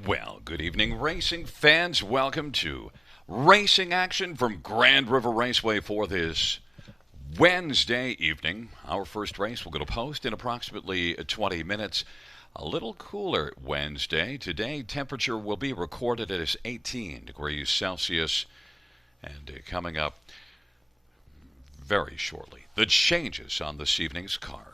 Well, good evening, racing fans. Welcome to Racing Action from Grand River Raceway for this Wednesday evening. Our first race will go to post in approximately 20 minutes. A little cooler Wednesday. Today, temperature will be recorded as 18 degrees Celsius. And coming up very shortly, the changes on this evening's card.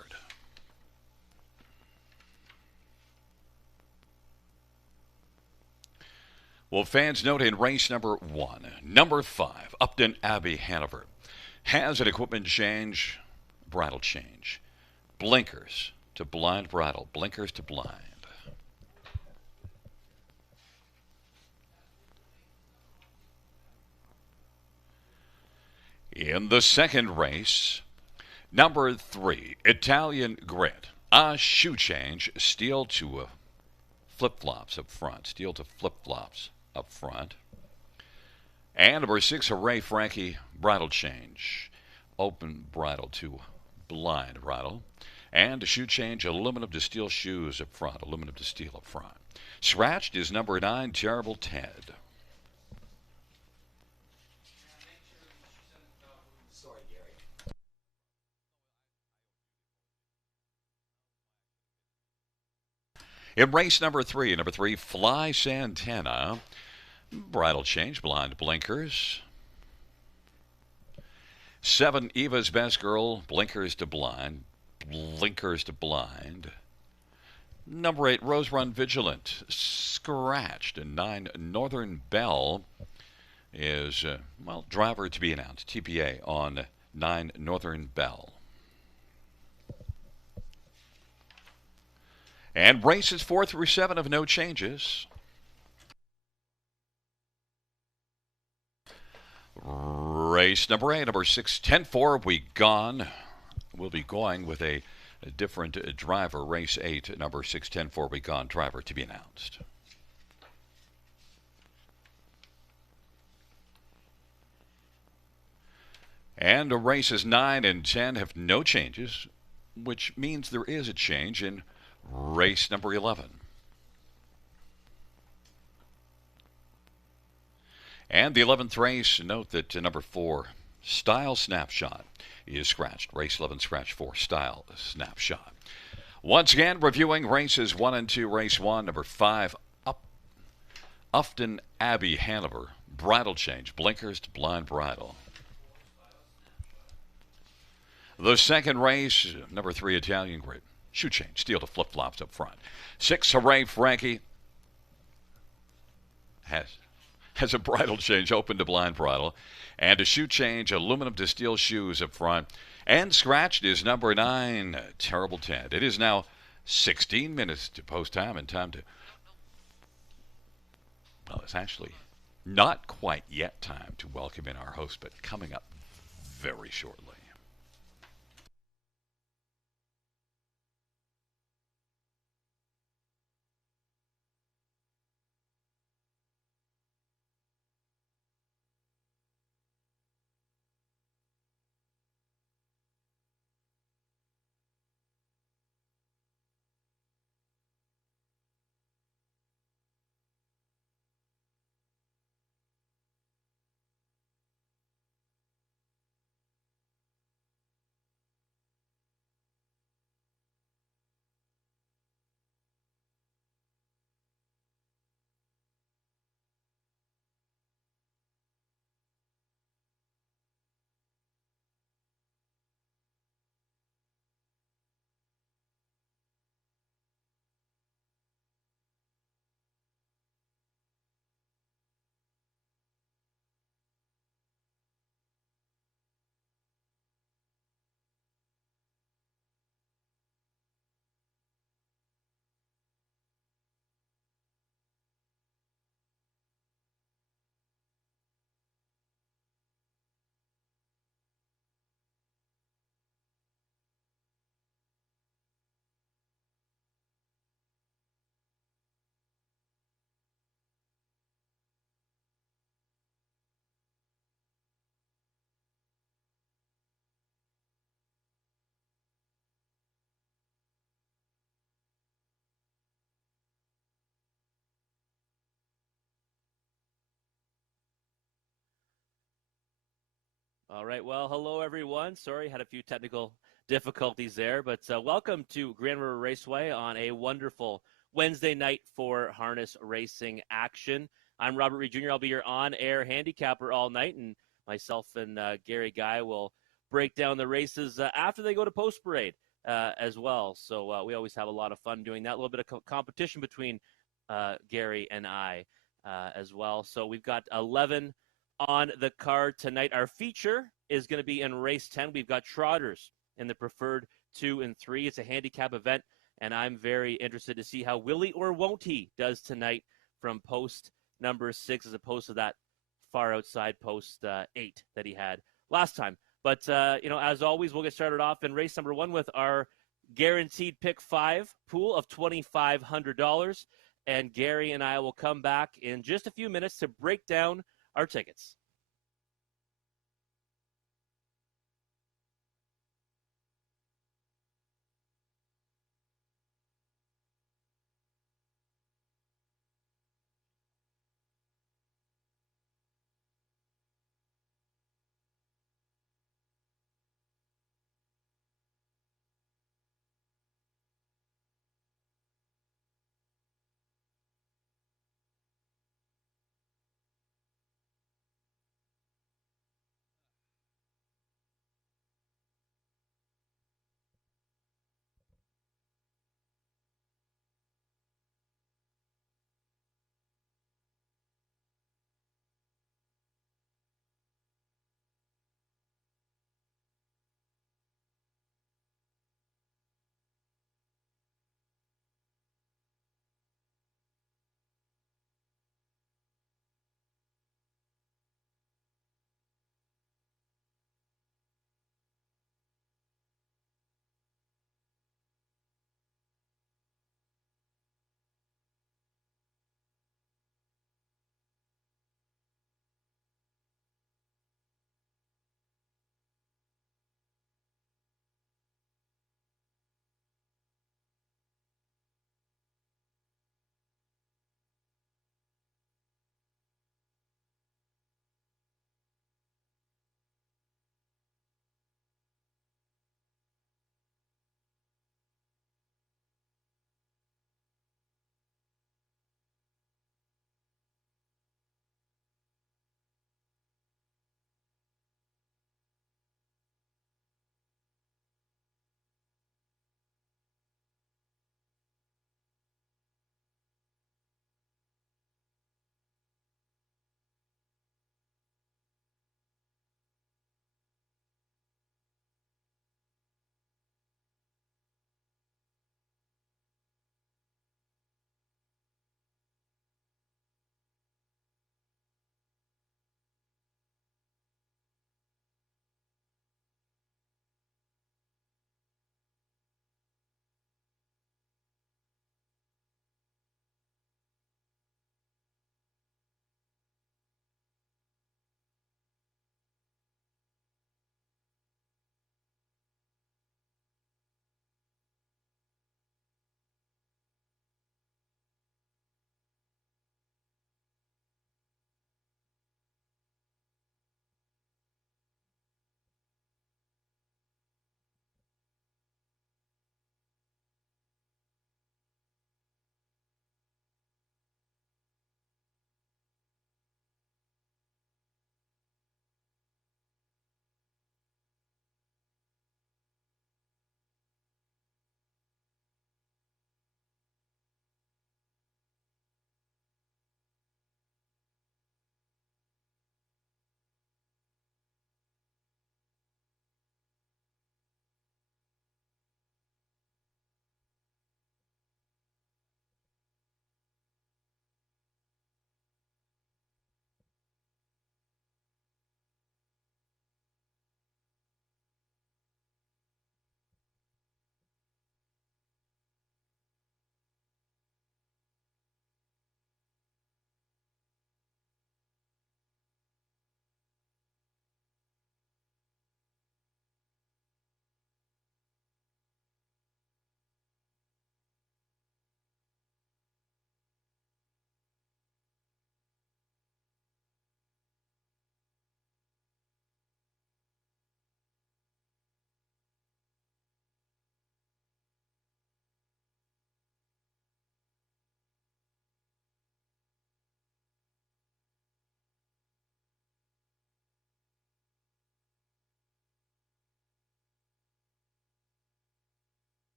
Well, fans note in race number 1, number 5, Upton Abbey Hanover, has an equipment change, bridle change. Blinkers to blind bridle, blinkers to blind. In the second race, number 3, Italian Grit, a shoe change, steel to flip-flops up front, steel to flip-flops up front. And number 6, Hooray Frankie, bridle change. Open bridle to blind bridle. And a shoe change, aluminum to steel shoes up front, aluminum to steel up front. Scratched is number 9, Terrible Ted. In race number 3, Fly Santana, bridle change, blind blinkers. 7, Eva's Best Girl, blinkers to blind, blinkers to blind. Number 8, Rose Run Vigilant, scratched. And 9, Northern Belle is, driver to be announced, TPA on 9, Northern Belle. And races 4 through 7 have no changes. Race number 8, number 6, 10-4, we gone. We'll be going with a different driver. Race 8, number 6, 10-4, we gone, driver to be announced. And races 9 and 10 have no changes, which means there is a change in race number 11. And the 11th race, note that number 4, Style Snapshot, is scratched. Race 11 scratch 4, Style Snapshot. Once again, reviewing races 1 and 2. Race 1, number 5, Upton Abbey Hanover, bridle change, blinkers to blind bridle. The second race, number 3, Italian Grit, shoe change, steel to flip-flops up front. 6, Hooray Frankie, has a bridle change, open to blind bridle, and a shoe change, aluminum to steel shoes up front. And scratched is number 9, Terrible Ted. It is now 16 minutes to post time and time to, well, it's actually not quite yet time to welcome in our host, but coming up very shortly. All right. Well, hello, everyone. Sorry, had a few technical difficulties there, but welcome to Grand River Raceway on a wonderful Wednesday night for harness racing action. I'm Robert Reed Jr. I'll be your on-air handicapper all night, and myself and Gary Guy will break down the races after they go to post parade as well. So we always have a lot of fun doing that. A little bit of competition between Gary and I as well. So we've got 11 on the card tonight. Our feature is going to be in race 10. We've got trotters in the preferred 2 and 3. It's a handicap event, and I'm very interested to see how Willie or Won't He does tonight from post number 6 as opposed to that far outside post 8 that he had last time. But, as always, we'll get started off in race number 1 with our guaranteed pick 5 pool of $2,500. And Gary and I will come back in just a few minutes to break down our tickets.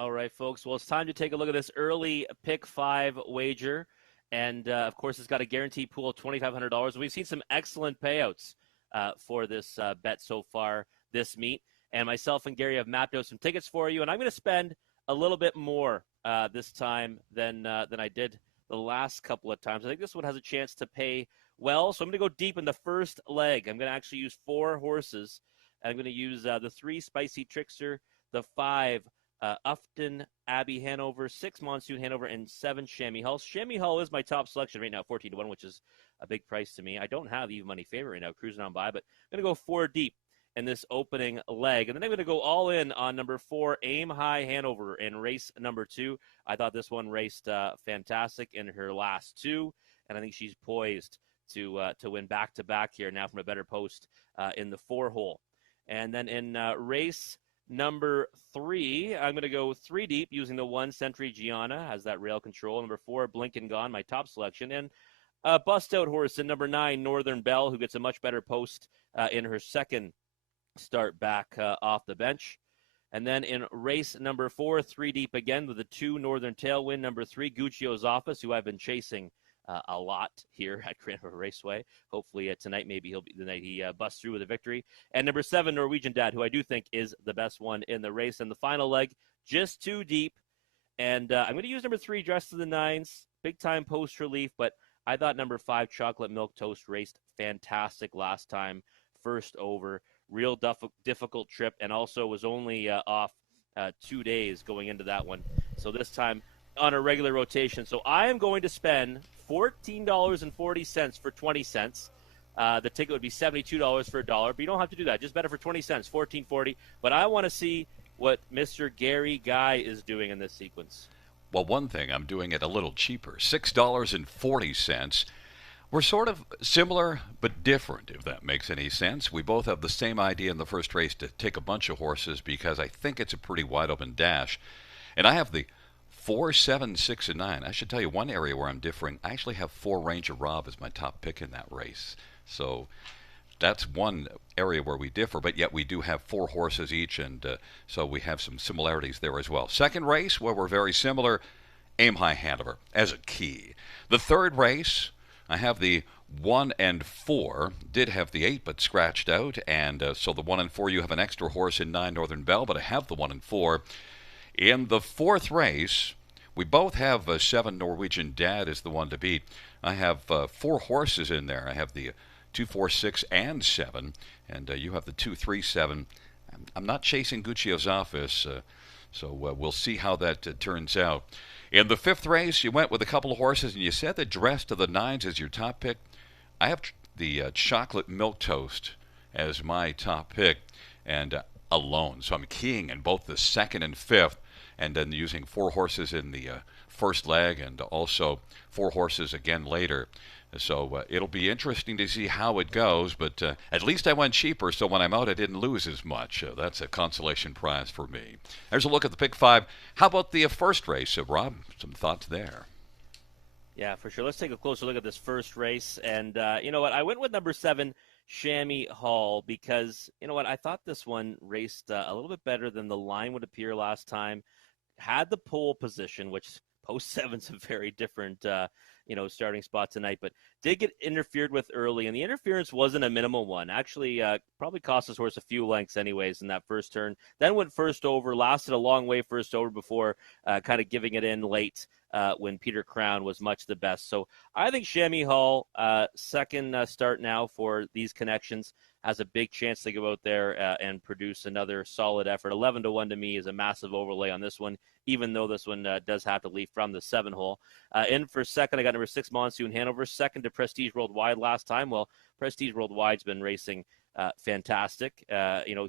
All right, folks. Well, it's time to take a look at this early pick 5 wager. And, of course, it's got a guaranteed pool of $2,500. We've seen some excellent payouts for this bet so far this meet. And myself and Gary have mapped out some tickets for you. And I'm going to spend a little bit more this time than I did the last couple of times. I think this one has a chance to pay well. So I'm going to go deep in the first leg. I'm going to actually use 4 horses. I'm going to use the 3 Spicy Trickster, the 5 Ufton, Abbey Hanover, 6 Monsoon Hanover, and 7 Chamois Hull. Chamois Hull is my top selection right now, 14-1, which is a big price to me. I don't have the even money favorite right now, cruising on by, but I'm going to go 4 deep in this opening leg. And then I'm going to go all in on number 4, Aim High Hanover, in race number 2. I thought this one raced fantastic in her last 2, and I think she's poised to win back-to-back here now from a better post in the 4-hole. And then in race number 3, I'm going to go 3 deep using the 1 Century Gianna, has that rail control. Number 4, Blink and Gone, my top selection. And a bust-out horse in number 9, Northern Belle, who gets a much better post in her second start back off the bench. And then in race number 4, 3 deep again with the 2 Northern Tailwind. Number 3, Guccio's Office, who I've been chasing a lot here at Grand River Raceway. Hopefully tonight maybe he'll be the night he busts through with a victory. And number 7, Norwegian Dad, who I do think is the best one in the race. And the final leg, just 2 deep. And I'm going to use number 3, Dressed to the Nines. Big time post relief, but I thought number 5, Chocolate Milk Toast, raced fantastic last time. First over, real difficult trip, and also was only off 2 days going into that one. So this time on a regular rotation. So I am going to spend $14.40 for 20 cents. The ticket would be $72 for $1, but you don't have to do that. Just bet it for 20 cents, $14.40. But I want to see what Mr. Gary Guy is doing in this sequence. Well, one thing, I'm doing it a little cheaper, $6.40. We're sort of similar but different, if that makes any sense. We both have the same idea in the first race to take a bunch of horses because I think it's a pretty wide open dash. And I have the 4, 7, 6, and 9. I should tell you one area where I'm differing. I actually have 4 Ranger Rob as my top pick in that race. So that's one area where we differ, but yet we do have 4 horses each, and so we have some similarities there as well. Second race, where we're very similar, Aim High Hanover as a key. The third race, I have the 1 and 4, did have the 8 but scratched out, and so the 1 and 4, you have an extra horse in 9 Northern Belle, but I have the 1 and 4. In the fourth race, we both have 7 Norwegian Dad is the one to beat. I have 4 horses in there. I have the 2, 4, 6, and 7, and you have the 2, 3, 7. I'm not chasing Guccio's Office, so we'll see how that turns out. In the fifth race, you went with a couple of horses, and you said that Dressed to the Nines is your top pick. I have the Chocolate Milk Toast as my top pick, and alone. So I'm keying in both the second and fifth, and then using 4 horses in the first leg, and also 4 horses again later. So it'll be interesting to see how it goes, but at least I went cheaper, so when I'm out I didn't lose as much. That's a consolation prize for me. There's a look at the pick 5. How about the first race? Rob, some thoughts there? Yeah, for sure. Let's take a closer look at this first race. And you know what? I went with number 7, Chamois Hull, because, you know what? I thought this one raced a little bit better than the line would appear last time. Had the pole position, which post 7's a very different starting spot tonight, but did get interfered with early, and the interference wasn't a minimal one. Actually, probably cost his horse a few lengths anyways in that first turn. Then went first over, lasted a long way first over before kind of giving it in late when Peter Crown was much the best. So I think Chamois Hull, second start now for these connections, has a big chance to go out there and produce another solid effort. 11-1 to me is a massive overlay on this one, even though this one does have to leave from the 7 hole. In for second, I got number 6, Monsoon Hanover. Second to Prestige Worldwide last time. Well, Prestige Worldwide's been racing fantastic,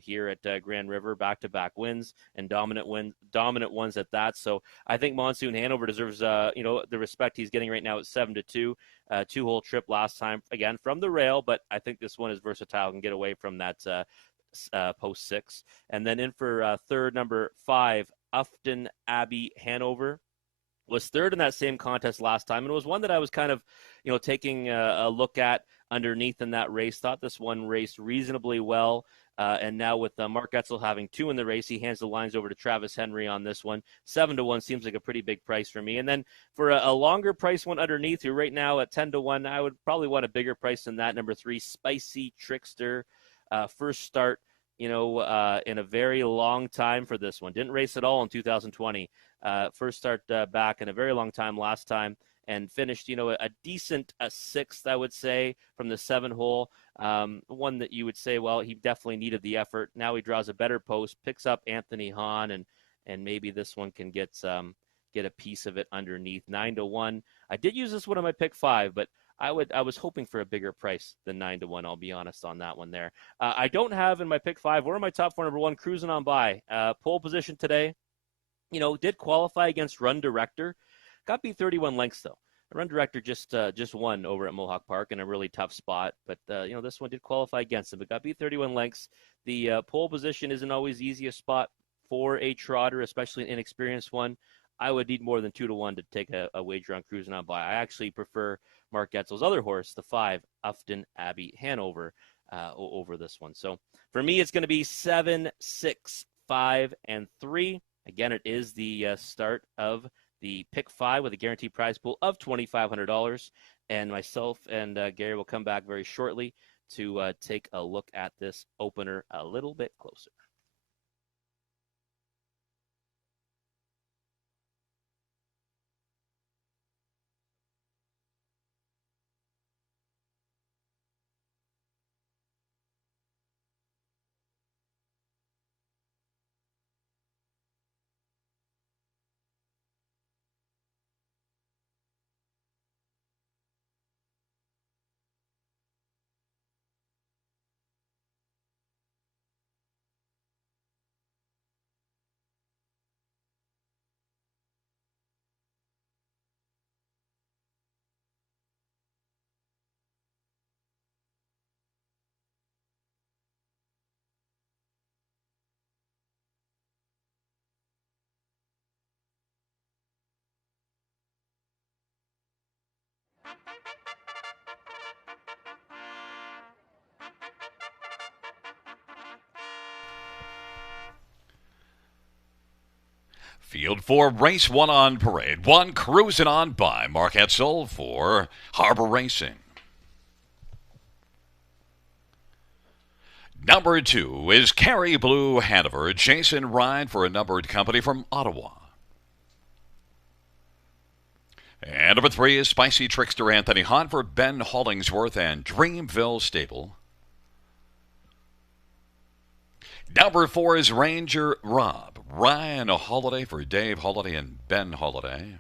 here at Grand River, back-to-back wins and dominant ones at that. So I think Monsoon Hanover deserves, the respect he's getting right now at 7-2. 2-hole trip last time, again, from the rail, but I think this one is versatile, can get away from that post 6. And then in for third, number 5, Ufton Abbey Hanover. Was third in that same contest last time, and it was one that I was kind of, taking a look at underneath in that race. Thought this one raced reasonably well And now with Mark Etzel having 2 in the race, he hands the lines over to Travis Henry on this one. 7-1 seems like a pretty big price for me. And then for a longer price one underneath, who right now at 10-1, I would probably want a bigger price than that. Number 3, Spicy Trickster. First start, in a very long time for this one. Didn't race at all in 2020. First start back in a very long time last time, and finished, a decent 6th, I would say, from the 7-hole. One that you would say, well, he definitely needed the effort. Now he draws a better post, picks up Anthony Hahn, and maybe this one can get a piece of it underneath. 9-1. I did use this one on my pick 5, but I was hoping for a bigger price than 9-1. I'll be honest on that one there. I don't have in my pick 5 or in my top 4, number 1, Cruising on By. Pole position today. Did qualify against Run Director. Got beat 31 lengths though. Run Director just won over at Mohawk Park in a really tough spot, but this one did qualify against him. But got beat 31 lengths. The pole position isn't always the easiest spot for a trotter, especially an inexperienced one. I would need more than 2-1 to take a wager on Cruising on By. I actually prefer Mark Etzel's other horse, the 5, Ufton Abbey Hanover, over this one. So for me, it's going to be 7, 6, 5, and 3. Again, it is the start of the pick 5 with a guaranteed prize pool of $2,500. And myself and Gary will come back very shortly to take a look at this opener a little bit closer. Field 4, race 1 on parade. 1, Cruising on By, Mark Etzel for Harbor Racing. Number 2 is Carrie Blue Hanover, Jason Ryan for a numbered company from Ottawa. And number 3 is Spicy Trickster Anthony Hahn for Ben Hollingsworth and Dreamville Stable. Number 4 is Ranger Rob, Ryan Holiday for Dave Holiday and Ben Holiday.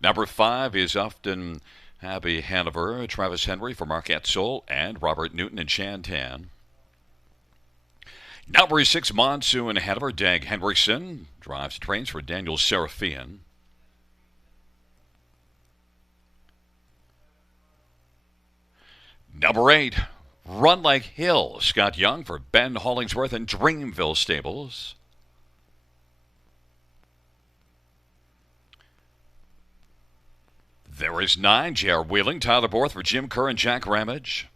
Number 5 is Ufton Abbey Hanover, Travis Henry for Mark Etzel and Robert Newton and Shantan. Number 6, Monsoon Hanover, Dag Hendrickson, drives trains for Daniel Serafian. Number 8, Run Like Hill, Scott Young for Ben Hollingsworth and Dreamville Stables. There is 9, J.R. Wheeling, Tyler Borth for Jim Kerr and Jack Ramage.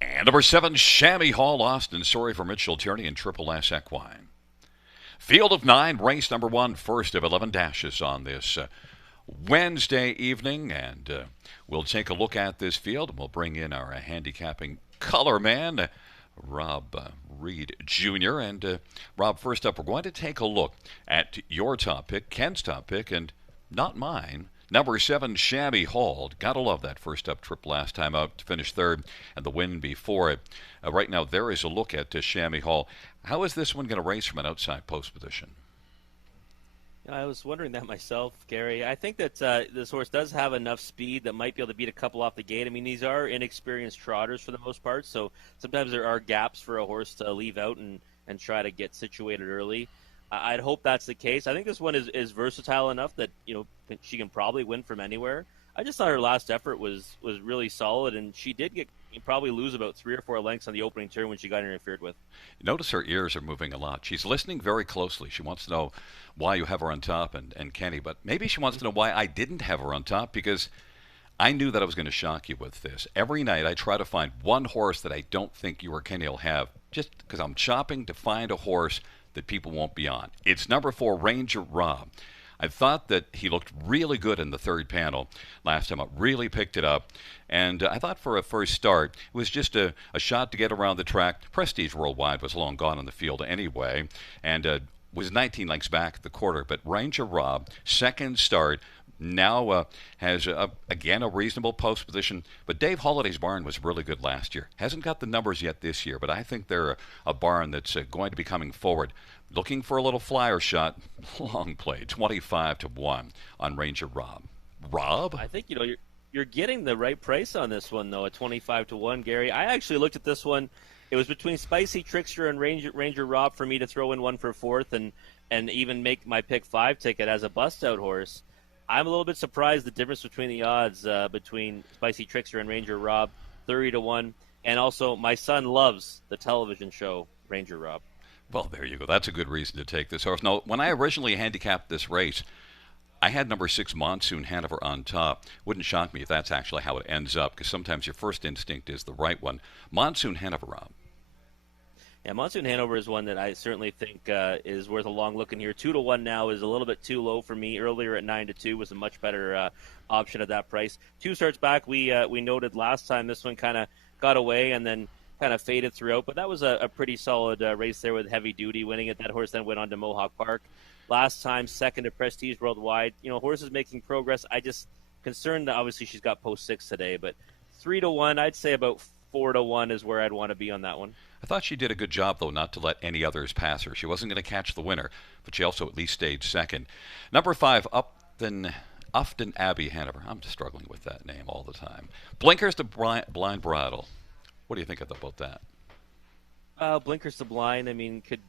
And number 7, Chamois Hall, Austin Sorry for Mitchell Tierney and Triple S Equine. Field of 9, race number 1, first of 11 dashes on this Wednesday evening, and we'll take a look at this field, and we'll bring in our handicapping color man, Rob Reed Jr. And Rob, first up, we're going to take a look at your top pick, Ken's top pick, and not mine. Number 7, Chamois Hall. Gotta love that first up trip last time out to finish third, and the win before it. Right now, there is a look at Chamois Hall. How is this one going to race from an outside post position? I was wondering that myself, Gary. I think that this horse does have enough speed that might be able to beat a couple off the gate. I mean, these are inexperienced trotters for the most part, so sometimes there are gaps for a horse to leave out and try to get situated early. I'd hope that's the case. I think this one is versatile enough that she can probably win from anywhere. I just thought her last effort was really solid, and she did probably lose about 3 or 4 lengths on the opening turn when she got interfered with. Notice her ears are moving a lot. She's listening very closely. She wants to know why you have her on top and Kenny, but maybe she wants to know why I didn't have her on top, because I knew that I was going to shock you with this. Every night I try to find one horse that I don't think you or Kenny will have, just because I'm shopping to find a horse that people won't be on. It's number 4, Ranger Rob. I thought that he looked really good in the third panel last time. I really picked it up. And I thought for a first start, it was just a shot to get around the track. Prestige Worldwide was long gone on the field anyway, and was 19 lengths back at the quarter. But Ranger Rob, second start, now has, again, a reasonable post position. But Dave Holliday's barn was really good last year. Hasn't got the numbers yet this year, but I think they're a barn that's going to be coming forward. Looking for a little flyer shot, long play, 25-1 on Ranger Rob. Rob? I think, you're getting the right price on this one, though, at 25-1, Gary. I actually looked at this one. It was between Spicy Trickster and Ranger Rob for me to throw in one for fourth and even make my pick 5 ticket as a bust-out horse. I'm a little bit surprised the difference between the odds between Spicy Trickster and Ranger Rob, 30-1. And also, my son loves the television show Ranger Rob. Well, there you go. That's a good reason to take this horse. Now, when I originally handicapped this race, I had number 6, Monsoon Hanover, on top. Wouldn't shock me if that's actually how it ends up, because sometimes your first instinct is the right one. Monsoon Hanover, Rob. Yeah, Monsoon Hanover is one that I certainly think is worth a long look in here. 2-1 now is a little bit too low for me. Earlier at 9-2 was a much better option at that price. 2 starts back, we noted last time this one kind of got away and then kind of faded throughout, but that was a pretty solid race there with Heavy Duty winning it. That horse then went on to Mohawk Park. Last time, second to Prestige Worldwide. Horses making progress. I just concerned that obviously she's got post 6 today, but 3-1, I'd say about 4-1 is where I'd want to be on that one. I thought she did a good job, though, not to let any others pass her. She wasn't going to catch the winner, but she also at least stayed second. Number 5, Upton Abbey Hanover. I'm just struggling with that name all the time. Blinkers to Blind Bridle. What do you think about that? Blinkers to Blind, could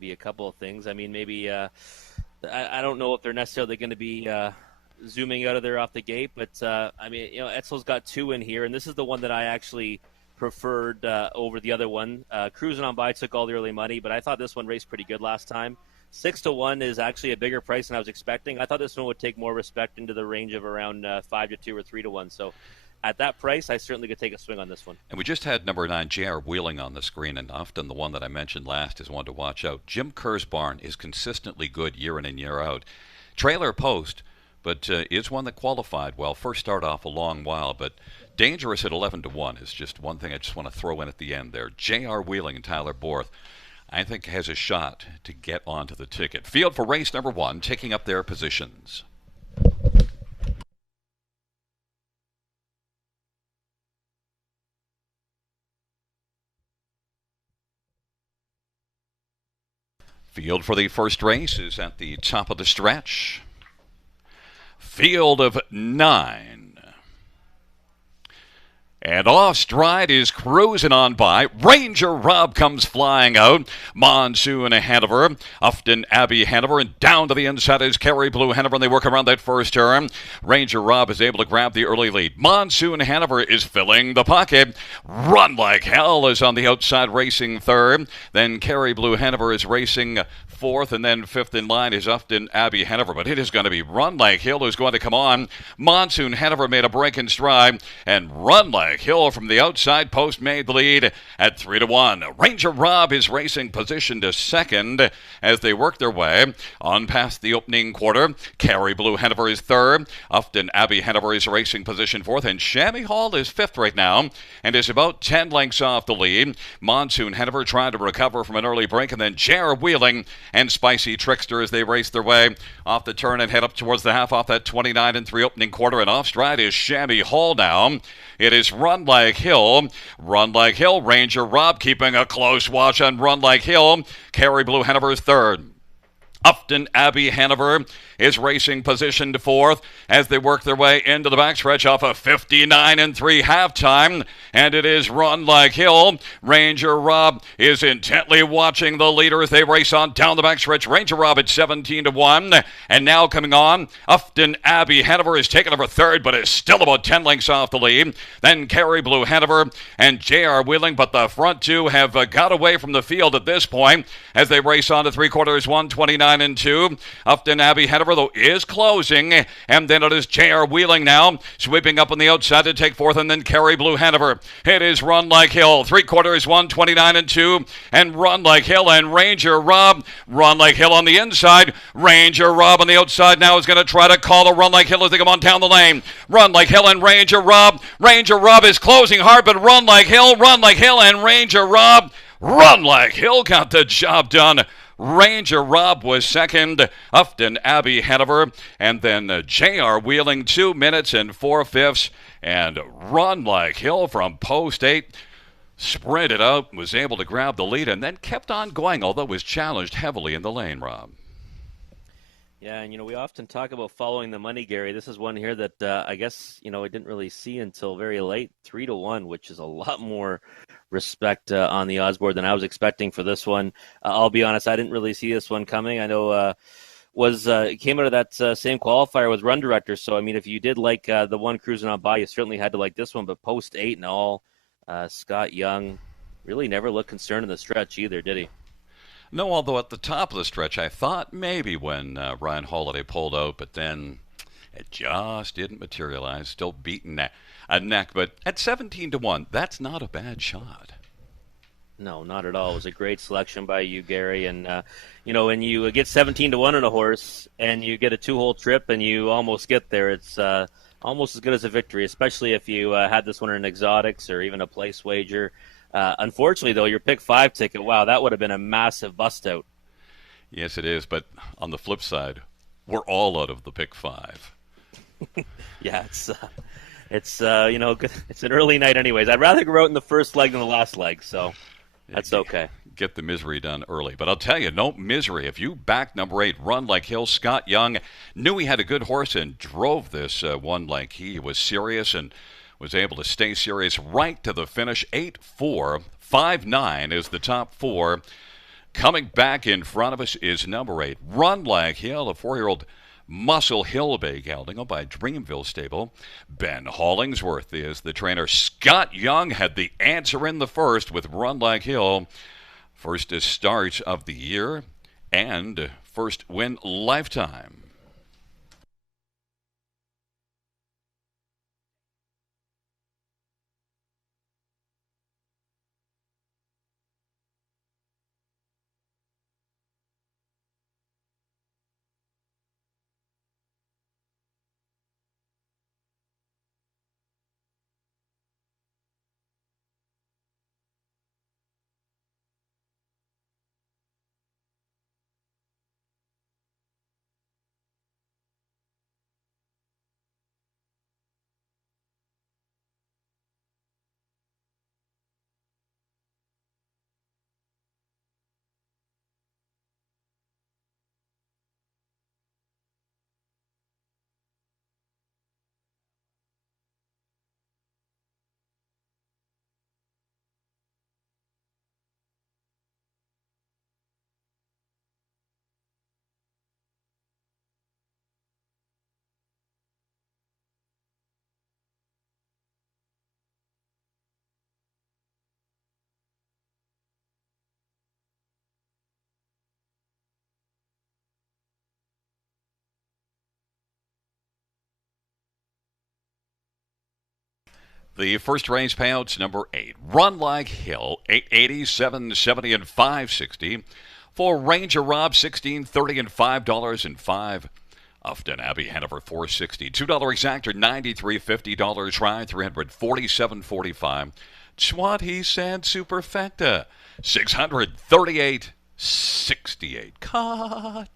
be a couple of things. Maybe I don't know if they're necessarily going to be zooming out of there off the gate, but Etzel's got 2 in here, and this is the one that I actually preferred over the other one. Cruising on By took all the early money, but I thought this one raced pretty good last time. 6-1 is actually a bigger price than I was expecting. I thought this one would take more respect into the range of around 5-2 or 3-1. So at that price, I certainly could take a swing on this one. And we just had number 9, J.R. Wheeling, on the screen, and often the one that I mentioned last is one to watch out. Jim Kerr's barn is consistently good year in and year out. Trailer post, but is one that qualified well. First start off a long while, but dangerous at 11-1 is just one thing I just want to throw in at the end there. J.R. Wheeling and Tyler Borth, I think, has a shot to get onto the ticket. Field for race number 1, taking up their positions. Field for the first race is at the top of the stretch. Field of 9. And off stride is cruising on by. Ranger Rob comes flying out. Monsoon Hanover, Upton Abbey Hanover, and down to the inside is Kerry Blue Hanover, and they work around that first turn. Ranger Rob is able to grab the early lead. Monsoon Hanover is filling the pocket. Run Like Hell is on the outside, racing third. Then Kerry Blue Hanover is racing fourth, and then fifth in line is Upton Abbey Hanover. But it is going to be Run Like Hill who's going to come on. Monsoon Hanover made a break in stride, and Run Like Hill from the outside post made the lead at 3-1. Ranger Rob is racing position to second as they work their way on past the opening quarter. Kerry Blue Hanover is third. Upton Abbey Hanover is racing position fourth, and Chamois Hall is fifth right now and is about 10 lengths off the lead. Monsoon Hanover trying to recover from an early break, and then J.R. Wheeling and Spicy Trickster as they race their way off the turn and head up towards the half off that 29-3 opening quarter. And off stride is Chamois Hall now. It is Run Like Hill. Run Like Hill. Ranger Rob keeping a close watch on Run Like Hill. Kerry Blue Hanover is third. Upton Abbey Hanover is racing position to fourth as they work their way into the backstretch off a 59-3 halftime, and it is Run Like Hill. Ranger Rob is intently watching the leader as they race on down the backstretch. Ranger Rob at 17-1, and now coming on, Upton Abbey Hanover is taken over third, but is still about 10 lengths off the lead. Then Kerry Blue Hanover and J.R. Wheeling, but the front two have got away from the field at this point as they race on to three quarters, 129. 129 and 2. Upton Abbey Hanover, though, is closing. And then it is J.R. Wheeling now, sweeping up on the outside to take fourth, and then Kerry Blue Hanover. It is Run Like Hill. 3/4 129 and 2. And Run Like Hill and Ranger Rob. Run Like Hill on the inside. Ranger Rob on the outside now is going to try to call a Run Like Hill as they come on down the lane. Run Like Hill and Ranger Rob. Ranger Rob is closing hard, but Run Like Hill, and Ranger Rob. Run Like Hill got the job done. Ranger Rob was second. Upton Abbey Hanover. And then J.R. Wheeling, 2 minutes and 4/5. And Run Like Hill from post 8 sprinted out, was able to grab the lead, and then kept on going, although was challenged heavily in the lane, Rob. Yeah, and we often talk about following the money, Gary. This is one here that I guess I didn't really see until very late, 3-1, which is a lot more respect on the odds board than I was expecting for this one. I'll be honest, I didn't really see this one coming. I know came out of that same qualifier with Run Director. So I mean, if you did like the one cruising on by, you certainly had to like this one. But post 8 and all, Scott Young really never looked concerned in the stretch either, did he? No, although at the top of the stretch, I thought maybe when Ryan Holiday pulled out, but then it just didn't materialize. Still beating a neck, but at 17-1, that's not a bad shot. No, not at all. It was a great selection by you, Gary. And when you get 17-1 on a horse and you get a 2-hole trip and you almost get there, it's almost as good as a victory, especially if you had this one in exotics or even a place wager. Unfortunately, though, your pick 5 ticket, wow, that would have been a massive bust out. Yes, it is. But on the flip side, we're all out of the pick 5. Yeah, it's good. It's an early night, anyways. I'd rather go out in the first leg than the last leg, so that's okay. Get the misery done early. But I'll tell you, no misery. If you back number 8, Run Like Hill, Scott Young knew he had a good horse and drove this one like he was serious and was able to stay serious right to the finish. 8-4, 5-9 is the top 4. Coming back in front of us is number 8, Run Like Hill, a 4-year-old Muscle Hill Bay gelding by Dreamville Stable. Ben Hollingsworth is the trainer. Scott Young had the answer in the first with Run Like Hill. First start of the year and first win lifetime. The first race payouts, number 8, Run Like Hill, 880, 770, and 560. For Ranger Rob, 1630 and $5.05. Upton Abbey Hanover, 460. $2 exactor, $93.50. Ride, $347.45. What he said, Superfecta, 638.68. Ka-ching.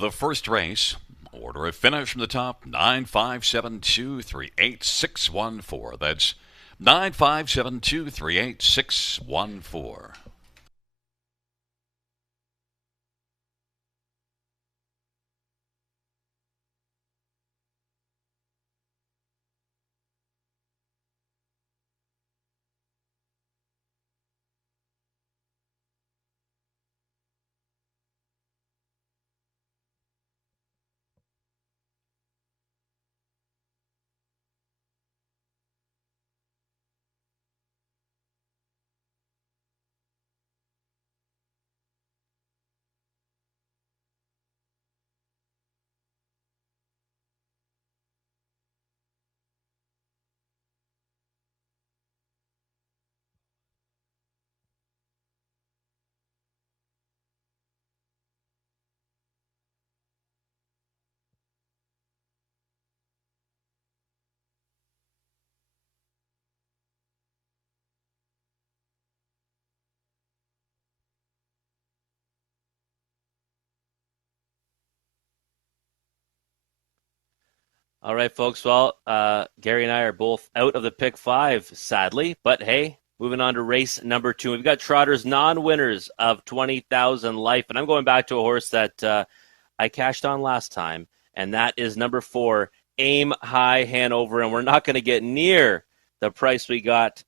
The first race, order of finish from the top, 957238614. That's 957238614. All right, folks. Well, Gary and I are both out of the pick five, sadly. But hey, moving on to race number 2. We've got Trotters non-winners of 20,000 life. And I'm going back to a horse that I cashed on last time, and that is number 4, Aim High Hanover. And we're not going to get near the price we got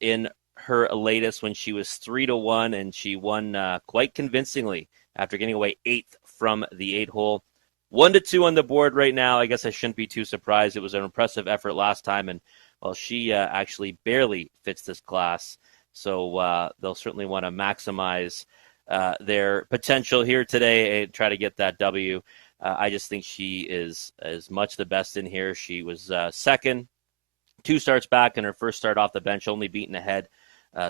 in her latest when she was 3-1, and she won quite convincingly after getting away 8th from the 8-hole. 1-2 on the board right now. I guess I shouldn't be too surprised. It was an impressive effort last time, and well, she actually barely fits this class. So they'll certainly want to maximize their potential here today and try to get that W. I just think she is as much the best in here. She was second, 2 starts back in her first start off the bench, only beaten ahead.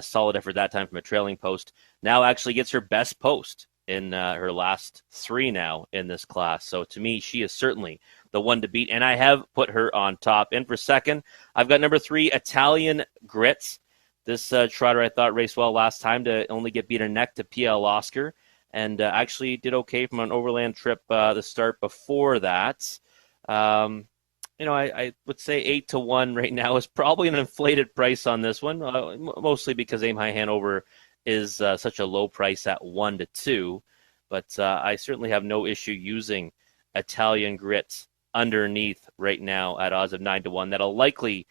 Solid effort that time from a trailing post. Now actually gets her best post in her last 3 now in this class. So to me, she is certainly the one to beat, and I have put her on top. And for second, I've got number 3, Italian Grits. This trotter I thought raced well last time to only get beaten neck to PL Oscar, and actually did okay from an overland trip the start before that. I would say 8-1 right now is probably an inflated price on this one, mostly because Aim High Hanover is such a low price at 1-2. But I certainly have no issue using Italian Grits underneath right now at odds of 9-1. That'll likely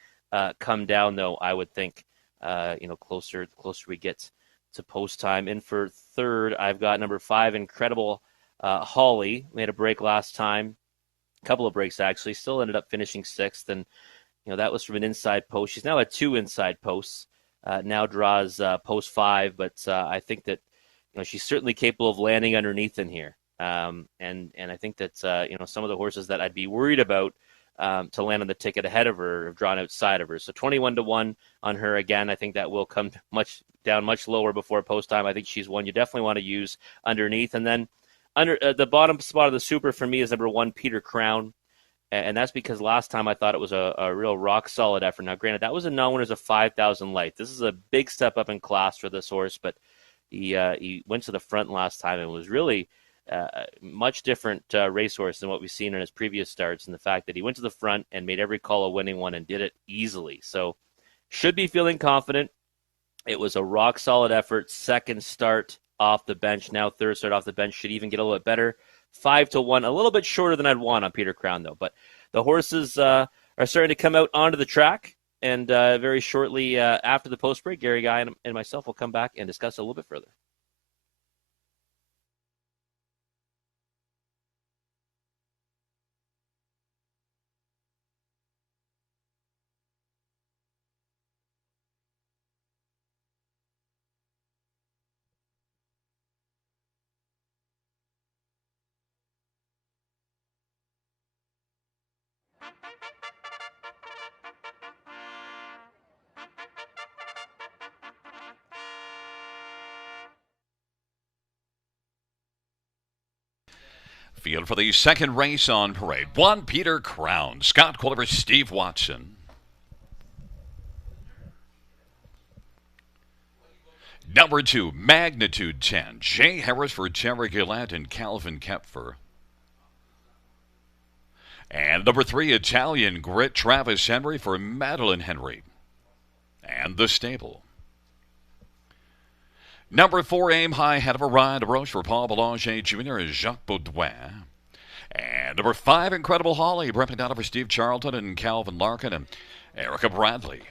come down, though, I would think, closer we get to post time. And for third, I've got number 5, Incredible Holly. Made a break last time. A couple of breaks, actually. Still ended up finishing 6th. And, that was from an inside post. She's now at 2 inside posts. Now draws post 5, but I think that she's certainly capable of landing underneath in here. And I think that some of the horses that I'd be worried about to land on the ticket ahead of her have drawn outside of her. So 21-1 on her again. I think that will come much lower before post time. I think she's one you definitely want to use underneath. And then under the bottom spot of the super for me is number 1, Peter Crown. And that's because last time I thought it was a real rock-solid effort. Now, granted, that was a non-winners of 5,000 light. This is a big step up in class for this horse, but he went to the front last time and was really a much different racehorse than what we've seen in his previous starts, and the fact that he went to the front and made every call a winning one and did it easily. So should be feeling confident. It was a rock-solid effort. Second start off the bench. Now third start off the bench. Should even get a little bit better. 5-1, a little bit shorter than I'd want on Peter Crown, though. But the horses are starting to come out onto the track, and very shortly after the post break, Gary Guy and myself will come back and discuss a little bit further. Field for the second race on parade. 1, Peter Crown. Scott Quilliver, Steve Watson. Number 2, Magnitude 10. Jay Harris for Terry Gillette and Calvin Kepfer. And number 3, Italian Grit, Travis Henry for Madeline Henry and the stable. Number 4, Aim High, Head of a Ride, Roche for Paul Boulanger Jr. and Jacques Baudouin. And number 5, Incredible Holly, repping down for Steve Charlton and Calvin Larkin and Erica Bradley.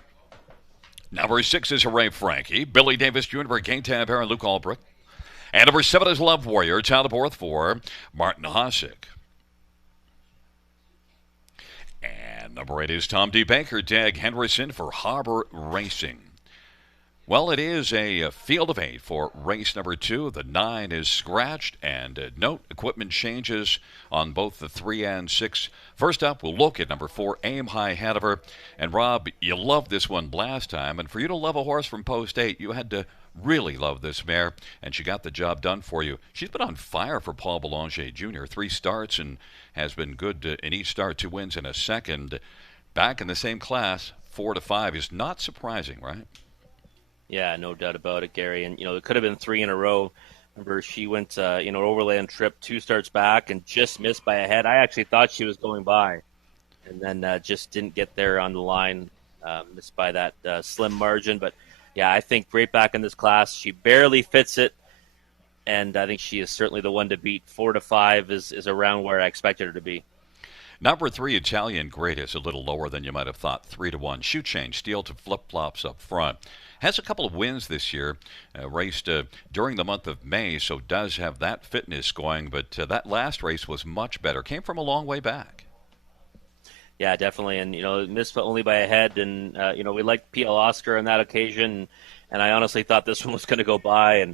Number 6 is Hooray Frankie, Billy Davis Jr. for Gaetan Bear and Luke Albrecht. And number 7 is Love Warrior, Child of Earth for Martin Hosick. And number 8 is Tom D. Baker, Dag Henderson for Harbor Racing. Well, it is a field of 8 for race number 2. The 9 is scratched, and note equipment changes on both the 3 and 6. First up, we'll look at number 4, Aim High Hanover. And Rob, you loved this one last time, and for you to love a horse from post 8, you had to really love this mare, and she got the job done for you. She's been on fire for Paul Boulanger Jr. 3 starts and has been good in each start, 2 wins and a second. Back in the same class, 4 to 5 is not surprising, right? Yeah, no doubt about it, Gary. And, it could have been 3 in a row. Remember, she went, overland trip 2 starts back and just missed by a head. I actually thought she was going by and then just didn't get there on the line, missed by that slim margin. But, yeah, I think right back in this class. She barely fits it, and I think she is certainly the one to beat. 4 to 5 is around where I expected her to be. Number 3, Italian Great, is a little lower than you might have thought. 3 to 1. Shoe change, steel to flip-flops up front. Has a couple of wins this year, raced during the month of May, so does have that fitness going. But that last race was much better. Came from a long way back. Yeah, definitely. And, missed only by a head. And, we liked PL Oscar on that occasion. And I honestly thought this one was going to go by.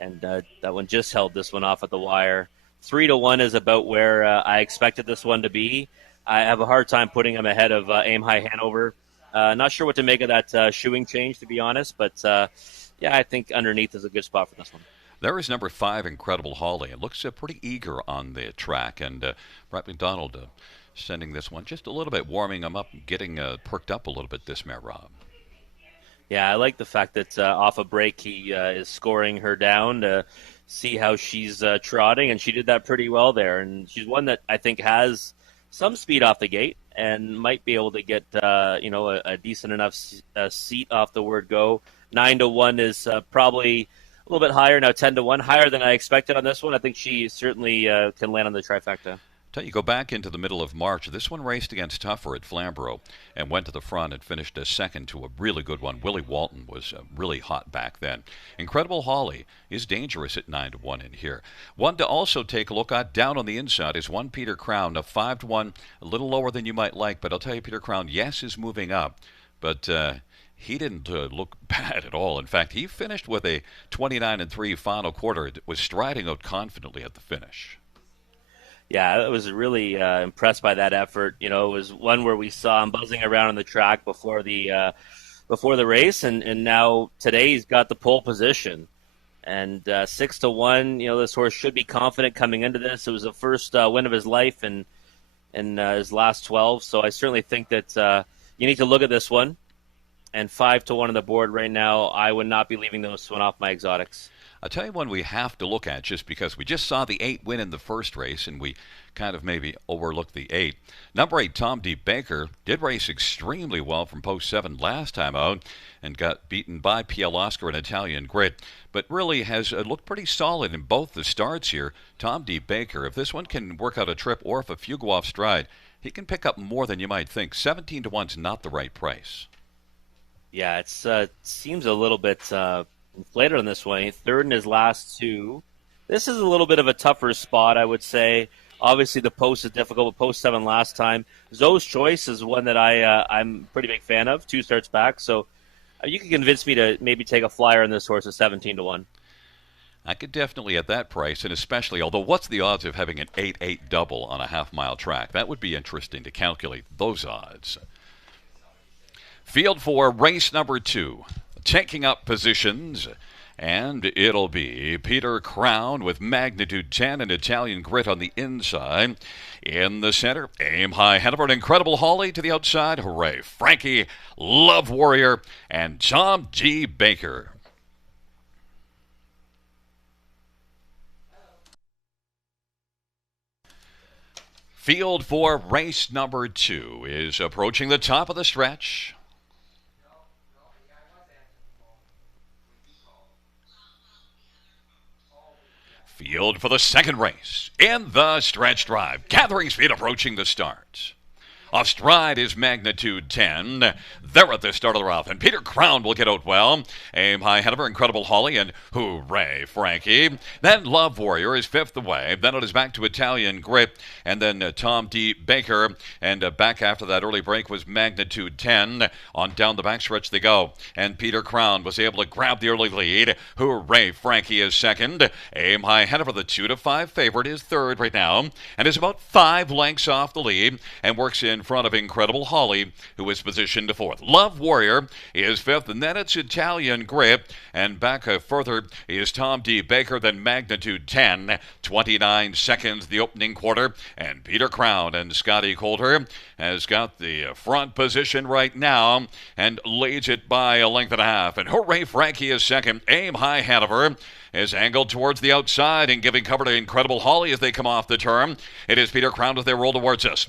And that one just held this one off at the wire. 3 to 1 is about where I expected this one to be. I have a hard time putting him ahead of Aim High Hanover. Not sure what to make of that shoeing change, to be honest. But, yeah, I think underneath is a good spot for this one. There is number 5, Incredible Holly. It looks pretty eager on the track. And Brett McDonald sending this one just a little bit, warming him up, getting perked up a little bit this mare, Rob. Yeah, I like the fact that off a break he is scoring her down to see how she's trotting, and she did that pretty well there. And she's one that I think has some speed off the gate and might be able to get a decent enough seat off the word go. 9 to 1 is probably a little bit higher now. 10 to 1, higher than I expected on this one. I think she certainly can land on the trifecta. Tell you, go back into the middle of March. This one raced against Tougher at Flamborough and went to the front and finished a second to a really good one. Willie Walton was really hot back then. Incredible Holly is dangerous at 9 to 1 in here. One to also take a look at down on the inside is one Peter Crown. Now 5 to 1, a little lower than you might like, but I'll tell you, Peter Crown, yes, is moving up, but he didn't look bad at all. In fact, he finished with a 29-3 final quarter. Was striding out confidently at the finish. Yeah, I was really impressed by that effort. It was one where we saw him buzzing around on the track before the race, and now today he's got the pole position. And 6 to 1, this horse should be confident coming into this. It was the first win of his life in his last 12, so I certainly think that you need to look at this one. And 5 to 1 on the board right now, I would not be leaving this one off my exotics. I'll tell you one we have to look at just because we just saw the 8 win in the first race and we kind of maybe overlooked the 8. Number 8, Tom D. Baker, did race extremely well from post 7 last time out and got beaten by PL Oscar and Italian Grit, but really has looked pretty solid in both the starts here. Tom D. Baker, if this one can work out a trip or if a few go off stride, he can pick up more than you might think. 17 to 1 is not the right price. Yeah, it seems a little bit inflated on this one. 3rd in his last 2. This is a little bit of a tougher spot, I would say. Obviously, the post is difficult, but post 7 last time. Zoe's Choice is one that I'm a pretty big fan of. 2 starts back, so you can convince me to maybe take a flyer on this horse at 17 to 1. I could definitely at that price, and especially, although what's the odds of having an 8-8 double on a half-mile track? That would be interesting to calculate those odds. Field for race number 2, taking up positions, and it'll be Peter Crown with Magnitude 10 and Italian Grit on the inside. In the center, Aim High Hanover, Incredible Holly to the outside. Hooray, Frankie, Love Warrior, and Tom G. Baker. Field for race number 2 is approaching the top of the stretch. Field for the second race in the stretch drive. Gathering speed approaching the start. Off stride is magnitude 10. They're at the start of the route, and Peter Crown will get out well. Aim High ahead of her, Incredible Holly, and Hooray Frankie. Then Love Warrior is fifth away. Then it is back to Italian Grit, and then Tom D. Baker. And back after that early break was magnitude 10. On down the backstretch they go, and Peter Crown was able to grab the early lead. Hooray Frankie is second. Aim High ahead of her, the 2-5 favorite, is third right now, and is about 5 lengths off the lead, and works in front of Incredible Holly, who is positioned fourth. Love Warrior is fifth, and then it's Italian Grip, and back further is Tom D. Baker, then Magnitude 10. 29 seconds the opening quarter, and Peter Crown and Scotty Coulter has got the front position right now and leads it by a length and a half. And Hooray Frankie is second. Aim High Hanover is angled towards the outside and giving cover to Incredible Holly as they come off the turn. It is Peter Crown as they roll towards us.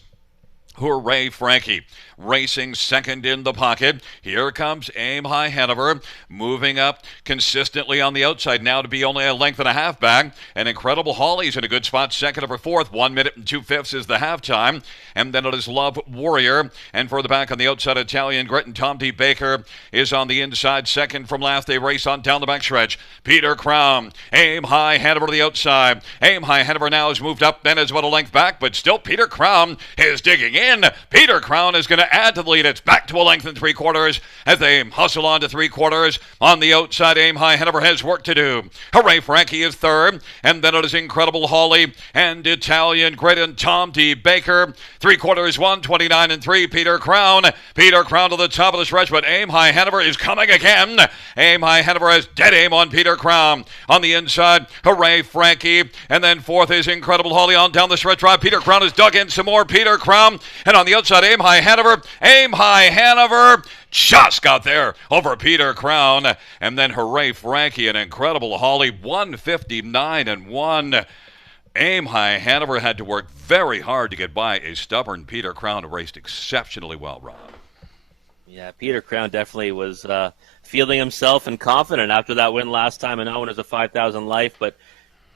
Hooray Frankie racing second in the pocket. Here comes Aim High Hanover, moving up consistently on the outside now to be only a length and a half back. And Incredible Holly's in a good spot, second over fourth. 1 minute and 2/5 is the halftime. And then it is Love Warrior. And further back on the outside, Italian Grit, and Tom D. Baker is on the inside, second from last. They race on down the backstretch. Peter Crown, Aim High Hanover to the outside. Aim High Hanover now has moved up, then is about a length back, but still Peter Crown is digging in. Peter Crown is going to add to the lead. It's back to a length and 3/4 as they hustle on to 3/4. On the outside, Aim High Hanover has work to do. Hooray Frankie is third, and then it is Incredible Holly and Italian Grit and Tom D. Baker. 3/4 1:29 and 3. Peter Crown. Peter Crown to the top of the stretch, but Aim High Hanover is coming again. Aim High Hanover has dead aim on Peter Crown. On the inside, Hooray Frankie, and then fourth is Incredible Holly on down the stretch drive. Peter Crown has dug in some more. Peter Crown, and on the outside, Aim High Hanover. Aim High Hanover just got there over Peter Crown. And then Hooray Frankie and Incredible Holly, 1:59 and 1. Aim High Hanover had to work very hard to get by a stubborn Peter Crown, who raced exceptionally well, Rob. Yeah, Peter Crown definitely was feeling himself and confident after that win last time, and known as a 5,000 life. But,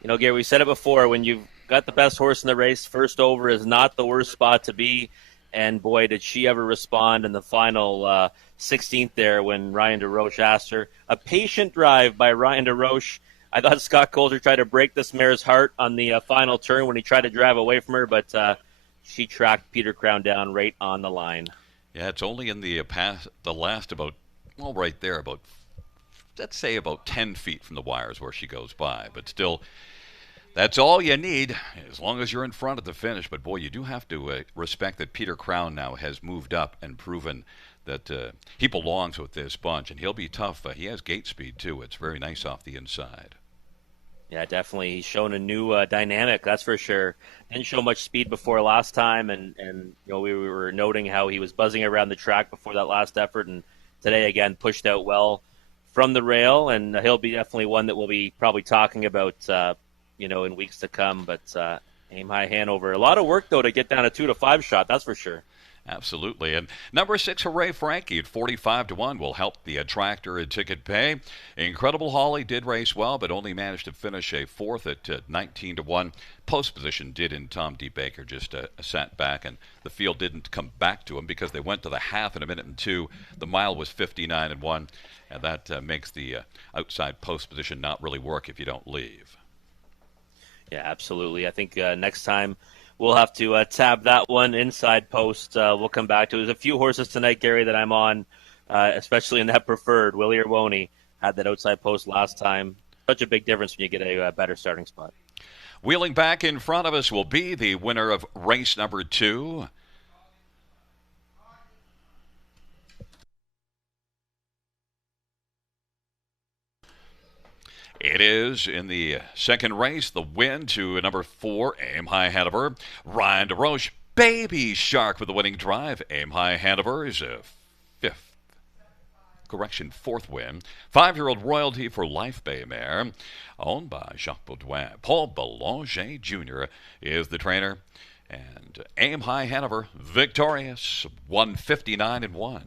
you know, Gary, we said it before, when you've got the best horse in the race, first over is not the worst spot to be. And boy, did she ever respond in the final 16th there when Ryan DeRoche asked her. A patient drive by Ryan DeRoche. I thought Scott Coulter tried to break this mare's heart on the final turn when he tried to drive away from her, but she tracked Peter Crown down right on the line. Yeah, it's only in the last about, well, right there, about, let's say about 10 feet from the wires where she goes by. But still, that's all you need as long as you're in front at the finish. But, boy, you do have to respect that Peter Crown now has moved up and proven that he belongs with this bunch, and he'll be tough. He has gate speed, too. It's very nice off the inside. Yeah, definitely. He's shown a new dynamic, that's for sure. Didn't show much speed before last time, and you know, we were noting how he was buzzing around the track before that last effort, and today, again, pushed out well from the rail, and he'll be definitely one that we'll be probably talking about you know, in weeks to come. But Aim High Hanover. A lot of work, though, to get down a 2-5 shot, that's for sure. Absolutely. And number 6, Hooray Frankie at 45 to 1 will help the attractor in ticket pay. Incredible Holly did race well, but only managed to finish a fourth at 19 to 1. Post position did in Tom D. Baker, just sat back, and the field didn't come back to him because they went to the half in a minute and 2. The mile was 59 and 1, and that makes the outside post position not really work if you don't leave. Yeah, absolutely. I think next time we'll have to tab that one inside post. We'll come back to it. There's a few horses tonight, Gary, that I'm on, especially in that preferred. Willie or Woney had that outside post last time. Such a big difference when you get a better starting spot. Wheeling back in front of us will be the winner of race number 2. It is in the second race, the win to number 4, Aim High Hanover. Ryan DeRoche, Baby Shark with the winning drive. Aim High Hanover is a fourth win. 5-year-old Royalty for Life Bay mare, owned by Jacques Baudouin. Paul Belanger Jr. is the trainer. And Aim High Hanover victorious, 159-1.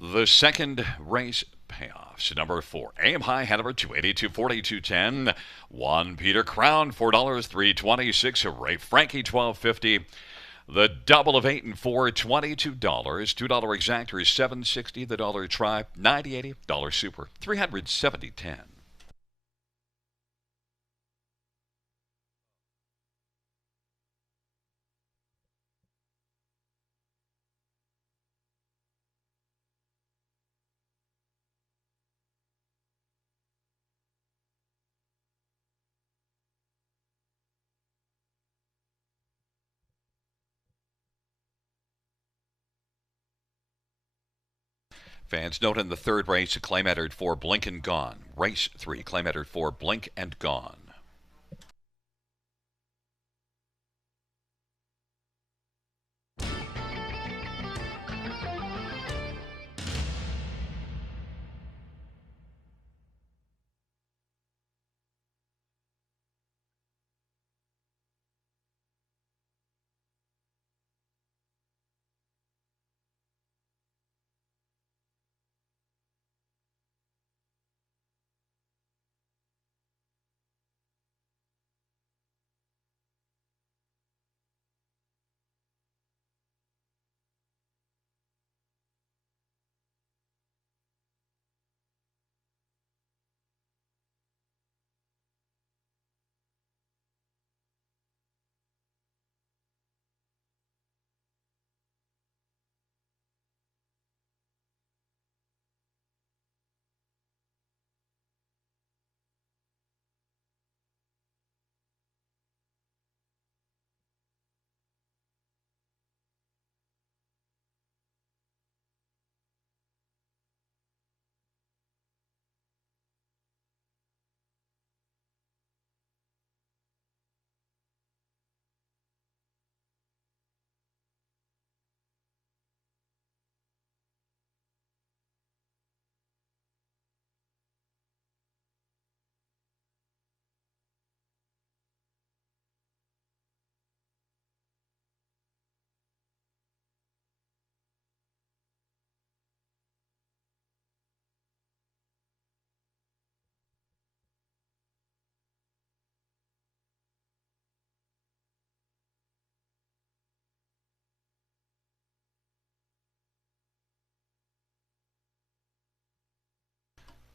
The second race payoffs. Number 4, Aim High Hanover, 282, 42.10. 1, Peter Crown, $4, 326. Ray Frankie, 12.50. The double of 8 and 4, $22. $2 exactor is $7.60. The dollar try, $90.80. Dollar super, $370.10. Fans note in the third race, a claim entered for Blink and Gone. Race 3, claim entered for Blink and Gone.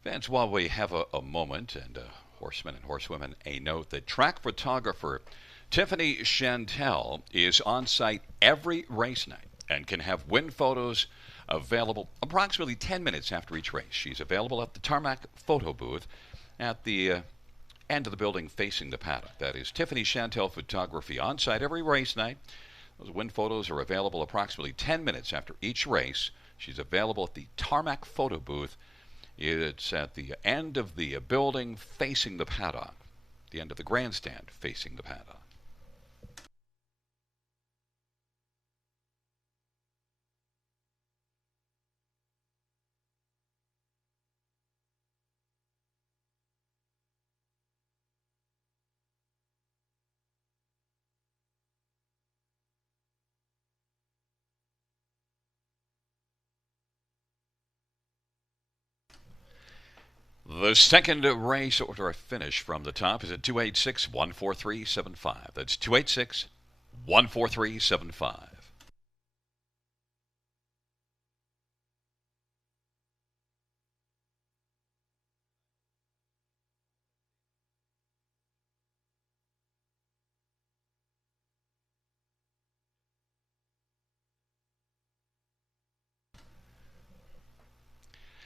Fans, while we have a moment, and horsemen and horsewomen, a note that track photographer Tiffany Chantel is on site every race night and can have win photos available approximately 10 minutes after each race. She's available at the tarmac photo booth at the end of the building facing the paddock. That is Tiffany Chantel Photography on site every race night. Those win photos are available approximately 10 minutes after each race. She's available at the tarmac photo booth. It's at the end of the building facing the paddock, the end of the grandstand facing the paddock. The second race order finish from the top is at 286 14375. That's 286 14375.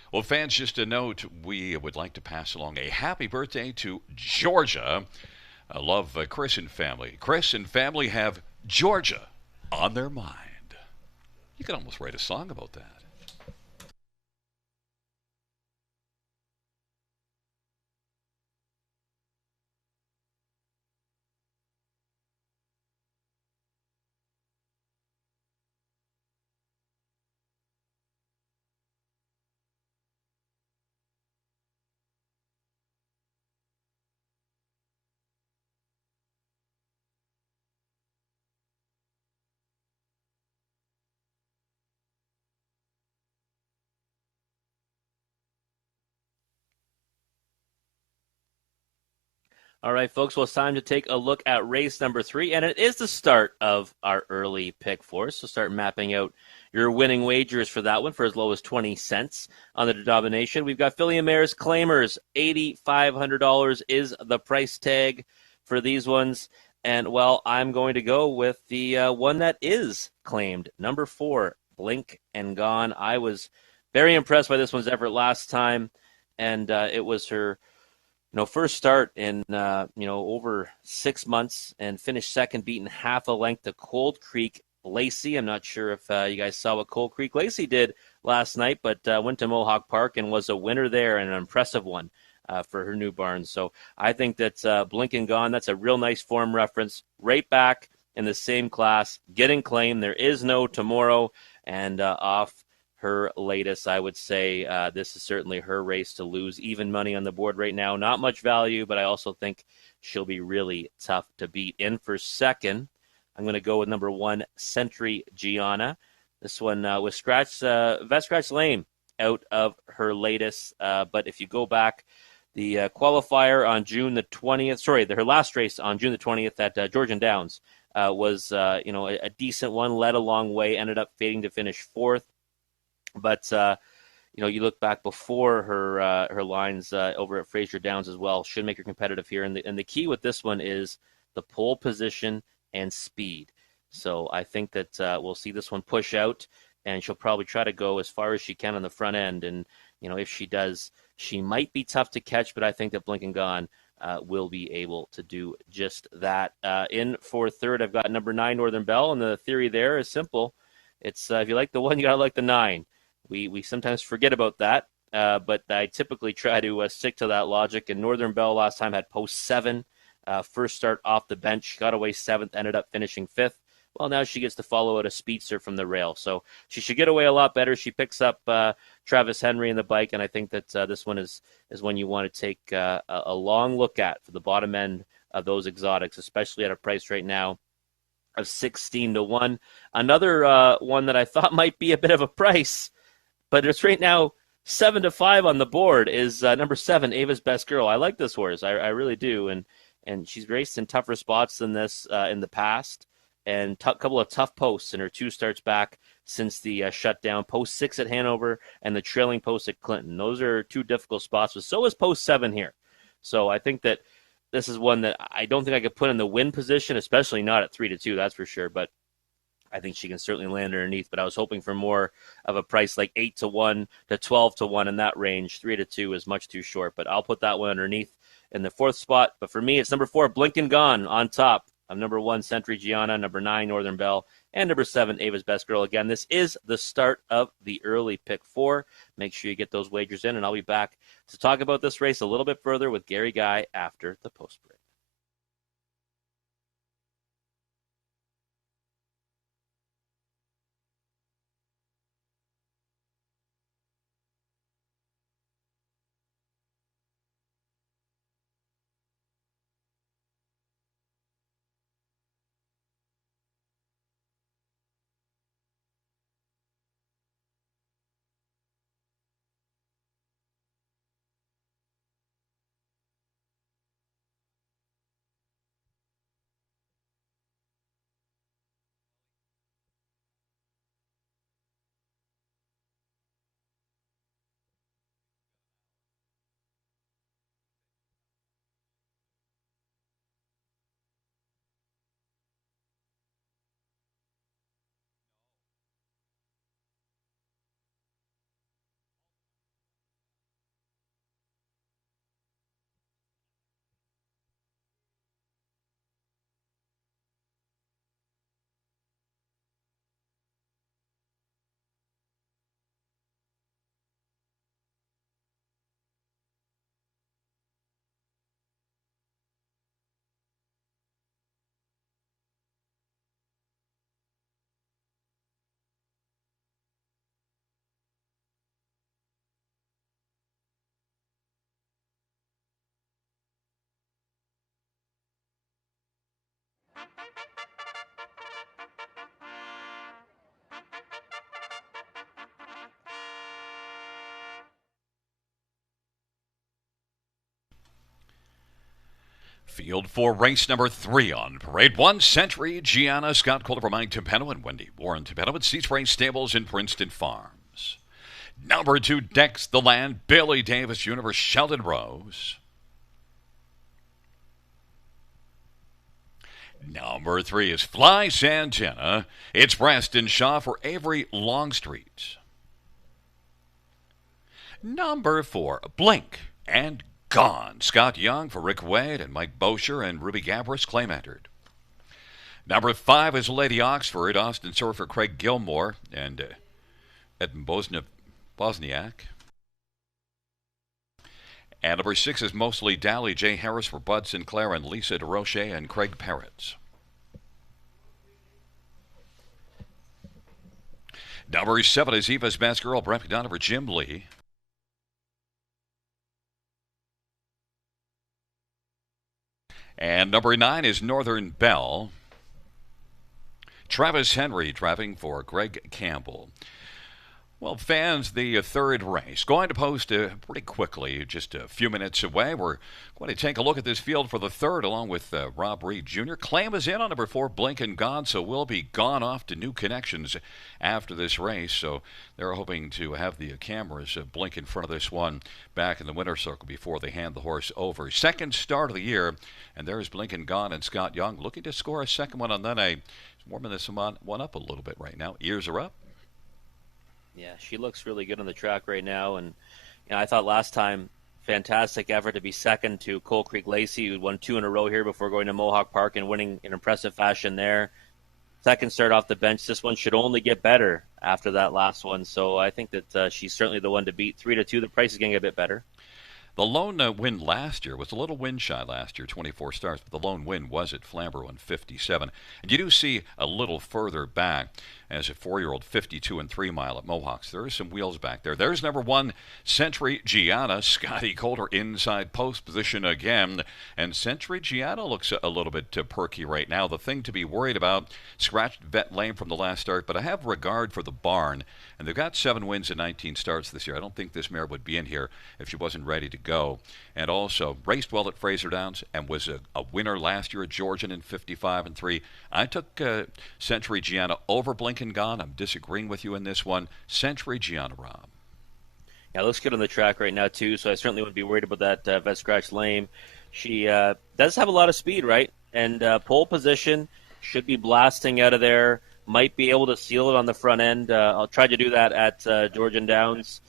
Well, fans, just a note, we would like to pass along a happy birthday to Georgia. I love Chris and family. Chris and family have Georgia on their mind. You could almost write a song about that. All right, folks. Well, it's time to take a look at race number 3, and it is the start of our early pick four. So start mapping out your winning wagers for that one for as low as 20 cents on the denomination. We've got Filly and Mares Claimers. $8,500 is the price tag for these ones. And, well, I'm going to go with the one that is claimed, number 4, Blink and Gone. I was very impressed by this one's effort last time, and it was her first start in over 6 months and finished second, beating half a length to Cold Creek Lacey. I'm not sure if you guys saw what Cold Creek Lacey did last night, but went to Mohawk Park and was a winner there, and an impressive one for her new barn. So I think that Blink and Gone, that's a real nice form reference. Right back in the same class, getting claimed. There is no tomorrow, and off her latest. I would say this is certainly her race to lose. Even money on the board right now. Not much value, but I also think she'll be really tough to beat. In for second, I'm going to go with number 1, Century Gianna. This one was vet scratch lame out of her latest. But if you go back, the qualifier on June the 20th, her last race on June the 20th at Georgian Downs was a decent one, led a long way, ended up fading to finish 4th. But you look back before her lines over at Fraser Downs as well. Should make her competitive here. And the key with this one is the pole position and speed. So I think that we'll see this one push out, and she'll probably try to go as far as she can on the front end. And if she does, she might be tough to catch. But I think that Blink and Gone will be able to do just that. In for third, I've got number 9, Northern Belle, and the theory there is simple. It's if you like the 1, you gotta like the 9. We sometimes forget about that, but I typically try to stick to that logic. And Northern Belle last time had post 7, first start off the bench, got away 7th, ended up finishing 5th. Well, now she gets to follow out a speedster from the rail, so she should get away a lot better. She picks up Travis Henry in the bike, and I think that this one is one you want to take a long look at for the bottom end of those exotics, especially at a price right now of 16 to 1. Another one that I thought might be a bit of a price, but it's right now 7 to 5 on the board, is number 7, Ava's Best Girl. I like this horse. I really do. And she's raced in tougher spots than this in the past, and a couple of tough posts in her 2 starts back since the shutdown. Post 6 at Hanover and the trailing post at Clinton. Those are 2 difficult spots, but so is post 7 here. So I think that this is one that I don't think I could put in the win position, especially not at 3 to 2, that's for sure. But I think she can certainly land underneath, but I was hoping for more of a price like 8 to 1 to 12 to 1 in that range. 3 to 2 is much too short, but I'll put that one underneath in the 4th spot. But for me, it's number 4, Blink and Gone, on top of number 1, Century Gianna, number 9, Northern Belle, and number 7, Ava's Best Girl. Again, this is the start of the early pick 4. Make sure you get those wagers in, and I'll be back to talk about this race a little bit further with Gary Guy after the post break. Field for race number 3 on parade 1. Century Gianna, Scott Kohler for Mike Timpano and Wendy Warren Timpano at Cease Race Stables in Princeton Farms. Number 2, Dex the Land, Billy Davis Universe, Sheldon Rose. Number 3 is Fly Santana. It's Preston Shaw for Avery Longstreet. Number 4, Blink and Gone. Scott Young for Rick Wade and Mike Bosher and Ruby Gabris claim entered. Number 5 is Lady Oxford, Austin Surfer for Craig Gilmore and Edmund Bosniak. And number 6 is Mostly Dally, Jay Harris for Bud Sinclair and Lisa DeRoche and Craig Parrots. Number 7 is Eva's Best Girl, Brett McDonough for Jim Lee. And number 9 is Northern Belle. Travis Henry driving for Greg Campbell. Well, fans, the third race going to post pretty quickly, just a few minutes away. We're going to take a look at this field for the third, along with Rob Reed Jr. Claim is in on number 4, Blink and Gone, so we'll be gone off to new connections after this race. So they're hoping to have the cameras blink in front of this one back in the winner's circle before they hand the horse over. Second start of the year, and there's Blink and Gone and Scott Young looking to score a second one on that. He's warming this one up a little bit right now. Ears are up. Yeah, she looks really good on the track right now. And I thought last time, fantastic effort to be second to Coal Creek Lacey, who won 2 in a row here before going to Mohawk Park and winning in impressive fashion there. Second start off the bench. This one should only get better after that last one. So I think that she's certainly the one to beat. 3-2, the price is getting a bit better. The lone win last year was a little wind shy last year, 24 starts, but the lone win was at Flamborough in 57. And you do see a little further back as a 4-year-old 52 and 3 mile at Mohawks. There is some wheels back there. There's number 1, Century Gianna. Scotty Coulter inside post position again. And Century Gianna looks a little bit perky right now. The thing to be worried about, scratched vet lame from the last start, but I have regard for the barn. And they've got 7 wins in 19 starts this year. I don't think this mare would be in here if she wasn't ready to go. And also raced well at Fraser Downs and was a winner last year at Georgian in 55 and 3. I took Century Gianna over Blink and Gone. I'm disagreeing with you in this one. Century Gianna, Rob. Yeah, looks good on the track right now too, so I certainly wouldn't be worried about that vet scratch lame. She does have a lot of speed, right? And pole position, should be blasting out of there. Might be able to seal it on the front end. I'll try to do that at Georgian Downs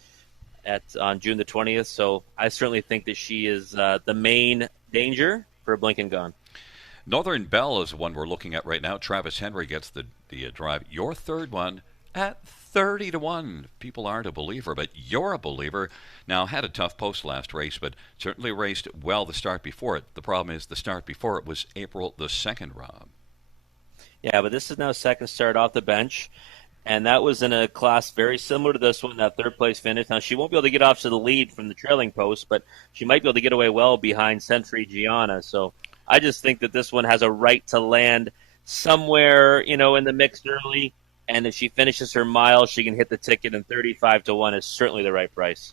on June the 20th. So I certainly think that she is the main danger for Blink and Gone. Northern Belle is the one we're looking at right now. Travis Henry gets the drive. Your third one at 30-1. People aren't a believer, but you're a believer. Now, had a tough post last race, but certainly raced well the start before it. The problem is the start before it was April the 2nd, Rob. Yeah, but this is now second start off the bench, and that was in a class very similar to this one, that third-place finish. Now, she won't be able to get off to the lead from the trailing post, but she might be able to get away well behind Century Gianna. So I just think that this one has a right to land somewhere, in the mix early, and if she finishes her mile, she can hit the ticket, and 35-1 is certainly the right price.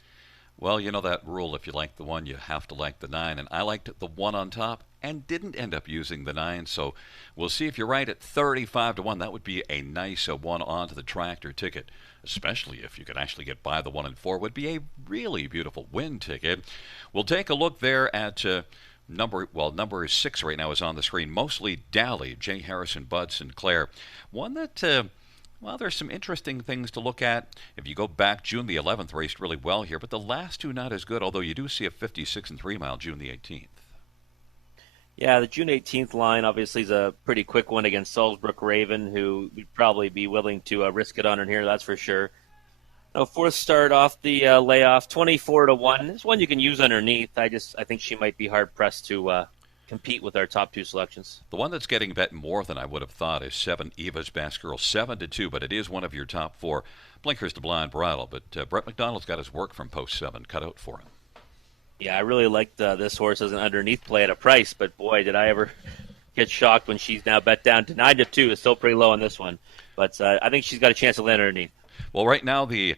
Well, you know that rule, if you like the 1, you have to like the 9, and I liked the 1 on top and didn't end up using the 9, so we'll see if you're right at 35-1. That would be a nice 1 onto the tractor ticket, especially if you could actually get by the 1 and 4. Would be a really beautiful win ticket. We'll take a look there at number 6 right now is on the screen. Mostly Dally, Jay Harrison, Bud Sinclair. One that well, there's some interesting things to look at. If you go back, June the 11th raced really well here, but the last 2 not as good, although you do see a 56 and 3 mile June the 18th. Yeah, the June 18th line obviously is a pretty quick one against Salzbrook Raven, who would probably be willing to risk it on in here, that's for sure. Now, fourth start off the layoff, 24-1. This one you can use underneath. I think she might be hard-pressed to compete with our top 2 selections. The one that's getting bet more than I would have thought is 7 Eva's Best Girl, 7-2, but it is one of your top 4. Blinkers to Blind Bridle, but Brett McDonald's got his work from post 7 cut out for him. Yeah, I really liked this horse as an underneath play at a price, but boy, did I ever get shocked when she's now bet down to 9-2. It's still pretty low on this one, but I think she's got a chance to land underneath. Well, right now the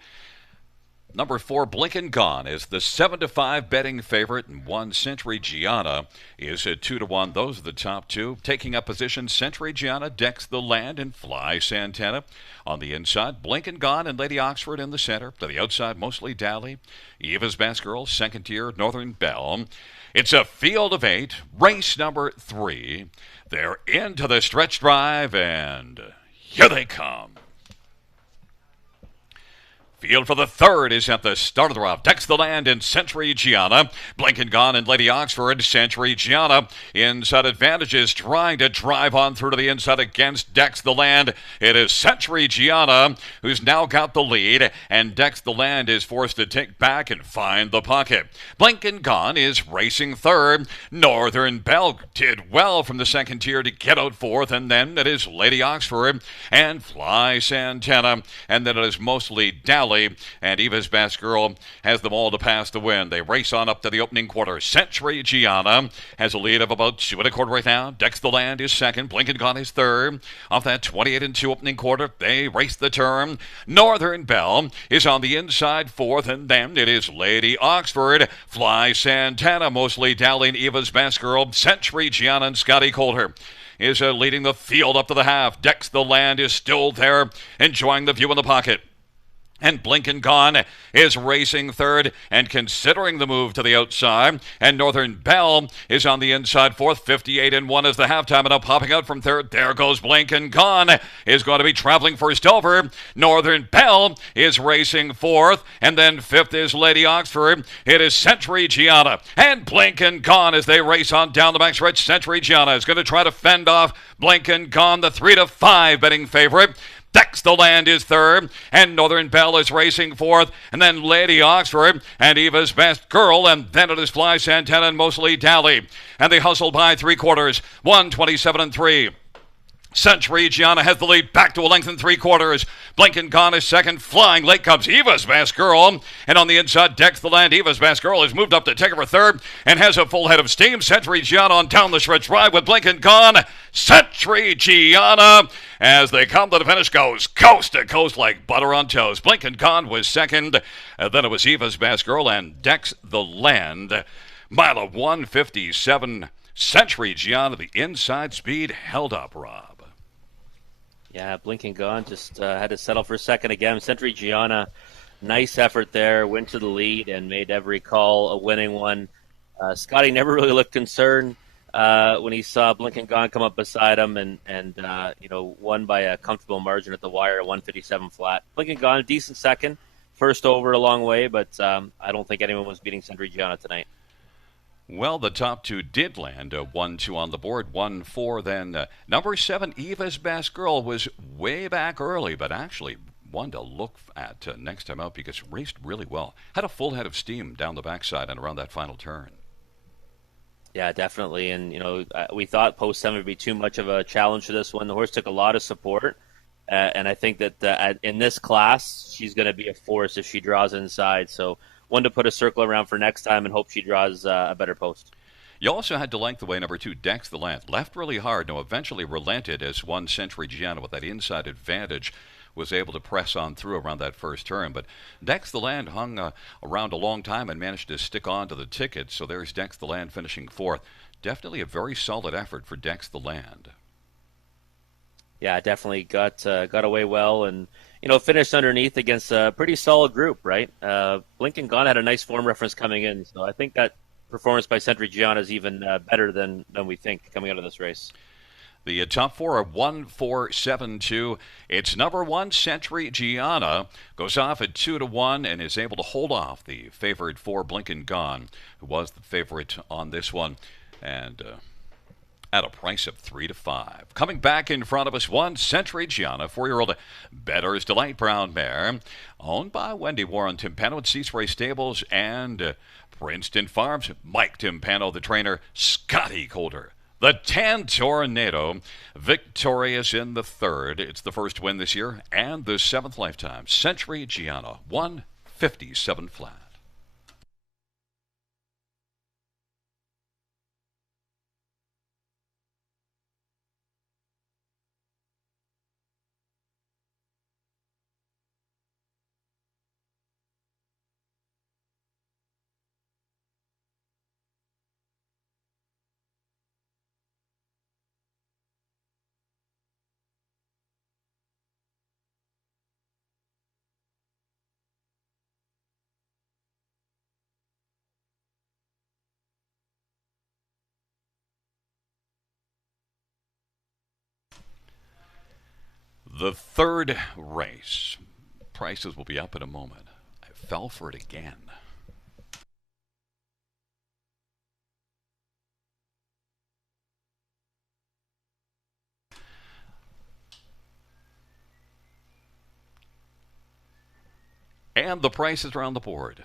Number 4, Blink and Gone is the 7-5 betting favorite, and 1 Century Gianna is at 2-1. Those are the top two. Taking up position, Century Gianna decks the land and Fly Santana. On the inside, Blink and Gone and Lady Oxford in the center. To the outside, mostly Dally. Eva's Best Girl, second tier, Northern Belle. It's a field of 8, race number 3. They're into the stretch drive, and here they come. Field for the third is at the start of the route. Decks the land in Century Gianna. Blink and Gone and Lady Oxford. Century Gianna inside advantages, trying to drive on through to the inside against Decks the Land. It is Century Gianna who's now got the lead, and Decks the Land is forced to take back and find the pocket. Blink and Gone is racing third. Northern Belle did well from the second tier to get out fourth, and then it is Lady Oxford and Fly Santana, and then it is mostly Dally, and Eva's Best Girl has them all to pass the win. They race on up to the opening quarter. Century Gianna has a lead of about 2 1/4 right now. Decks the Land is second. Blink and Gone is third. Off that 28-2 opening quarter, they race the turn. Northern Belle is on the inside fourth, and then it is Lady Oxford, Fly Santana, mostly Dally, and Eva's Best Girl. Century Gianna and Scotty Coulter is leading the field up to the half. Decks the Land is still there, enjoying the view in the pocket. And Blink and Gone is racing third and considering the move to the outside. And Northern Belle is on the inside fourth. 58-1 is the halftime. And now popping out from third. There goes Blink and Gone. Is going to be traveling first over. Northern Belle is racing fourth. And then fifth is Lady Oxford. It is Century Gianna and Blink and Gone as they race on down the backstretch. Century Gianna is going to try to fend off Blink and Gone, the 3-5 betting favorite. Decks the Land is third, and Northern Belle is racing fourth, and then Lady Oxford and Eva's Best Girl, and then it is Fly Santana and mostly Dally. And they hustle by 3/4, 1:27-3. Century Gianna has the lead back to a length and 3/4. Blink and Gone is second. Flying late comes Eva's Best Girl. And on the inside, Decks the Land. Eva's Best Girl has moved up to take over third and has a full head of steam. Century Gianna on down the stretch drive with Blink and Gone. Century Gianna, as they come to the finish, goes coast to coast like butter on toast. Blink and Gone was second. Then it was Eva's Best Girl and Decks the Land. Mile of 1:57. Century Gianna, the inside speed held up, Rob. Yeah, Blink and Gone just had to settle for a second again. Century Gianna, nice effort there, went to the lead and made every call a winning one. Scotty never really looked concerned when he saw Blink and Gone come up beside him and won by a comfortable margin at the wire, 157 flat. Blink and Gone, decent second, first over a long way, but I don't think anyone was beating Century Gianna tonight. Well, the top two did land 1-2 on the board, 1-4. Then number 7, Eva's Best Girl, was way back early, but actually one to look at next time out because raced really well. Had a full head of steam down the backside and around that final turn. Yeah, definitely. And, we thought post 7 would be too much of a challenge for this one. The horse took a lot of support. And I think that in this class, she's going to be a force if she draws inside. So one to put a circle around for next time and hope she draws a better post. You also had to length away number 2, Decks the Land. Left really hard, now eventually relented as 1 Century Gianna with that inside advantage was able to press on through around that first turn. But Decks the Land hung around a long time and managed to stick on to the ticket. So there's Decks the Land finishing fourth. Definitely a very solid effort for Decks the Land. Yeah, definitely got away well and finished underneath against a pretty solid group, right? Blink and Gone had a nice form reference coming in, so I think that performance by Century Gianna is even better than we think coming out of this race. The top 4 are 1-4-7-2. It's number 1, Century Gianna, goes off at 2-1 and is able to hold off the favorite 4, Blink and Gone, who was the favorite on this one. And at a price of 3-5. Coming back in front of us, 1 Century Gianna, 4-year-old Bettor's Delight Brown mare, owned by Wendy Warren Timpano at Ceaseway Stables and Princeton Farms. Mike Timpano, the trainer, Scotty Coulter. The Tan Tornado, victorious in the third. It's the first win this year and the 7th lifetime. Century Gianna, 157 flat. The third race. Prices will be up in a moment. I fell for it again. And the prices are on the board.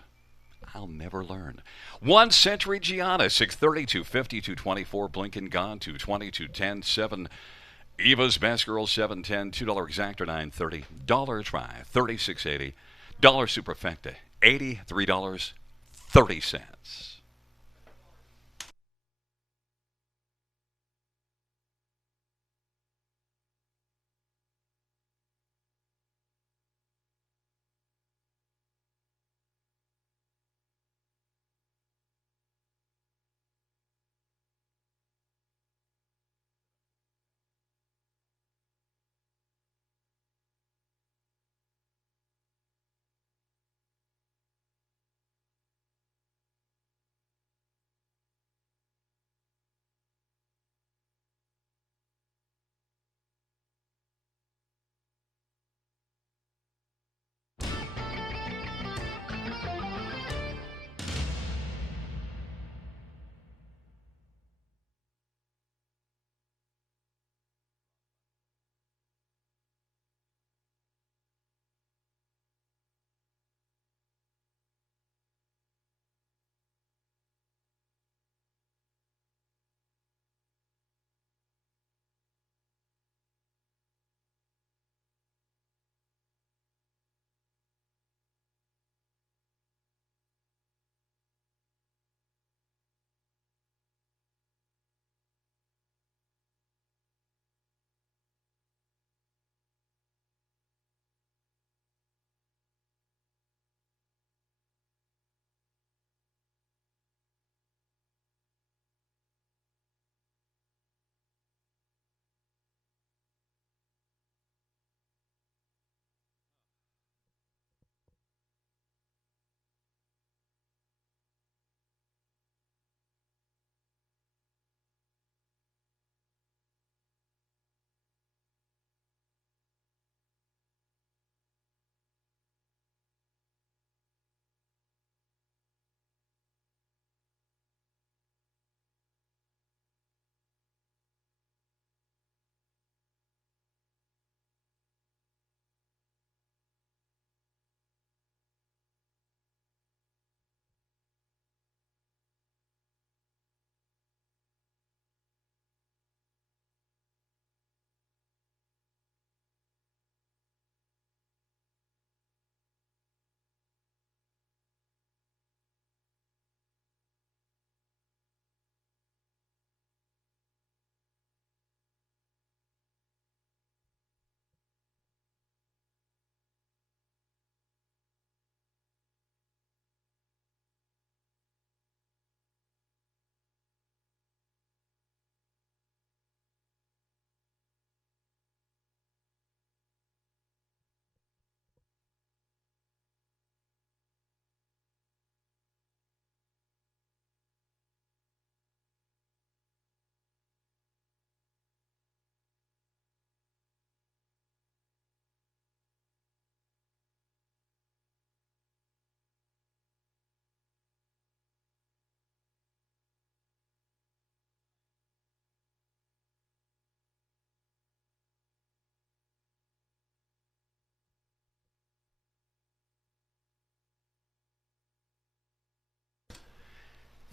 I'll never learn. 1 Century Gianna, 630, 250, 224. Blinken Gone, 220, 210, 7. Eva's Best Girl, 710. $2 Exactor, 930. Dollar Try, 36.80. Dollar Superfecta, $83.30.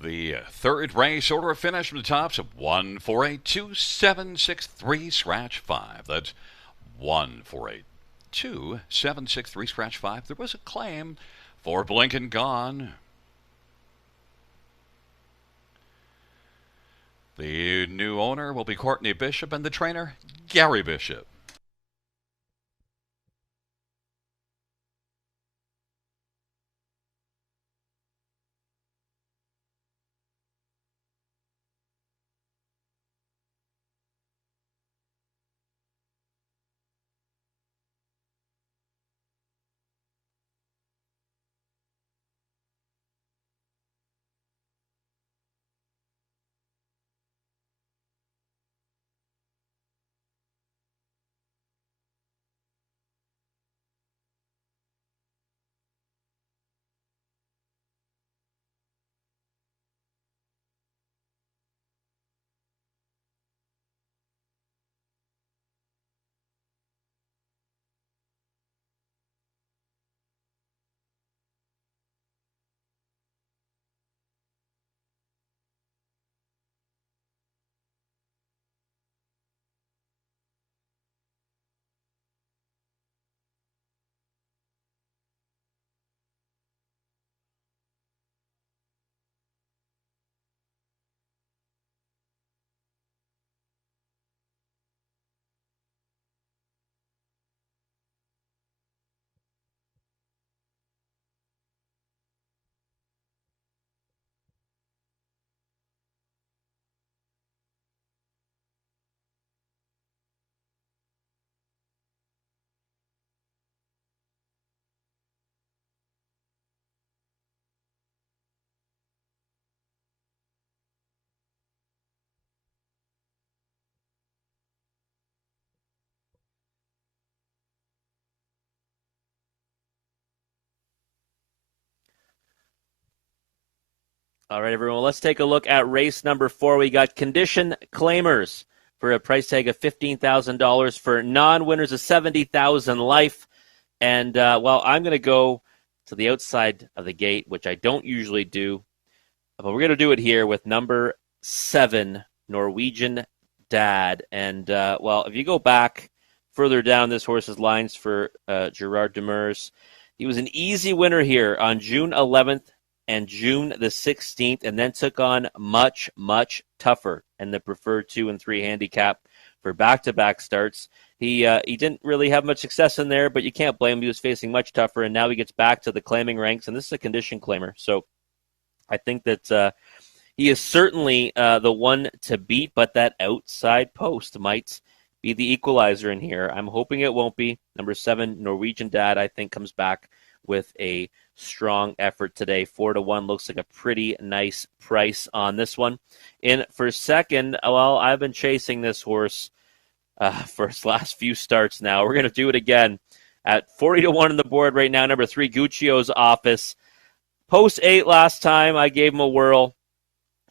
The third race order of finish from the tops of 1482763 scratch 5. That's 1482763 scratch 5. There was a claim for Blinken Gone. The new owner will be Courtney Bishop and the trainer, Gary Bishop. All right, everyone, let's take a look at race number 4. We got condition claimers for a price tag of $15,000 for non-winners of $70,000 life. And, well, I'm going to go to the outside of the gate, which I don't usually do. But we're going to do it here with number 7, Norwegian Dad. And, well, if you go back further down this horse's lines for Gerard Demers, he was an easy winner here on June 11th and June the 16th, and then took on much, much tougher in the preferred 2 and 3 handicap for back-to-back starts. He didn't really have much success in there, but you can't blame him. He was facing much tougher, and now he gets back to the claiming ranks, and this is a condition claimer. So I think that he is certainly the one to beat, but that outside post might be the equalizer in here. I'm hoping it won't be. Number 7, Norwegian Dad, I think, comes back with a strong effort today. 4-1 looks like a pretty nice price on this one. In for second, well, I've been chasing this horse for his last few starts now. We're going to do it again at 40-1 on the board right now. Number 3, Guccio's Office. Post 8 last time, I gave him a whirl.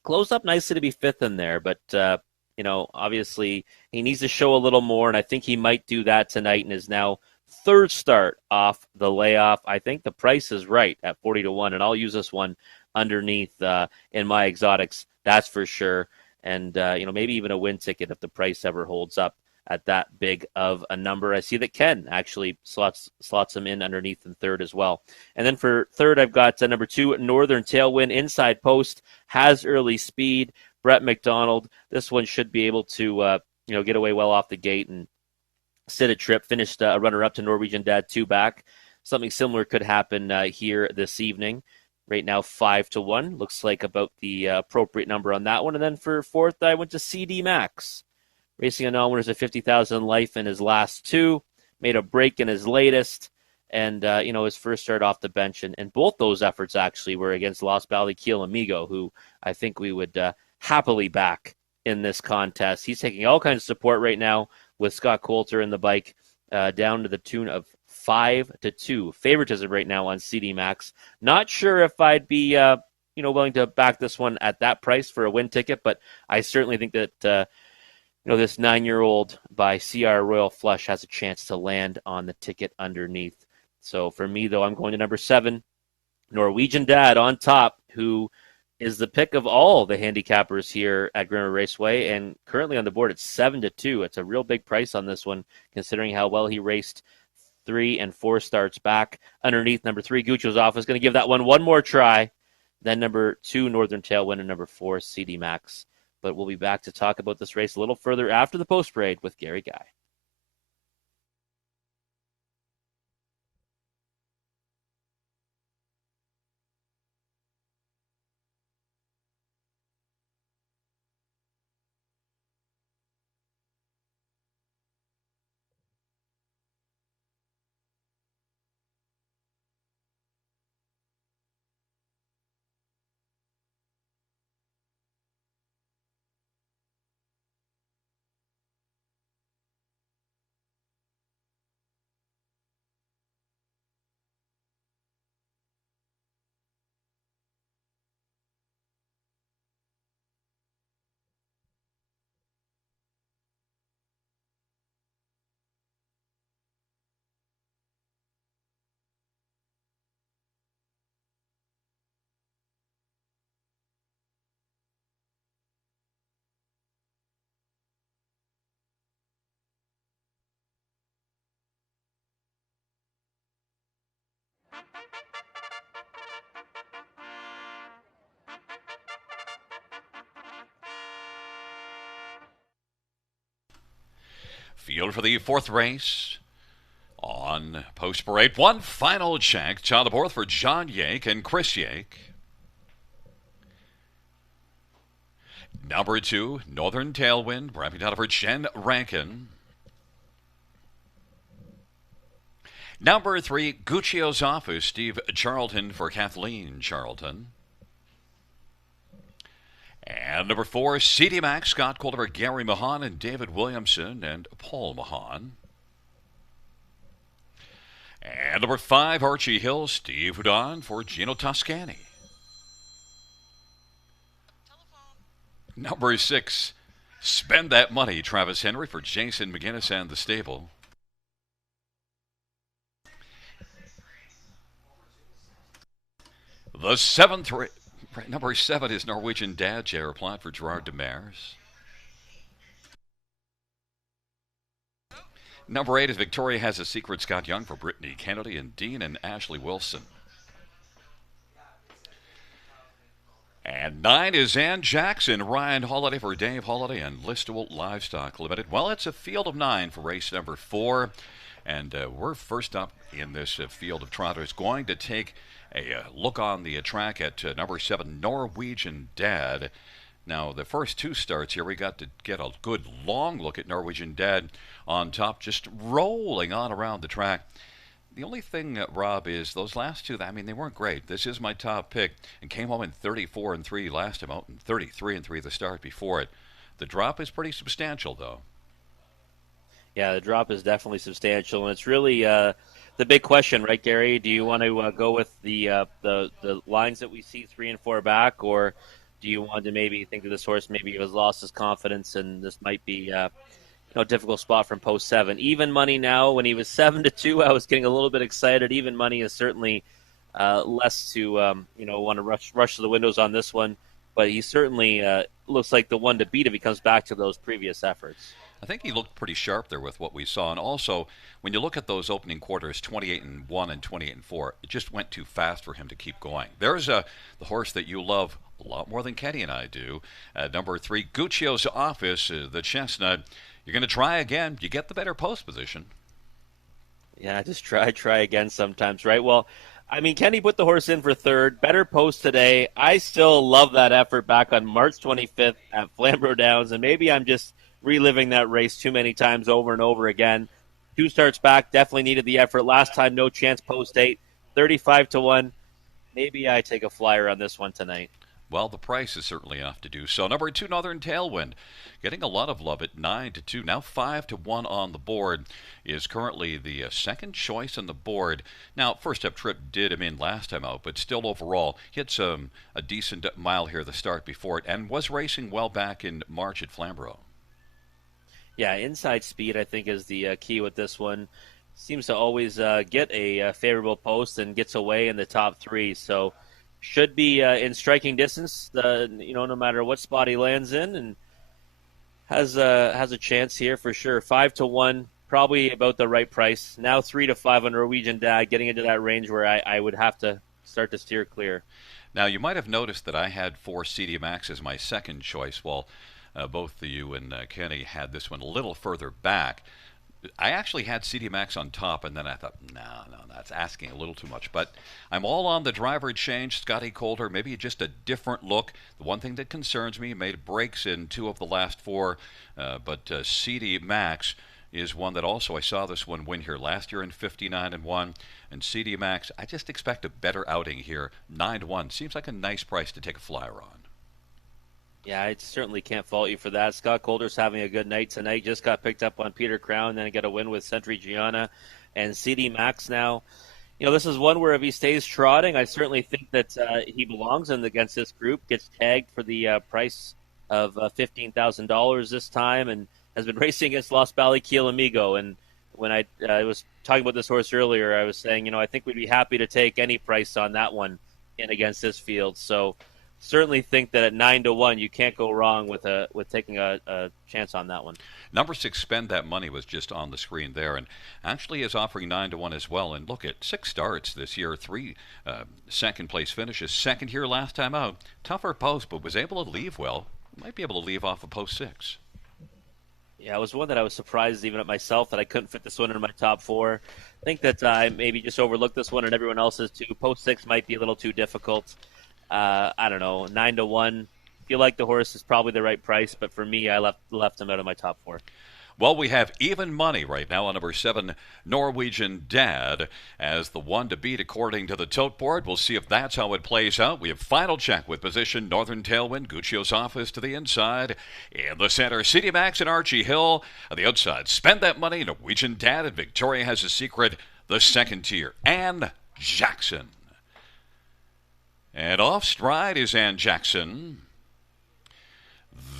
Closed up nicely to be 5th in there, but obviously he needs to show a little more, and I think he might do that tonight and is now 3rd start off the layoff. I think the price is right at 40-1, and I'll use this one underneath in my exotics, that's for sure. And, maybe even a win ticket if the price ever holds up at that big of a number. I see that Ken actually slots him in underneath in 3rd as well. And then for 3rd, I've got number 2, Northern Tailwind, inside post, has early speed. Brett McDonald, this one should be able to, get away well off the gate and sit a trip. Finished a runner-up to Norwegian Dad 2 back. Something similar could happen here this evening. Right now, 5-1. Looks like about the appropriate number on that one. And then for 4th, I went to CD Max. Racing a non-winners of 50,000 life in his last 2. Made a break in his latest. And, his first start off the bench. And both those efforts actually were against Lost Valley Kiel Amigo, who I think we would happily back in this contest. He's taking all kinds of support right now with Scott Coulter in the bike, down to the tune of 5-2. Favoritism right now on CD Max. Not sure if I'd be, willing to back this one at that price for a win ticket, but I certainly think that, this 9-year-old by CR Royal Flush has a chance to land on the ticket underneath. So for me, though, I'm going to number 7, Norwegian Dad on top, who is the pick of all the handicappers here at Grand River Raceway, and currently on the board at 7-2. It's a real big price on this one, considering how well he raced 3 and 4 starts back. Underneath, number 3, Guccio's Office. Going to give that one more try. Then number 2, Northern Tailwind, and number 4, CD Max. But we'll be back to talk about this race a little further after the post parade with Gary Guy. Field for the 4th race on post parade. One final check. On the board for John Yake and Chris Yake. Number 2, Northern Tailwind, wrapping down for Jen Rankin. Number 3, Guccio's Office, Steve Charlton for Kathleen Charlton. And number 4, CD Max, Scott Coulter, Gary Mahan, and David Williamson, and Paul Mahan. And number 5, Archie Hill, Steve Houdon for Gino Toscani. Number 6, Spend That Money, Travis Henry for Jason McGinnis and the stable. The seventh, number 7 is Norwegian Dad, J.R. Plot for Gerard Demers. Number 8 is Victoria Has a Secret, Scott Young for Brittany Kennedy and Dean and Ashley Wilson. And 9 is Ann Jackson, Ryan Holiday for Dave Holiday and Listowel Livestock Limited. Well, it's a field of 9 for race number 4. And we're first up in this field of trotters, going to take a look on the track at number 7, Norwegian Dad. Now, the first 2 starts here, we got to get a good long look at Norwegian Dad on top, just rolling on around the track. The only thing, Rob, is those last 2, I mean, they weren't great. This is my top pick, and came home in 34-3 last time out, and 33-3 the start before it. The drop is pretty substantial, though. Yeah, the drop is definitely substantial, and it's really the big question, right, Gary? Do you want to go with the lines that we see 3 and 4 back, or do you want to maybe think that this horse maybe has lost his confidence, and this might be difficult spot from post 7? Even money now, when he was 7-2, I was getting a little bit excited. Even money is certainly less to want to rush to the windows on this one, but he certainly looks like the one to beat if he comes back to those previous efforts. I think he looked pretty sharp there with what we saw. And also, when you look at those opening quarters, 28-1 and 28-4, it just went too fast for him to keep going. There's the horse that you love a lot more than Kenny and I do. Number 3, Guccio's Office, the chestnut. You're going to try again. You get the better post position. Yeah, just try again sometimes, right? Well, I mean, Kenny put the horse in for 3rd. Better post today. I still love that effort back on March 25th at Flamborough Downs, and maybe I'm just reliving that race too many times over and over again. 2 starts back, definitely needed the effort. Last time, no chance post 8, 35-1. Maybe I take a flyer on this one tonight. Well, the price is certainly enough to do so. Number 2, Northern Tailwind, getting a lot of love at 9-2. Now 5-1 on the board, is currently the second choice on the board. Now, First Up Trip did him in last time out, but still overall hits a decent mile here the start before it, and was racing well back in March at Flamborough. Yeah, inside speed, I think, is the key with this one. Seems to always get a favorable post and gets away in the top 3. So should be in striking distance, no matter what spot he lands in, and has a chance here for sure. 5-1, probably about the right price. Now 3-5 on Norwegian Dad, getting into that range where I would have to start to steer clear. Now, you might have noticed that I had 4 CD Max as my second choice. Well, both of you and Kenny had this one a little further back. I actually had CD Max on top, and then I thought, no, that's asking a little too much. But I'm all on the driver change, Scotty Coulter, maybe just a different look. The one thing that concerns me, made breaks in 2 of the last 4, but CD Max is one that also, I saw this one win here last year in 59-1, and CD Max, I just expect a better outing here. 9-1 seems like a nice price to take a flyer on. Yeah, I certainly can't fault you for that. Scott Coulter's having a good night tonight. Just got picked up on Peter Crown, then got a win with Century Gianna and CD Max now. This is one where if he stays trotting, I certainly think that he belongs in against this group. Gets tagged for the price of $15,000 this time, and has been racing against Lost Valley Kiel Amigo. And when I was talking about this horse earlier, I was saying, I think we'd be happy to take any price on that one in against this field. So certainly think that at 9-1, you can't go wrong with taking a chance on that one. Number 6, Spend That Money, was just on the screen there, and actually is offering 9-1 as well. And look at 6 starts this year, 3 second place finishes. Second here last time out. Tougher post, but was able to leave well. Might be able to leave off of post 6. Yeah, it was one that I was surprised even at myself that I couldn't fit this one in my top 4. I think that I maybe just overlooked this one and everyone else's too. Post 6 might be a little too difficult. I don't know, 9-1. Feel like the horse is probably the right price, but for me, I left him out of my top 4. Well, we have even money right now on number 7, Norwegian Dad, as the one to beat according to the tote board. We'll see if that's how it plays out. We have final check with position Northern Tailwind, Guccio's Office to the inside. In the center, CD Max and Archie Hill. On the outside, Spend That Money, Norwegian Dad, and Victoria Has a Secret, the second tier. Ann Jackson. And off stride is Ann Jackson.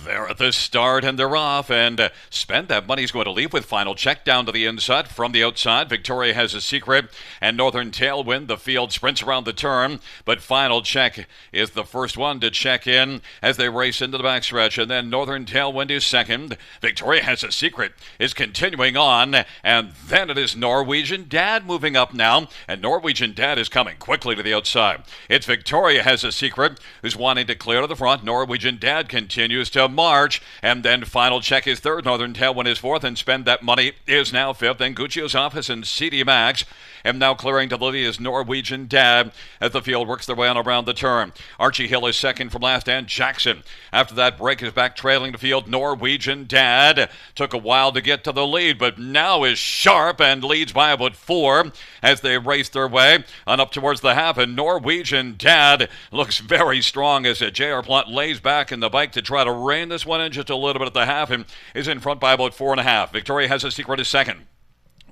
They're at the start and they're off, and Spend That Money's going to leave with final check down to the inside. From the outside, Victoria Has a Secret and Northern Tailwind. The field sprints around the turn, but Final Check is the first one to check in as they race into the backstretch, and then Northern Tailwind is second. Victoria Has a Secret is continuing on, and then it is Norwegian Dad moving up now, and Norwegian Dad is coming quickly to the outside. It's Victoria Has a Secret who's wanting to clear to the front. Norwegian Dad continues to march, and then Final Check is third. Northern Tailwind is fourth, and Spend That Money is now fifth. Then Guccio's Office and CD Max. And now clearing to the lead is Norwegian Dad as the field works their way on around the turn. Archie Hill is second from last, and Jackson after that break is back trailing the field. Norwegian Dad took a while to get to the lead, but now is sharp and leads by about 4 as they race their way on up towards the half. And Norwegian Dad looks very strong as J.R. Plant lays back in the bike to try to rein this one in just a little bit at the half and is in front by about 4.5. Victoria Has a Secret is second.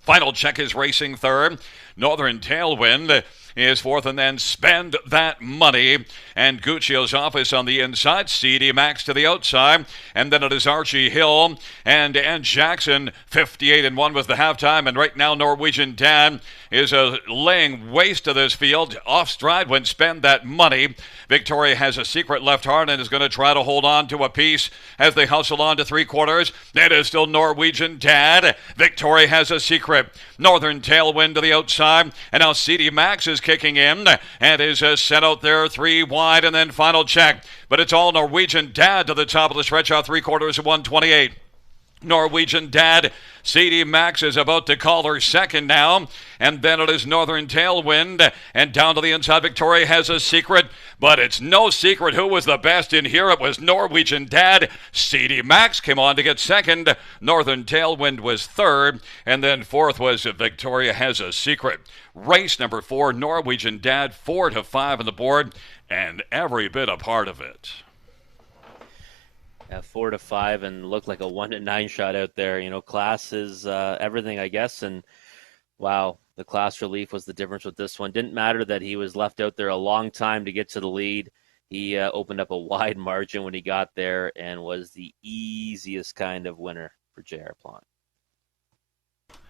Final Check is racing third. Northern Tailwind is fourth, and then Spend That Money and Guccio's Office on the inside, CD Max to the outside, and then it is Archie Hill and Jackson. 58-1 was the halftime, and right now Norwegian Dad is laying waste to this field. Off stride when Spend That Money. Victoria Has a Secret left hard and is going to try to hold on to a piece as they hustle on to three-quarters. It is still Norwegian Dad. Victoria Has a Secret. Northern Tailwind to the outside, and now CD Max is kicking in and is sent out there 3 wide, and then Final Check. But it's all Norwegian Dad to the top of the stretch out three-quarters of 128. Norwegian Dad. CD Max is about to call her second now, and then it is Northern Tailwind, and down to the inside Victoria Has a Secret, but it's no secret who was the best in here. It was Norwegian Dad. CD Max came on to get second. Northern Tailwind was third, and then fourth was Victoria Has a Secret. Race number 4, Norwegian Dad, 4-5 on the board, and every bit a part of it. 4-5 and looked like a 1-9 shot out there. You know, class is everything, I guess. And wow, the class relief was the difference with this one. Didn't matter that he was left out there a long time to get to the lead. He opened up a wide margin when he got there and was the easiest kind of winner for J.R. Plant.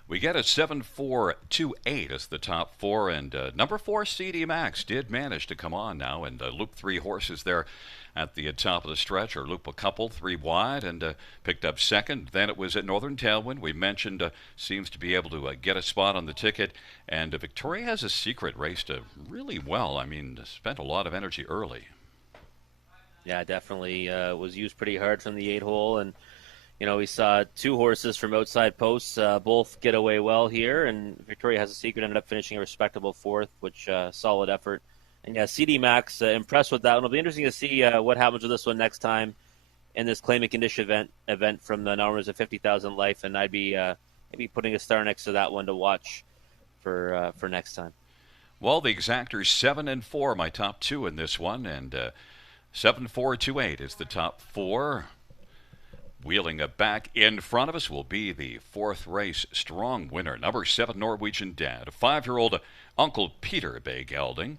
We get a 7-4-2-8 as the top 4, and number 4 CD Max did manage to come on now and loop 3 horses there at the top of the stretch, or loop a couple 3 wide, and picked up second. Then it was at Northern Tailwind. We mentioned seems to be able to get a spot on the ticket, and Victoria Has a Secret raced really well. I mean, spent a lot of energy early. Yeah, definitely was used pretty hard from the 8-hole, and you know, we saw 2 horses from outside posts both get away well here, and Victoria Has a Secret ended up finishing a respectable 4th, which solid effort. And yeah, CD Max impressed with that one. It'll be interesting to see what happens with this one next time in this claim and condition event from the numbers of 50,000 life, and I'd be maybe putting a star next to that one to watch for next time. Well, the exactors 7-4, my top 2 in this one, and 7-4-2-8 is the top 4. Wheeling it back in front of us will be the 4th race strong winner, number 7 Norwegian Dad, a 5-year-old Uncle Peter Bay gelding,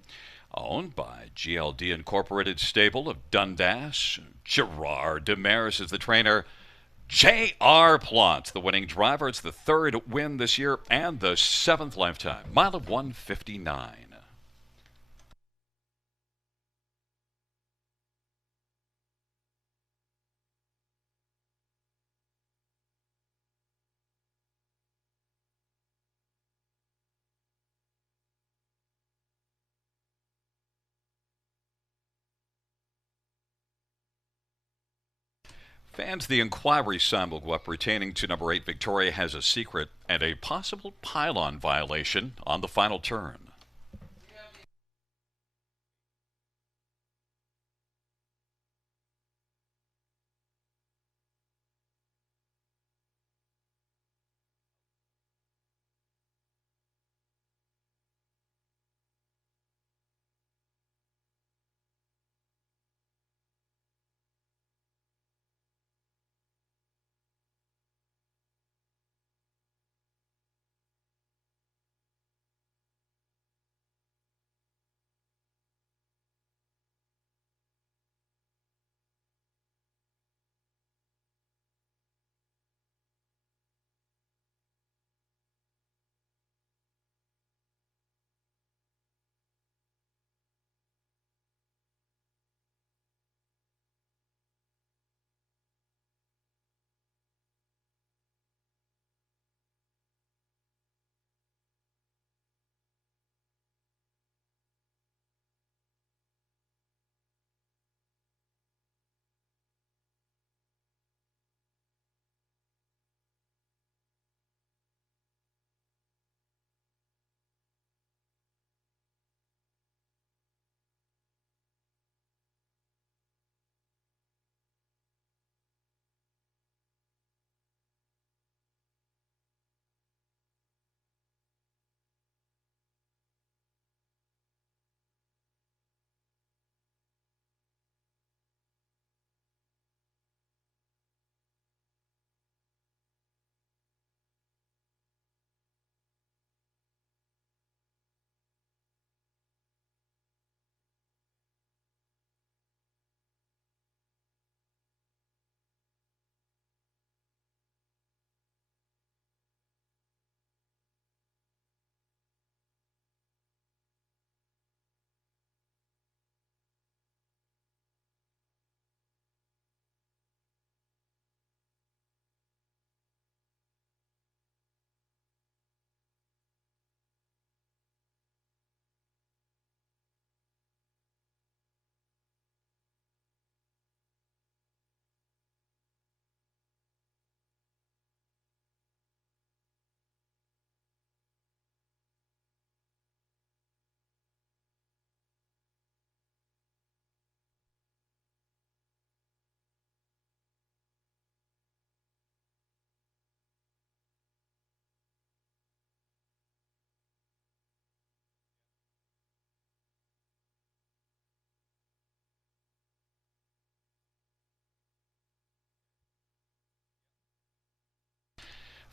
owned by GLD Incorporated Stable of Dundas. Gerard Demers is the trainer. J.R. Plant, the winning driver. It's the 3rd win this year and the 7th lifetime. Mile of 159. Fans, the inquiry sign will go up pertaining to number 8 Victoria Has a Secret and a possible pylon violation on the final turn.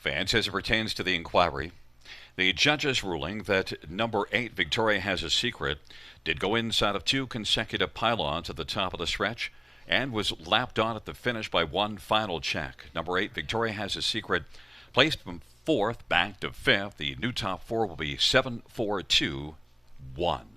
Fans, as it pertains to the inquiry, the judge's ruling that number 8 Victoria Has a Secret did go inside of 2 consecutive pylons at the top of the stretch and was lapped on at the finish by one final check. Number 8 Victoria Has a Secret placed from 4th back to 5th. The new top 4 will be 7, 4, 2, 1.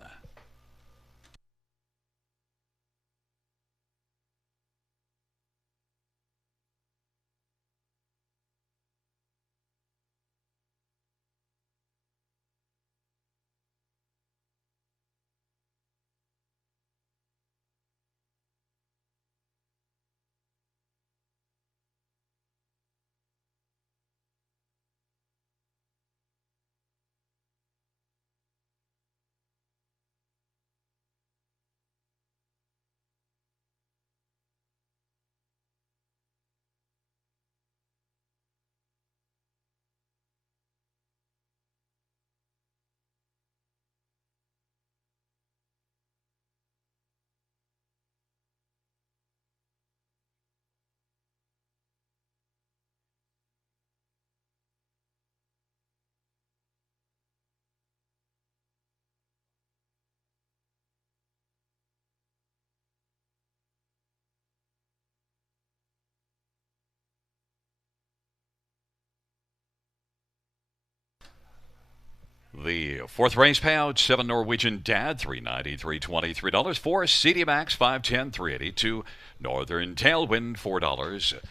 The fourth race payout, 7 Norwegian Dad, $3.90, $3.23. 4 CD Max, $5.10, $3.82. Northern Tailwind, $4. $2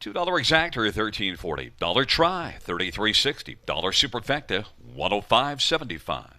exactor, $13.40. Dollar Try, $33.60. Dollar Superfecta, $105.75.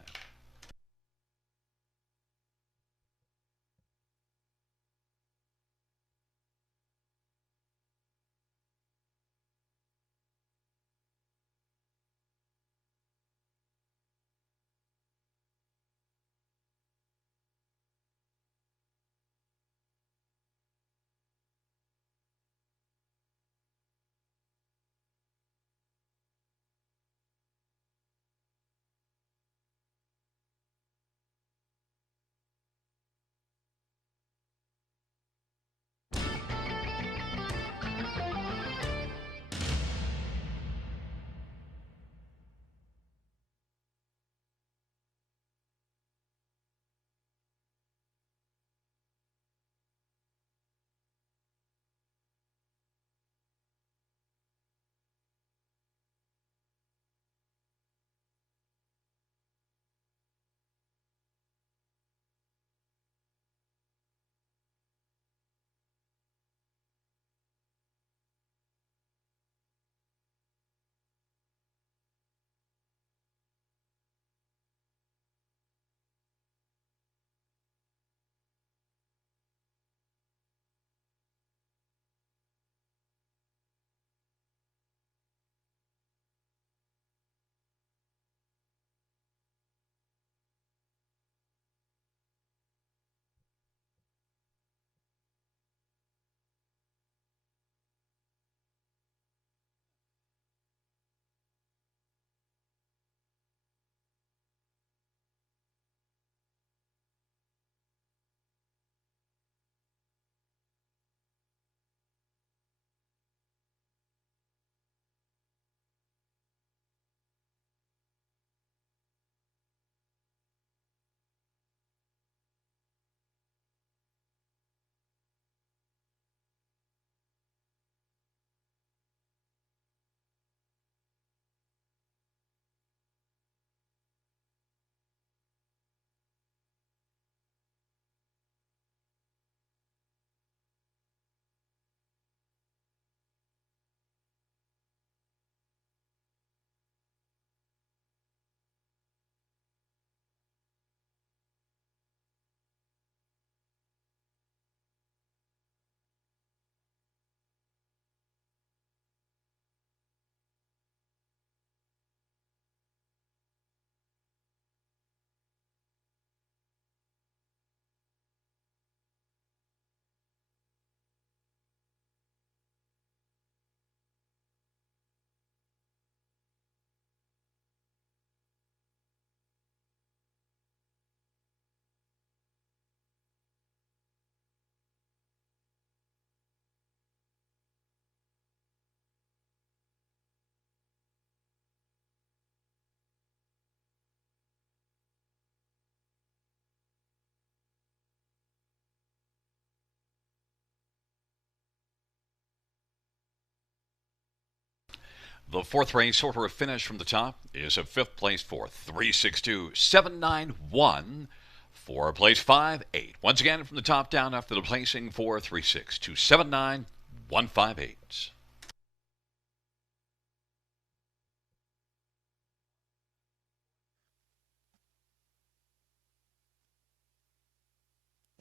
The fourth race order of finish from the top is a fifth place for 362-791 for place 5-8. Once again, from the top down after the placing 436-279-158.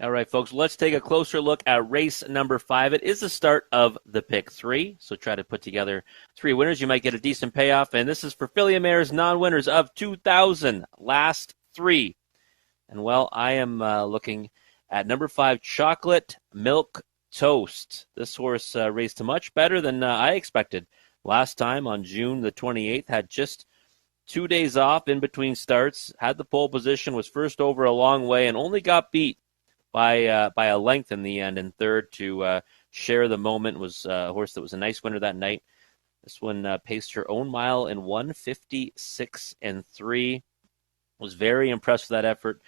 All right, folks, let's take a closer look at race number 5. It is the start of the pick 3, so try to put together 3 winners. You might get a decent payoff, and this is for Filly Mares non-winners of 2000, last 3. And, well, I am looking at number 5, Chocolate Milk Toast. This horse raced much better than I expected last time on June the 28th. Had just 2 days off in between starts, had the pole position, was first over a long way, and only got beat by a length in the end. And third to share the moment was a horse that was a nice winner that night. This one paced her own mile in 156 and 3. Was very impressed with that effort.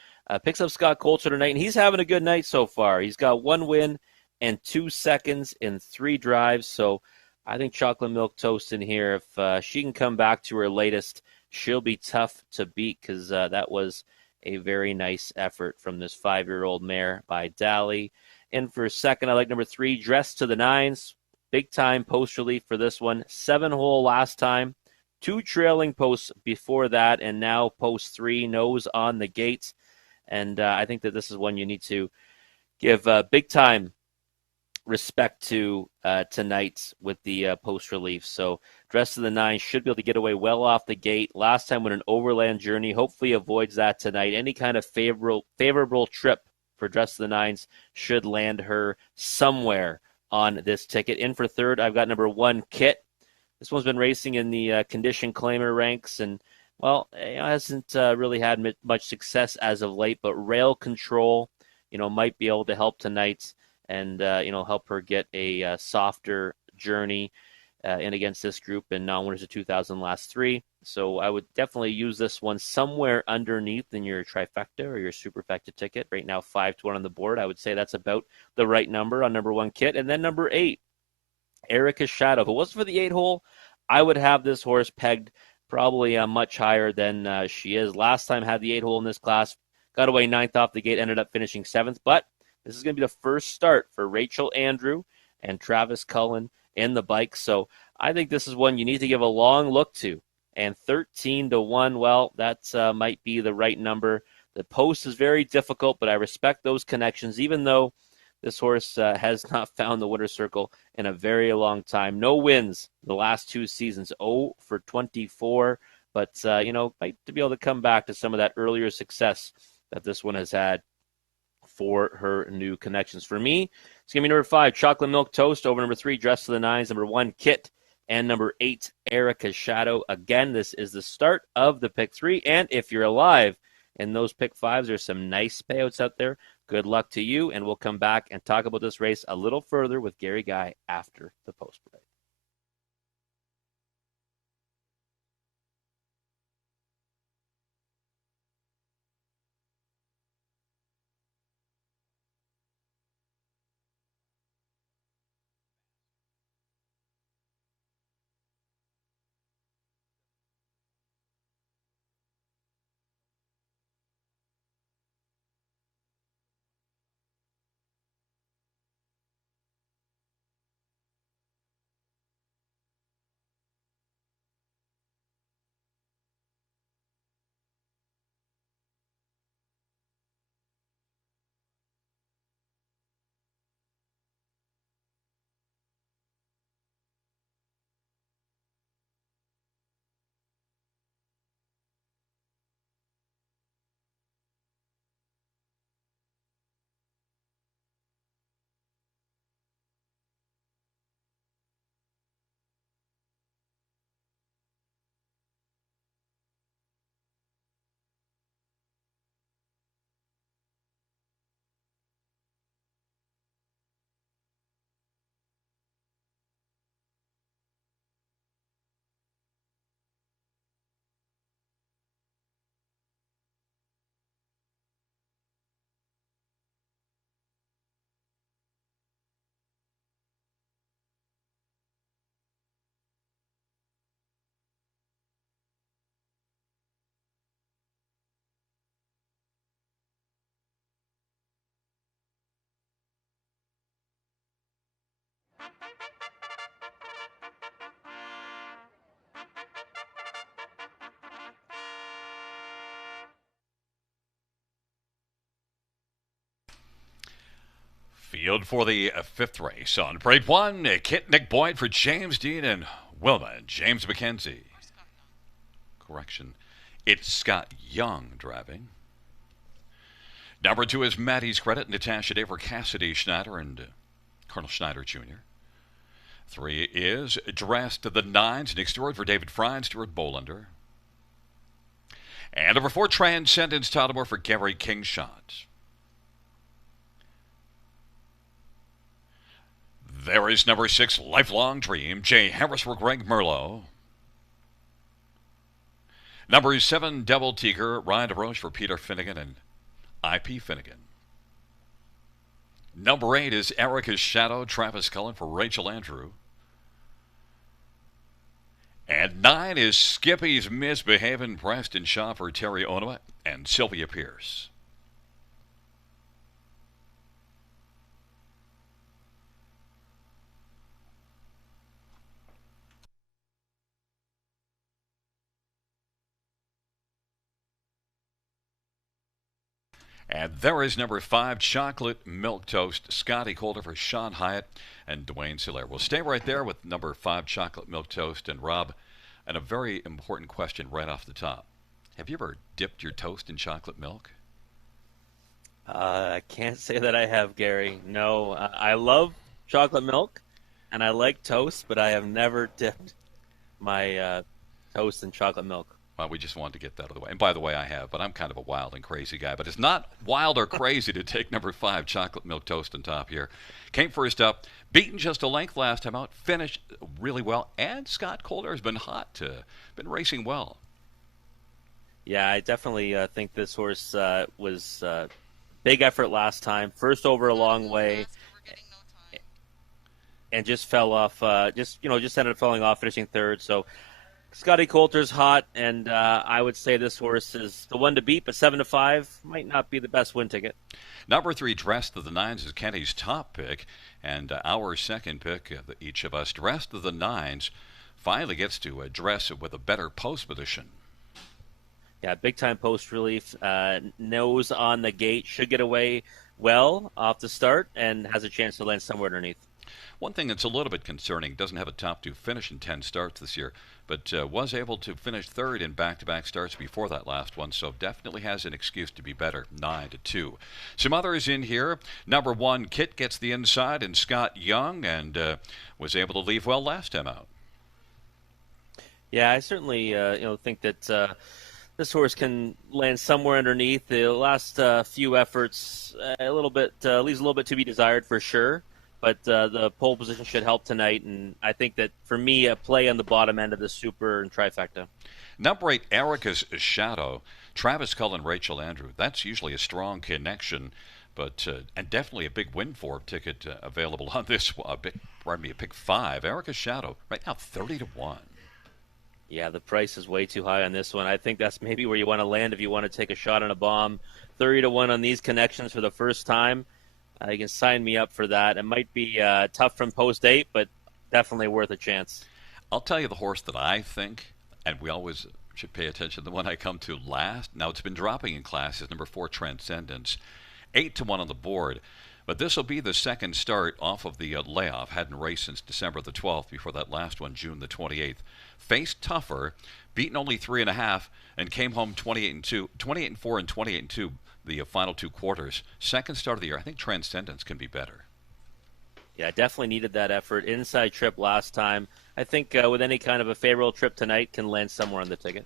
Picks up Scott Coulter tonight, and he's having a good night so far. He's got 1 win and 2 seconds in 3 drives. So I think Chocolate Milk Toast in here, if she can come back to her latest, she'll be tough to beat, because that was a very nice effort from this 5-year-old mare by Daly. And for second, I like number 3, Dressed to the Nines. Big time post relief for this one. 7-hole last time. 2 trailing posts before that, and now post 3, nose on the gate. And I think that this is one you need to give big time respect to tonight with the post relief. So Dressed to the Nine should be able to get away well off the gate. Last time with an overland journey, hopefully avoids that tonight. Any kind of favorable trip for Dressed to the Nines should land her somewhere on this ticket. In for third, I've got number 1, Kit. This one's been racing in the condition claimer ranks, and, well, hasn't really had much success as of late, but rail control, might be able to help tonight and, help her get a softer journey in against this group and non-winners of 2000 last 3. So I would definitely use this one somewhere underneath in your trifecta or your superfecta ticket. Right now, 5-1 on the board. I would say that's about the right number on number 1, Kit. And then number 8, Erica's Shadow. If it wasn't for the 8-hole, I would have this horse pegged probably much higher than she is. Last time had the 8-hole in this class, got away 9th off the gate, ended up finishing 7th. But this is going to be the first start for Rachel Andrew and Travis Cullen in the bike. So I think this is one you need to give a long look to. And 13-1, well, that might be the right number. The post is very difficult, but I respect those connections, even though this horse has not found the winner's circle in a very long time. No wins the last 2 seasons, 0 for 24. But, might to be able to come back to some of that earlier success that this one has had for her new connections. For me, it's going to be number 5, Chocolate Milk Toast, over number 3, Dressed to the Nines, number 1, Kit, and number 8, Erica's Shadow. Again, this is the start of the pick 3, and if you're alive in those pick 5s, there's some nice payouts out there. Good luck to you, and we'll come back and talk about this race a little further with Gary Guy after the post break. Field for the fifth race on parade one. Kit Nick Boyd for James Dean and Wilma James McKenzie. Correction. It's Scott Young driving. Number 2 is Maddie's Credit, Natasha Day for Cassidy Schneider and Colonel Schneider Jr. 3 is Dressed to the Nines, Nick Stewart for David Fry and Stuart Bolander. And number 4, Transcendence Toddamore for Gary Kingshot. There is number 6, Lifelong Dream, Jay Harris for Greg Merlot. Number 7, Devil Tiger, Ryan DeRoche for Peter Finnegan and IP Finnegan. Number 8 is Erica's Shadow, Travis Cullen for Rachel Andrew. And 9 is Skippy's Misbehavin', Preston Shaw for Terry Onoa and Sylvia Pierce. And there is number 5, Chocolate Milk Toast, Scotty Calder for Sean Hyatt and Dwayne Sillaire. We'll stay right there with number 5, Chocolate Milk Toast. And Rob, and a very important question right off the top. Have you ever dipped your toast in chocolate milk? I can't say that I have, Gary. No, I love chocolate milk, and I like toast, but I have never dipped my toast in chocolate milk. Well, we just wanted to get that out of the way. And by the way, I have, but I'm kind of a wild and crazy guy. But it's not wild or crazy to take number 5, Chocolate Milk Toast on top here. Came first up, beaten just a length last time out, finished really well. And Scott Calder has been hot, been racing well. Yeah, I definitely think this horse was big effort last time. First over a long way. And just fell off, just ended up falling off, finishing third. So Scotty Coulter's hot, and I would say this horse is the one to beat, but 7-5 might not be the best win ticket. Number 3, Dressed to the Nines, is Kenny's top pick, and our second pick, each of us, Dressed to the Nines, finally gets to dress with a better post position. Yeah, big-time post relief, nose on the gate, should get away well off the start, and has a chance to land somewhere underneath. One thing that's a little bit concerning, doesn't have a top 2 finish in 10 starts this year, but was able to finish third in back-to-back starts before that last one, so definitely has an excuse to be better, 9-2. Some others in here. Number 1, Kit gets the inside, and Scott Young, and was able to leave well last time out. Yeah, I certainly think that this horse can land somewhere underneath. The last few efforts, a little bit leaves a little bit to be desired for sure. But the pole position should help tonight, and I think that, for me, a play on the bottom end of the super and trifecta. Number 8, Erica's Shadow, Travis Cullen, Rachel Andrew. That's usually a strong connection, but and definitely a big win for ticket available on this. Pick 5, Erica's Shadow, right now 30-1. Yeah, the price is way too high on this one. I think that's maybe where you want to land if you want to take a shot on a bomb. 30-1 on these connections for the first time. You can sign me up for that. It might be tough from post 8, but definitely worth a chance. I'll tell you the horse that I think, and we always should pay attention to the one I come to last. Now, it's been dropping in class, is number 4, Transcendence. 8-1 on the board. But this will be the second start off of the layoff. Hadn't raced since December the 12th, before that last one, June the 28th. Faced tougher, beaten only 3.5, and came home 28-2, 28-4, and 28-2. The final 2 quarters. Second start of the year. I think Transcendence can be better. Yeah, definitely needed that effort. Inside trip last time. I think with any kind of a favorable trip tonight, can land somewhere on the ticket.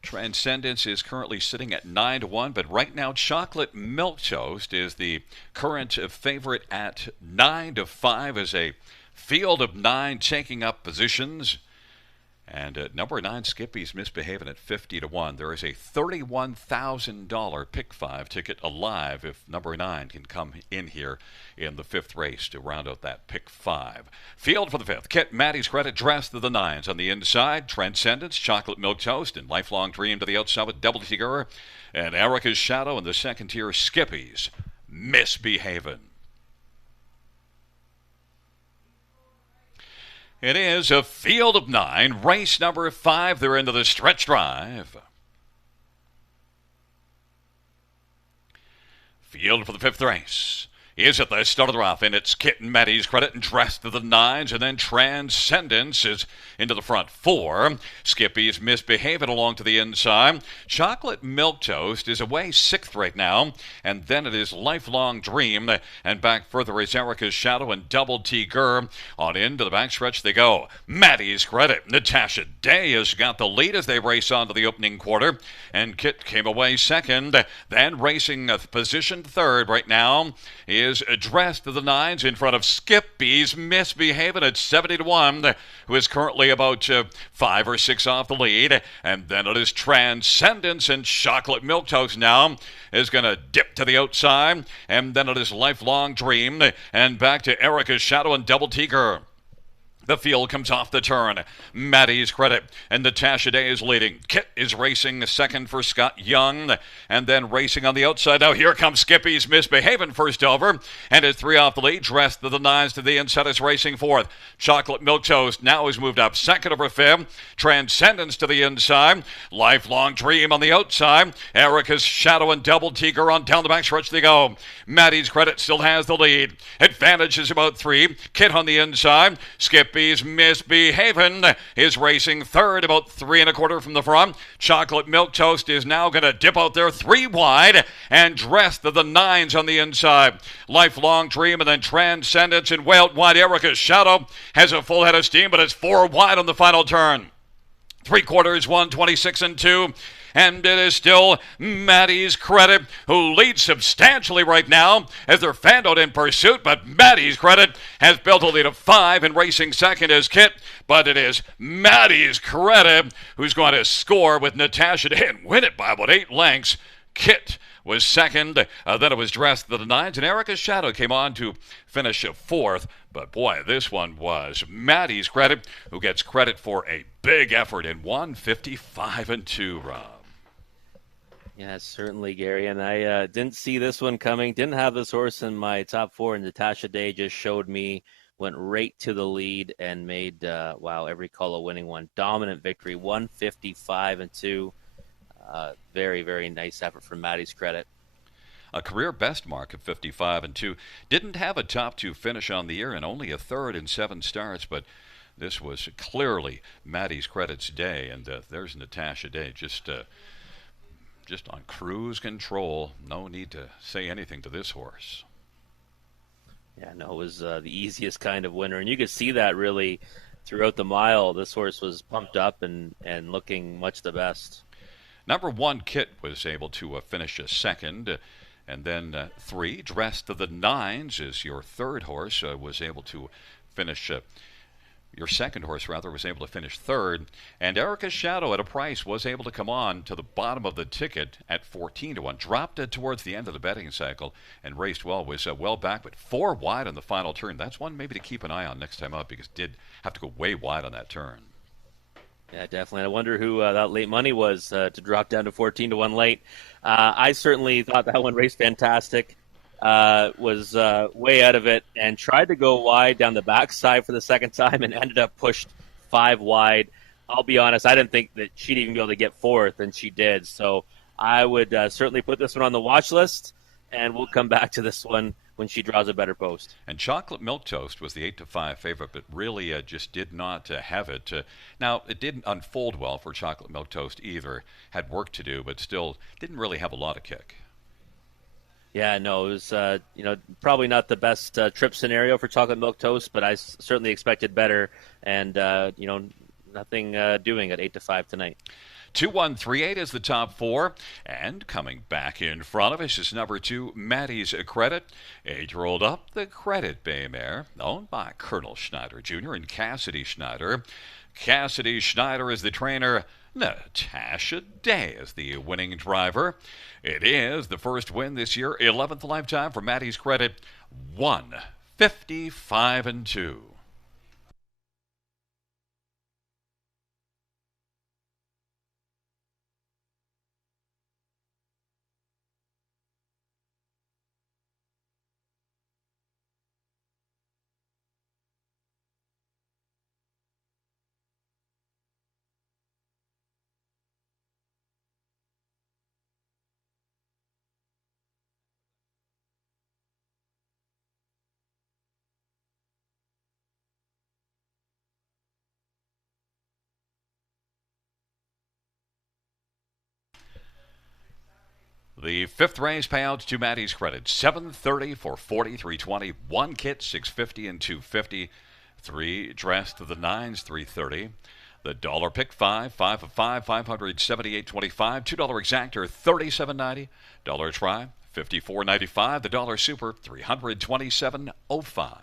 Transcendence is currently sitting at 9-1, but right now Chocolate Milk Toast is the current favorite at 9-5 as a field of 9 taking up positions. And at number 9, Skippy's Misbehaving at 50-1. There is a $31,000 pick 5 ticket alive if number 9 can come in here in the 5th race to round out that pick 5. Field for the 5th. Kit Maddie's Credit, Dressed to the Nines on the inside. Transcendence, Chocolate Milk Toast, and Lifelong Dream to the outside with Double Tiger. And Erica's Shadow in the second tier, Skippy's Misbehaving. It is a field of 9, race number 5. They're into the stretch drive. Field for the 5th race is at the start of the rough, and it's Kit and Maddie's Credit and Dressed to the Nines, and then Transcendence is into the front 4. Skippy's Misbehaving along to the inside. Chocolate Milk Toast is away 6th right now, and then it is Lifelong Dream, and back further is Erica's Shadow and Double T Gur. On into the backstretch they go. Maddie's Credit, Natasha Day has got the lead as they race on to the opening quarter, and Kit came away 2nd. Then racing position 3rd right now is Dressed to the Nines in front of Skippy's Misbehaving at 70-1, who is currently about 5 or 6 off the lead. And then it is Transcendence, and Chocolate Milk Toast now is going to dip to the outside. And then it is Lifelong Dream, and back to Erica's Shadow and Double Tiger. The field comes off the turn. Maddie's Credit and Natasha Day is leading. Kit is racing 2nd for Scott Young, and then racing on the outside. Now here comes Skippy's Misbehaving first over, and is 3 off the lead. Dressed to the Nines to the inside is racing 4th. Chocolate Milk Toast now has moved up 2nd over 5th. Transcendence to the inside. Lifelong Dream on the outside. Erica's Shadow and Double Tiger on down the back stretch they go. Maddie's Credit still has the lead. Advantage is about 3. Kit on the inside. Skippy's Misbehaving is racing 3rd, about 3 1/4 from the front. Chocolate Milk Toast is now going to dip out there 3 wide, and Dressed to the Nines on the inside. Lifelong Dream and then Transcendence, and way out wide Erica's Shadow has a full head of steam, but it's 4 wide on the final turn. 3/4, 1:26 and 2. And it is still Maddie's Credit, who leads substantially right now as they're fanned out in pursuit. But Maddie's Credit has built a lead of 5, and racing 2nd is Kit. But it is Maddie's Credit who's going to score with Natasha Day and win it by about 8 lengths. Kit was 2nd. Then it was Dressed to the Nines, and Erica's Shadow came on to finish 4th. But boy, this one was Maddie's Credit, who gets credit for a big effort in 155 and 2, Rob. Yeah, certainly, Gary. And I didn't see this one coming. Didn't have this horse in my top 4, and Natasha Day just showed me, went right to the lead and made, every call a winning one. Dominant victory, 155 and 2. Very, very nice effort from Maddie's Credit. A career best mark of 55 and 2. Didn't have a top 2 finish on the year, and only a 3rd in 7 starts, but this was clearly Maddie's Credit's day. And there's Natasha Day just on cruise control. No need to say anything to this horse. Yeah, no, it was the easiest kind of winner. And you could see that really throughout the mile. This horse was pumped up and looking much the best. Number 1, Kit, was able to finish 2nd. And then 3, Dressed to the Nines, is your 3rd horse, was able to finish your 2nd horse, rather, was able to finish 3rd. And Erica's Shadow at a price was able to come on to the bottom of the ticket at 14-1. Dropped it towards the end of the betting cycle and raced well. Was well back, but 4 wide on the final turn. That's one maybe to keep an eye on next time up, because it did have to go way wide on that turn. Yeah, definitely. I wonder who that late money was to drop down to 14-1 late. I certainly thought that one raced fantastic. Was way out of it and tried to go wide down the backside for the 2nd time and ended up pushed 5 wide. I'll be honest, I didn't think that she'd even be able to get 4th, and she did. So I would certainly put this one on the watch list, and we'll come back to this one when she draws a better post. And Chocolate Milk Toast was the 8-5 favorite, but really just did not have it. Now, it didn't unfold well for Chocolate Milk Toast either. Had work to do, but still didn't really have a lot of kick. Yeah, no, it was probably not the best trip scenario for Chocolate Milk Toast, but I certainly expected better, and nothing doing at 8-5 tonight. 2-1-3-8 is the top 4, and coming back in front of us is number 2, Maddie's Credit. 8-year-old up the Credit Bay mare, owned by Colonel Schneider Jr. and Cassidy Schneider. Cassidy Schneider is the trainer. Natasha Day is the winning driver. It is the first win this year, 11th lifetime for Maddie's Credit, 155 and 2. The fifth race payouts to Maddie's credit, $730 for 4320, one kit, $650 and $250, three dressed to the nines, $330. The dollar pick five, 5 of 5, $578.25. $2 exactor, $37.90. Dollar try, $54.95. The dollar super, $327.05.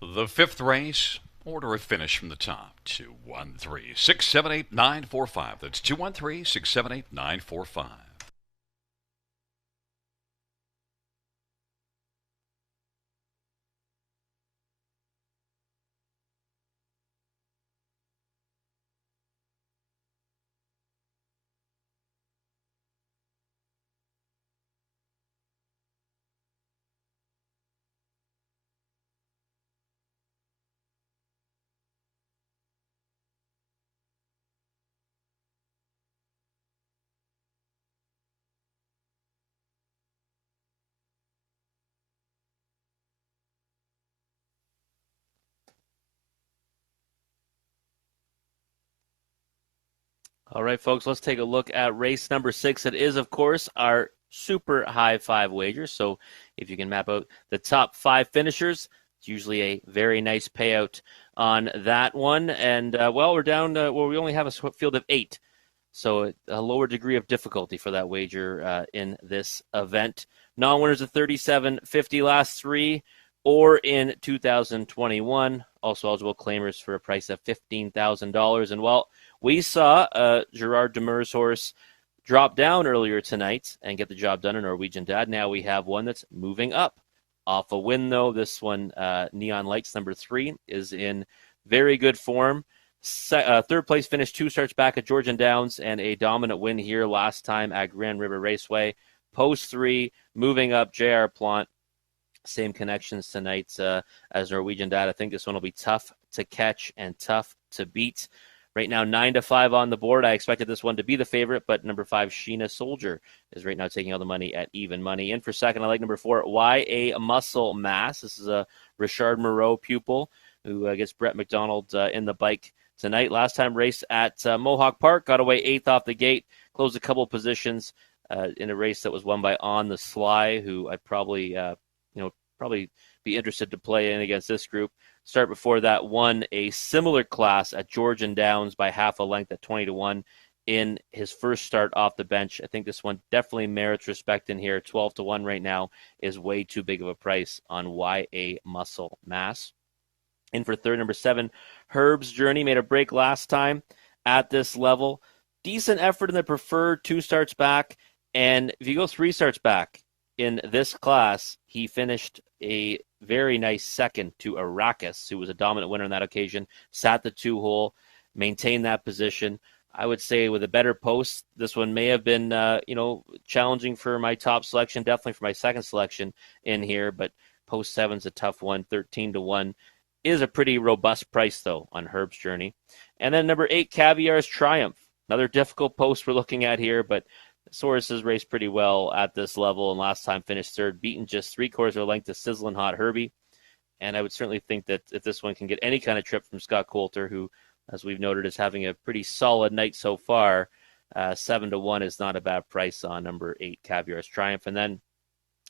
The fifth race, order of finish from the top, 213 678 945. That's 213 678 945. All right, folks, let's take a look at race number 6. It is, of course, our super high five wager. So if you can map out the top 5 finishers, it's usually a very nice payout on that one. And, well, we're down, we only have a field of 8. So a lower degree of difficulty for that wager in this event. Non-winners of $37.50 last 3 or in 2021. Also eligible claimers for a price of $15,000. And, well, We saw Gerard Demer's horse drop down earlier tonight and get the job done in Norwegian Dad. Now we have one that's moving up. Off a win, though, this one, Neon Lights, number 3, is in very good form. Third place finish, 2 starts back at Georgian Downs, and a dominant win here last time at Grand River Raceway. Post 3, moving up, J.R. Plant. Same connections tonight as Norwegian Dad. I think this one will be tough to catch and tough to beat. Right now, 9-5 on the board. I expected this one to be the favorite, but number 5, Sheena Soldier, is right now taking all the money at even money. In for second, I like number 4, YA Muscle Mass. This is a Richard Moreau pupil who gets Brett McDonald in the bike tonight. Last time raced at Mohawk Park, got away 8th off the gate, closed a couple positions in a race that was won by On the Sly, who I'd probably be interested to play in against this group. Start before that won a similar class at Georgian Downs by half a length at 20-1 in his first start off the bench. I think this one definitely merits respect in here. 12-1 right now is way too big of a price on YA Muscle Mass. In for third, number 7, Herb's Journey, made a break last time at this level. Decent effort in the preferred, 2 starts back. And if you go 3 starts back in this class, he finished a very nice second to Arrakis, who was a dominant winner on that occasion, sat the 2-hole, maintained that position. I would say with a better post, this one may have been, challenging for my top selection, definitely for my second selection in here, but post 7's a tough one. 13-1 is a pretty robust price, though, on Herb's Journey. And then number 8, Caviar's Triumph. Another difficult post we're looking at here, but Soros has raced pretty well at this level, and last time finished third, beaten just 3/4 of a length to Sizzlin' Hot Herbie. And I would certainly think that if this one can get any kind of trip from Scott Coulter, who, as we've noted, is having a pretty solid night so far, 7-1 is not a bad price on number 8, Caviar's Triumph. And then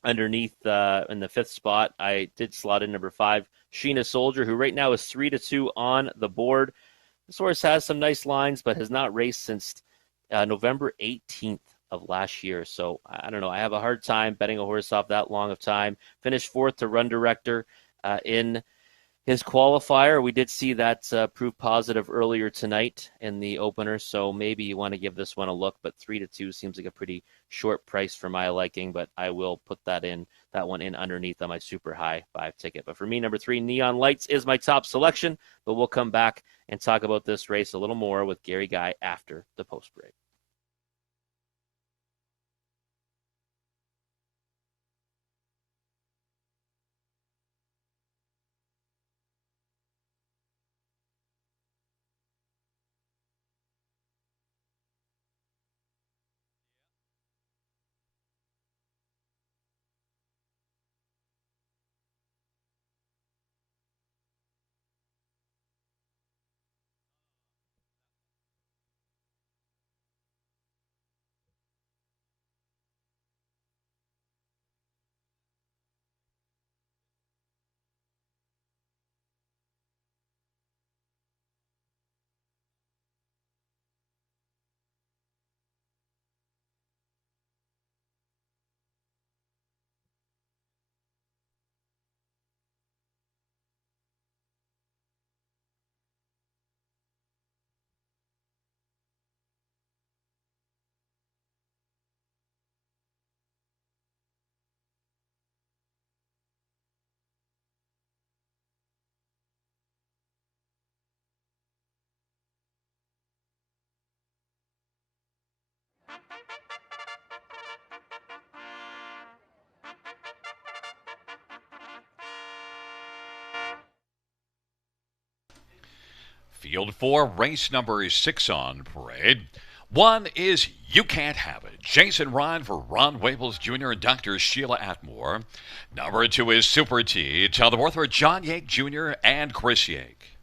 underneath in the 5th spot, I did slot in number 5, Sheena Soldier, who right now is 3-2 on the board. This horse has some nice lines, but has not raced since November 18th. Of last year. So I don't know. I have a hard time betting a horse off that long of time. Finished 4th to Run Director in his qualifier. We did see that prove positive earlier tonight in the opener. So maybe you want to give this one a look, but 3-2 seems like a pretty short price for my liking, but I will put that one in underneath on my super high 5 ticket. But for me, number 3, Neon Lights is my top selection, but we'll come back and talk about this race a little more with Gary Guy after the post break. Field 4, race number 6 on parade. 1 is You Can't Have It. Jason Ryan for Ron Wabels Jr. and Dr. Sheila Atmore. Number 2 is Super T. Tell the fourth for John Yake Jr. and Chris Yake.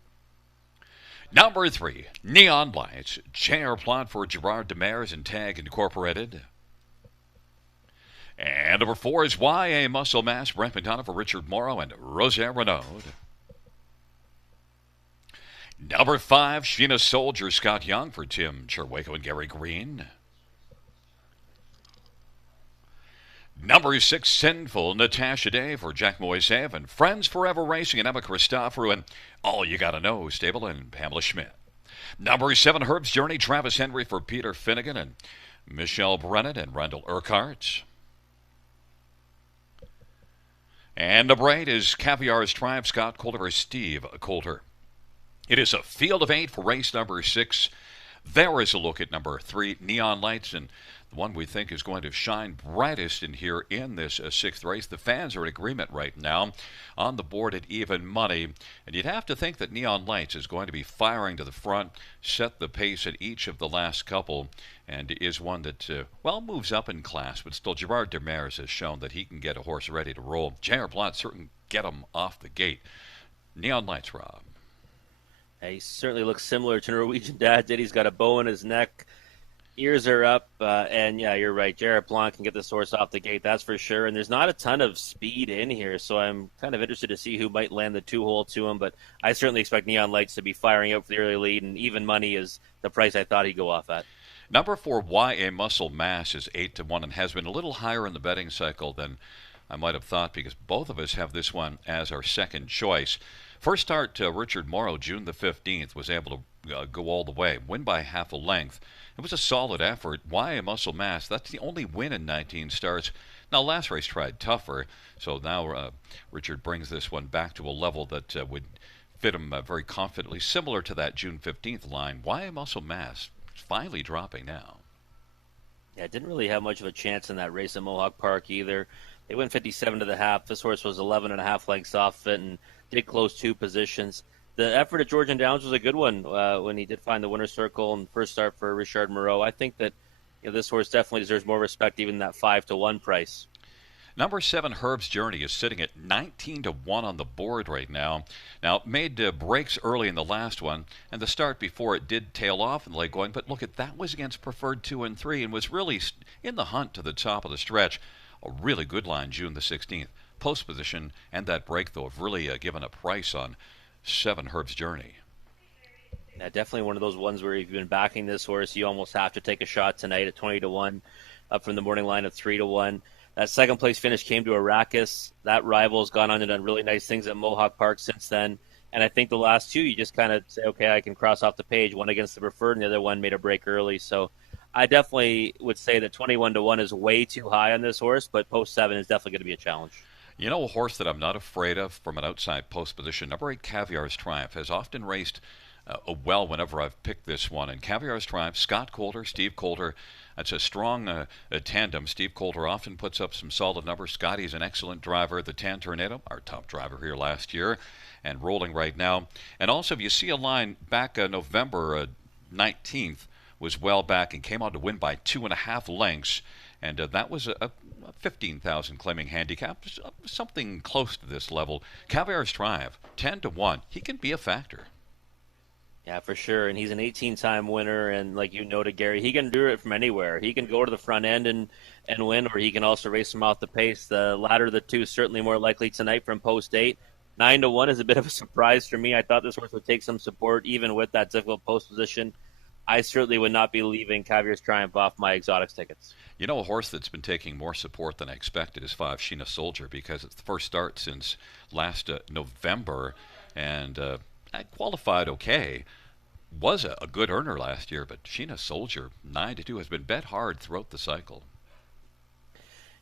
Number 3, Neon Lights. J.R. Plot for Gerard Demers and Tag Incorporated. And number 4 is YA Muscle Mass. Brent McDonough for Richard Morrow and Rosaire Renaud. Number 5, Sheena Soldier, Scott Young for Tim Cherwaco and Gary Green. Number 6, Sinful, Natasha Day for Jack Moisev and Friends Forever Racing and Emma Christoforou and All You Gotta Know, Stable and Pamela Schmidt. Number 7, Herb's Journey, Travis Henry for Peter Finnegan and Michelle Brennan and Randall Urquhart. And number 8 is Caviar's Triumph, Scott Coulter or Steve Coulter. It is a field of 8 for race number 6. There is a look at number 3, Neon Lights, and the one we think is going to shine brightest in here in this 6th race. The fans are in agreement right now on the board at even money, and you'd have to think that Neon Lights is going to be firing to the front, set the pace at each of the last couple, and is one that, moves up in class, but still Gerard Demers has shown that he can get a horse ready to roll. J.R. Plot certainly get him off the gate. Neon Lights, Rob. He certainly looks similar to Norwegian Dad did. He's got a bow in his neck. Ears are up. And, yeah, you're right. Jared Blanc can get this horse off the gate, that's for sure. And there's not a ton of speed in here, so I'm kind of interested to see who might land the 2-hole to him. But I certainly expect Neon Lights to be firing out for the early lead, and even money is the price I thought he'd go off at. Number 4, YA Muscle Mass is 8-1 and has been a little higher in the betting cycle than I might have thought because both of us have this one as our second choice. First start, Richard Morrow, June the 15th, was able to go all the way, win by half a length. It was a solid effort. YA Muscle Mass, that's the only win in 19 starts. Now, last race tried tougher, so now Richard brings this one back to a level that would fit him very confidently, similar to that June 15th line. YA Muscle Mass finally dropping now. Yeah, didn't really have much of a chance in that race at Mohawk Park either. They went 57 to the half. This horse was 11 and a half lengths off it and did close 2 positions. The effort at Georgian Downs was a good one when he did find the winner's circle and first start for Richard Moreau. I think that this horse definitely deserves more respect, even that 5-1 price. Number 7, Herb's Journey, is sitting at 19-1 on the board right now. Now, made breaks early in the last one, and the start before it did tail off in the late going, but look at that was against preferred 2 and 3 and was really in the hunt to the top of the stretch. A really good line, June the 16th. Post position and that break, though, have really given a price on 7, Herb's Journey. Yeah, definitely one of those ones where if you've been backing this horse, you almost have to take a shot tonight at 20-1, up from the morning line of 3-1. That second place finish came to Arrakis. That rival's gone on and done really nice things at Mohawk Park since then. And I think the last 2, you just kind of say, okay, I can cross off the page. One against the preferred, and the other one made a break early. So I definitely would say that 21-1 is way too high on this horse, but post 7 is definitely going to be a challenge. You know, a horse that I'm not afraid of from an outside post position, number 8, Caviar's Triumph, has often raced well whenever I've picked this one. And Caviar's Triumph, Scott Coulter, Steve Coulter, that's a strong tandem. Steve Coulter often puts up some solid numbers. Scotty's an excellent driver. The Tan Tornado, our top driver here last year, and rolling right now. And also, if you see a line back November 19th, was well back and came on to win by 2.5 lengths. And that was a 15,000 claiming handicap, something close to this level. Caviar's Triumph, 10-1. He can be a factor. Yeah, for sure. And he's an 18-time winner. And like you noted, Gary, he can do it from anywhere. He can go to the front end and win, or he can also race him off the pace. The latter of the two certainly more likely tonight from post 8. 9-1 is a bit of a surprise for me. I thought this horse would take some support even with that difficult post position. I certainly would not be leaving Caviar's Triumph off my exotics tickets. You know, a horse that's been taking more support than I expected is 5, Sheena Soldier, because it's the first start since last November, and I qualified okay. Was a good earner last year, but Sheena Soldier, 9-2, has been bet hard throughout the cycle.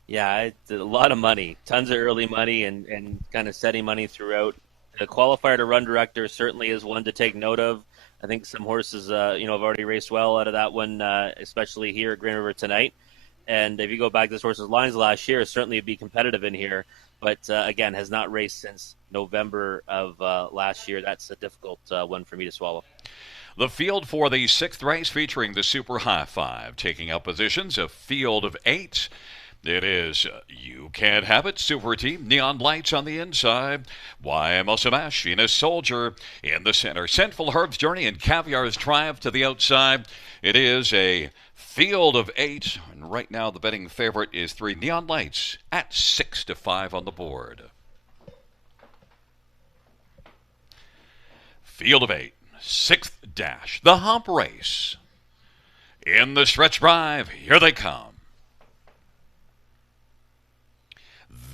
Yeah, it's a lot of money, tons of early money, and kind of steady money throughout. The qualifier to run director certainly is one to take note of. I think some horses, have already raced well out of that one, especially here at Green River tonight. And if you go back to this horse's lines last year, certainly it'd be competitive in here. But, again, has not raced since November of last year. That's a difficult one for me to swallow. The field for the 6th race featuring the Super High 5, taking up positions, a field of 8. It is You Can't Have It, Super Team, Neon Lights on the inside, YML Smash, Sheena Soldier in the center, Scentful Herb's Journey and Caviar's Triumph to the outside. It is a field of 8, and right now the betting favorite is 3, Neon Lights, at 6-5 on the board. Field of 8, 6th dash, the hump race. In the stretch drive, here they come.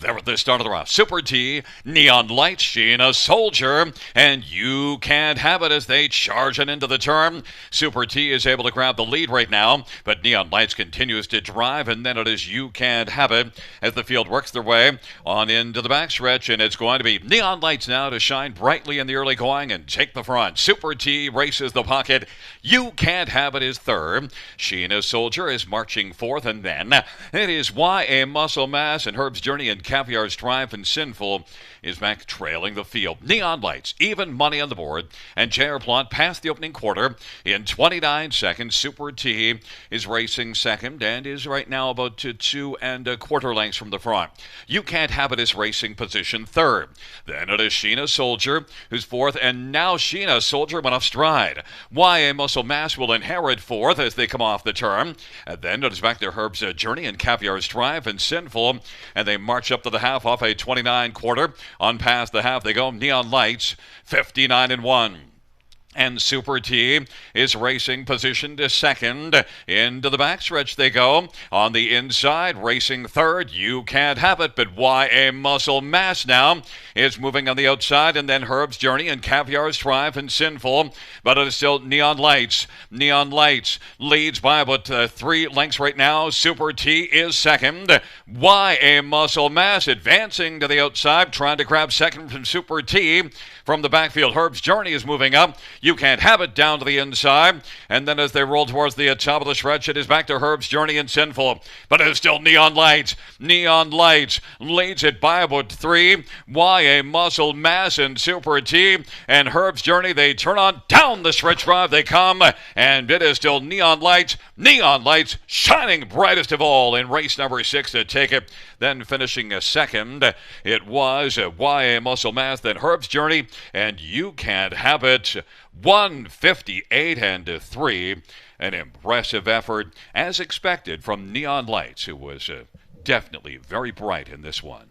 There at the start of the round. Super T, Neon Lights, Sheena Soldier, and You Can't Have It as they charge it into the turn. Super T is able to grab the lead right now, but Neon Lights continues to drive, and then it is You Can't Have It as the field works their way on into the backstretch, and it's going to be Neon Lights now to shine brightly in the early going and take the front. Super T races the pocket. You Can't Have It is third. Sheena Soldier is marching fourth, and then it is YA Muscle Mass and Herb's Journey and Caviar's Triumph and Sinful is back trailing the field. Neon Lights, even money on the board, and JR Plot past the opening quarter in 29 seconds. Super T is racing second and is right now about 2.25 lengths from the front. You Can't Have It is racing position third. Then it is Sheena Soldier who's fourth, and now Sheena Soldier went off stride. YA Muscle Mass will inherit fourth as they come off the turn, and then it is back to Herb's Journey and Caviar's Triumph and Sinful, and they march up to the half off a 29 quarter. On past the half they go. Neon Lights 59-1. And Super T is racing position to second. Into the backstretch they go. On the inside, racing third. You Can't Have It, but YA Muscle Mass now is moving on the outside. And then Herb's Journey and Caviar's Triumph and Sinful. But it is still Neon Lights. Neon Lights leads by about 3 lengths right now. Super T is second. YA Muscle Mass advancing to the outside, trying to grab second from Super T. From the backfield, Herb's Journey is moving up. You Can't Have It down to the inside. And then as they roll towards the top of the stretch, it is back to Herb's Journey and Sinful. But it is still Neon Lights. Neon Lights leads it by about 3. YA Muscle Mass and Super T. And Herb's Journey, they turn on down the stretch drive. They come. And it is still Neon Lights. Neon Lights shining brightest of all in race number 6 to take it. Then finishing second, it was YA Muscle Mass, then Herb's Journey, and You Can't Have It. 158-3. An impressive effort, as expected, from Neon Lights, who was definitely very bright in this one.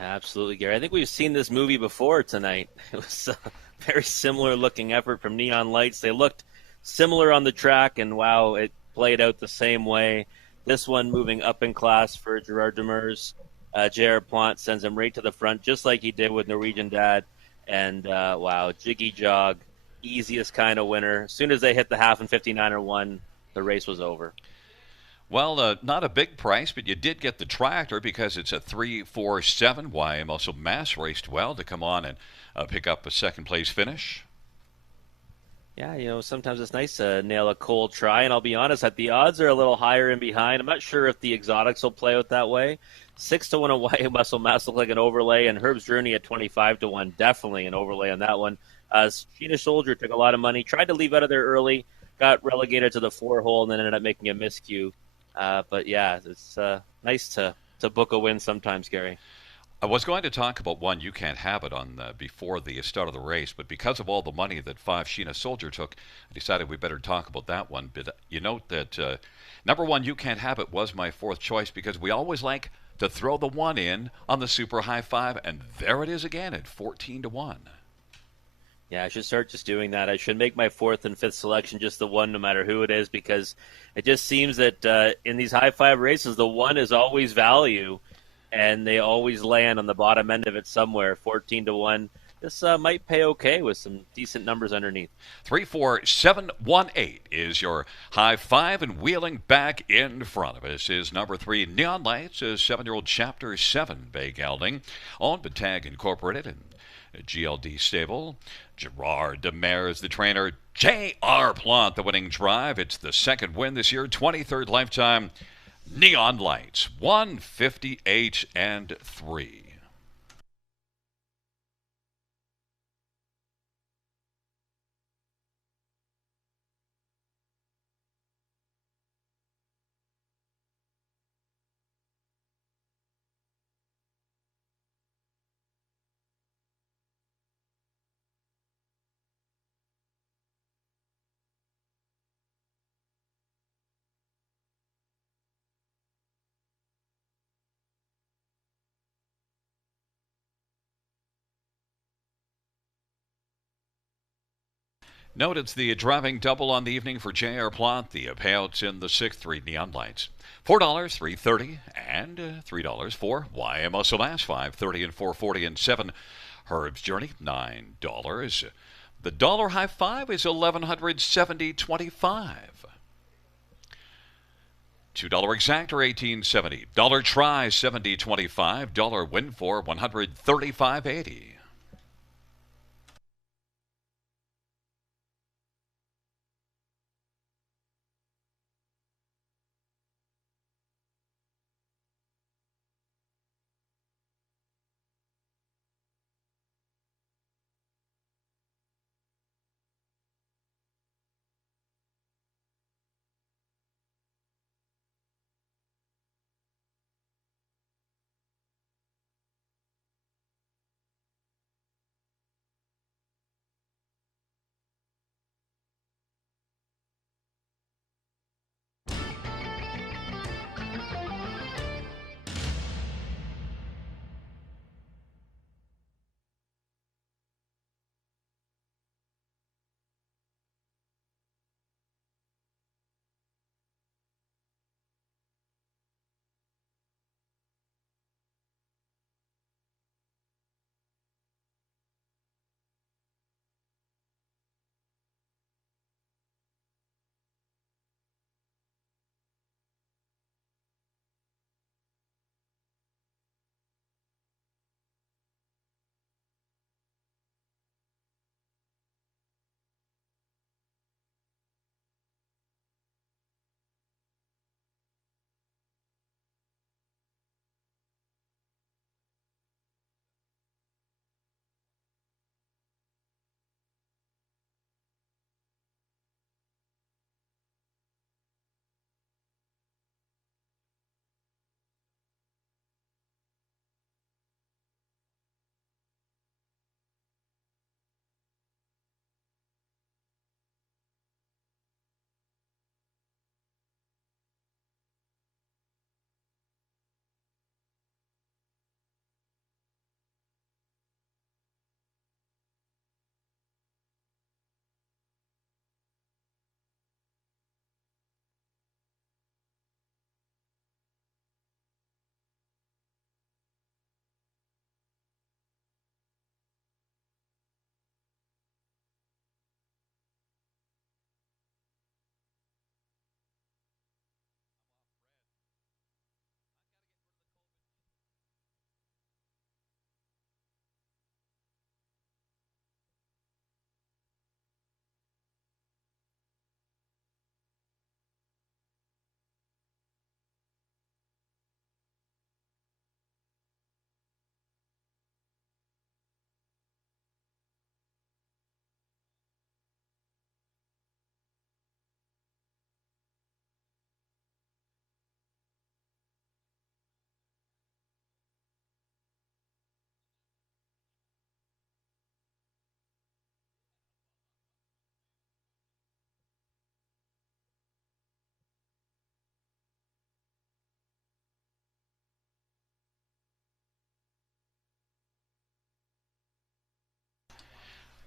Absolutely, Gary. I think we've seen this movie before tonight. It was a very similar looking effort from Neon Lights. They looked similar on the track, and wow, it played out the same way. This one moving up in class for Gerard Demers. JR Plant sends him right to the front, just like he did with Norwegian Dad. And wow, jiggy jog, easiest kind of winner. As soon as they hit the half and 59-1, the race was over. Well, not a big price, but you did get the tractor because it's a 3-4-7. YA Muscle Mass raced well to come on and pick up a second place finish. Yeah, sometimes it's nice to nail a cold try, and I'll be honest, that the odds are a little higher in behind. I'm not sure if the exotics will play out that way. 6-1 on YA Muscle Mass look like an overlay, and Herb's Journey at 25-1, definitely an overlay on that one. Sheena Soldier took a lot of money, tried to leave out of there early, got relegated to the 4-hole, and then ended up making a miscue. But yeah, it's nice to book a win sometimes, Gary. I was going to talk about one You Can't Have It on before the start of the race, but because of all the money that 5 Sheena Soldier took, I decided we better talk about that one. But you note that number 1 You Can't Have It was my fourth choice because we always like to throw the 1 in on the Super High Five, and there it is again at 14-1. Yeah, I should start just doing that. I should make my 4th and 5th selection just the 1, no matter who it is, because it just seems that in these high five races, the 1 is always value. And they always land on the bottom end of it somewhere, 14-1. This might pay okay with some decent numbers underneath. 3-4-7-1-8 is your high five, and wheeling back in front of us is number 3, Neon Lights, a 7-year-old Chapter 7 bay gelding, owned by Tag Incorporated and GLD Stable. Gerard Demers, the trainer. JR Plant, the winning drive. It's the second win this year, 23rd lifetime. Neon Lights, 158-3. Note it's the driving double on the evening for J.R. Plot. The payouts in the sixth, three neon lights. $4, $3.30, and $3 for YMO Lash, $5.30 and $4.40 and $7. Herb's Journey, $9. The dollar high five is $1,170.25. $2 exactor, $18.70. Dollar try, $70.25. Dollar win for $135.80.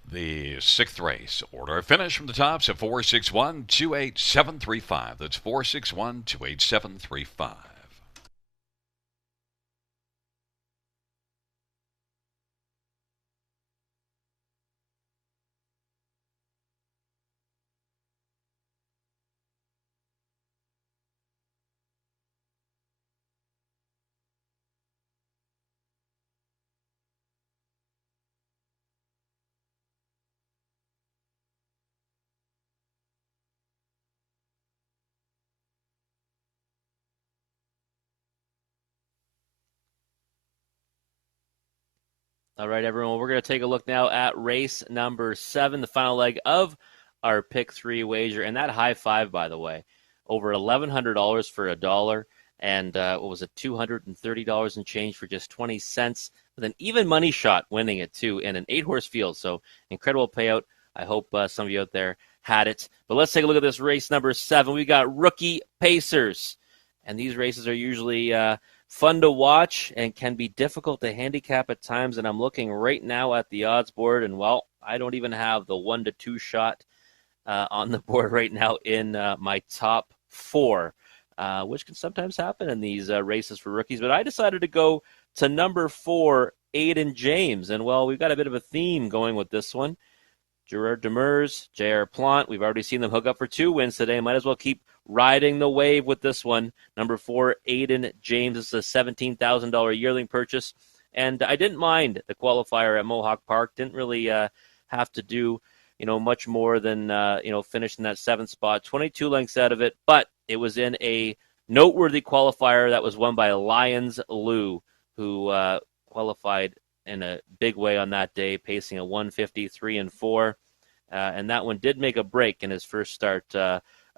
The sixth race, order of finish from the tops at 461 28735. That's 461 28735. All right, everyone, we're going to take a look now at race number 7, the final leg of our pick 3 wager. And that high five, by the way, over $1,100 for a dollar, and what was it, $230 and change for just 20 cents, with an even money shot winning it too, in an 8-horse field. So incredible payout. I hope some of you out there had it. But let's take a look at this race number 7. We got Rookie Pacers, and these races are usually fun to watch and can be difficult to handicap at times. And I'm looking right now at the odds board, and well, I don't even have the 1 to 2 shot on the board right now in my top four, which can sometimes happen in these races for rookies. But I decided to go to number 4, Aiden James. And, well, we've got a bit of a theme going with this one. Gerard Demers, J.R. Plant, we've already seen them hook up for 2 wins today. Might as well keep riding the wave with this one. Number 4, Aiden James. This is a $17,000 yearling purchase. And I didn't mind the qualifier at Mohawk Park. Didn't really have to do, much more than, finish in that 7th spot. 22 lengths out of it. But it was in a noteworthy qualifier that was won by Lions Lou, who qualified in a big way on that day, pacing a 153 and 4. And that one did make a break in his first start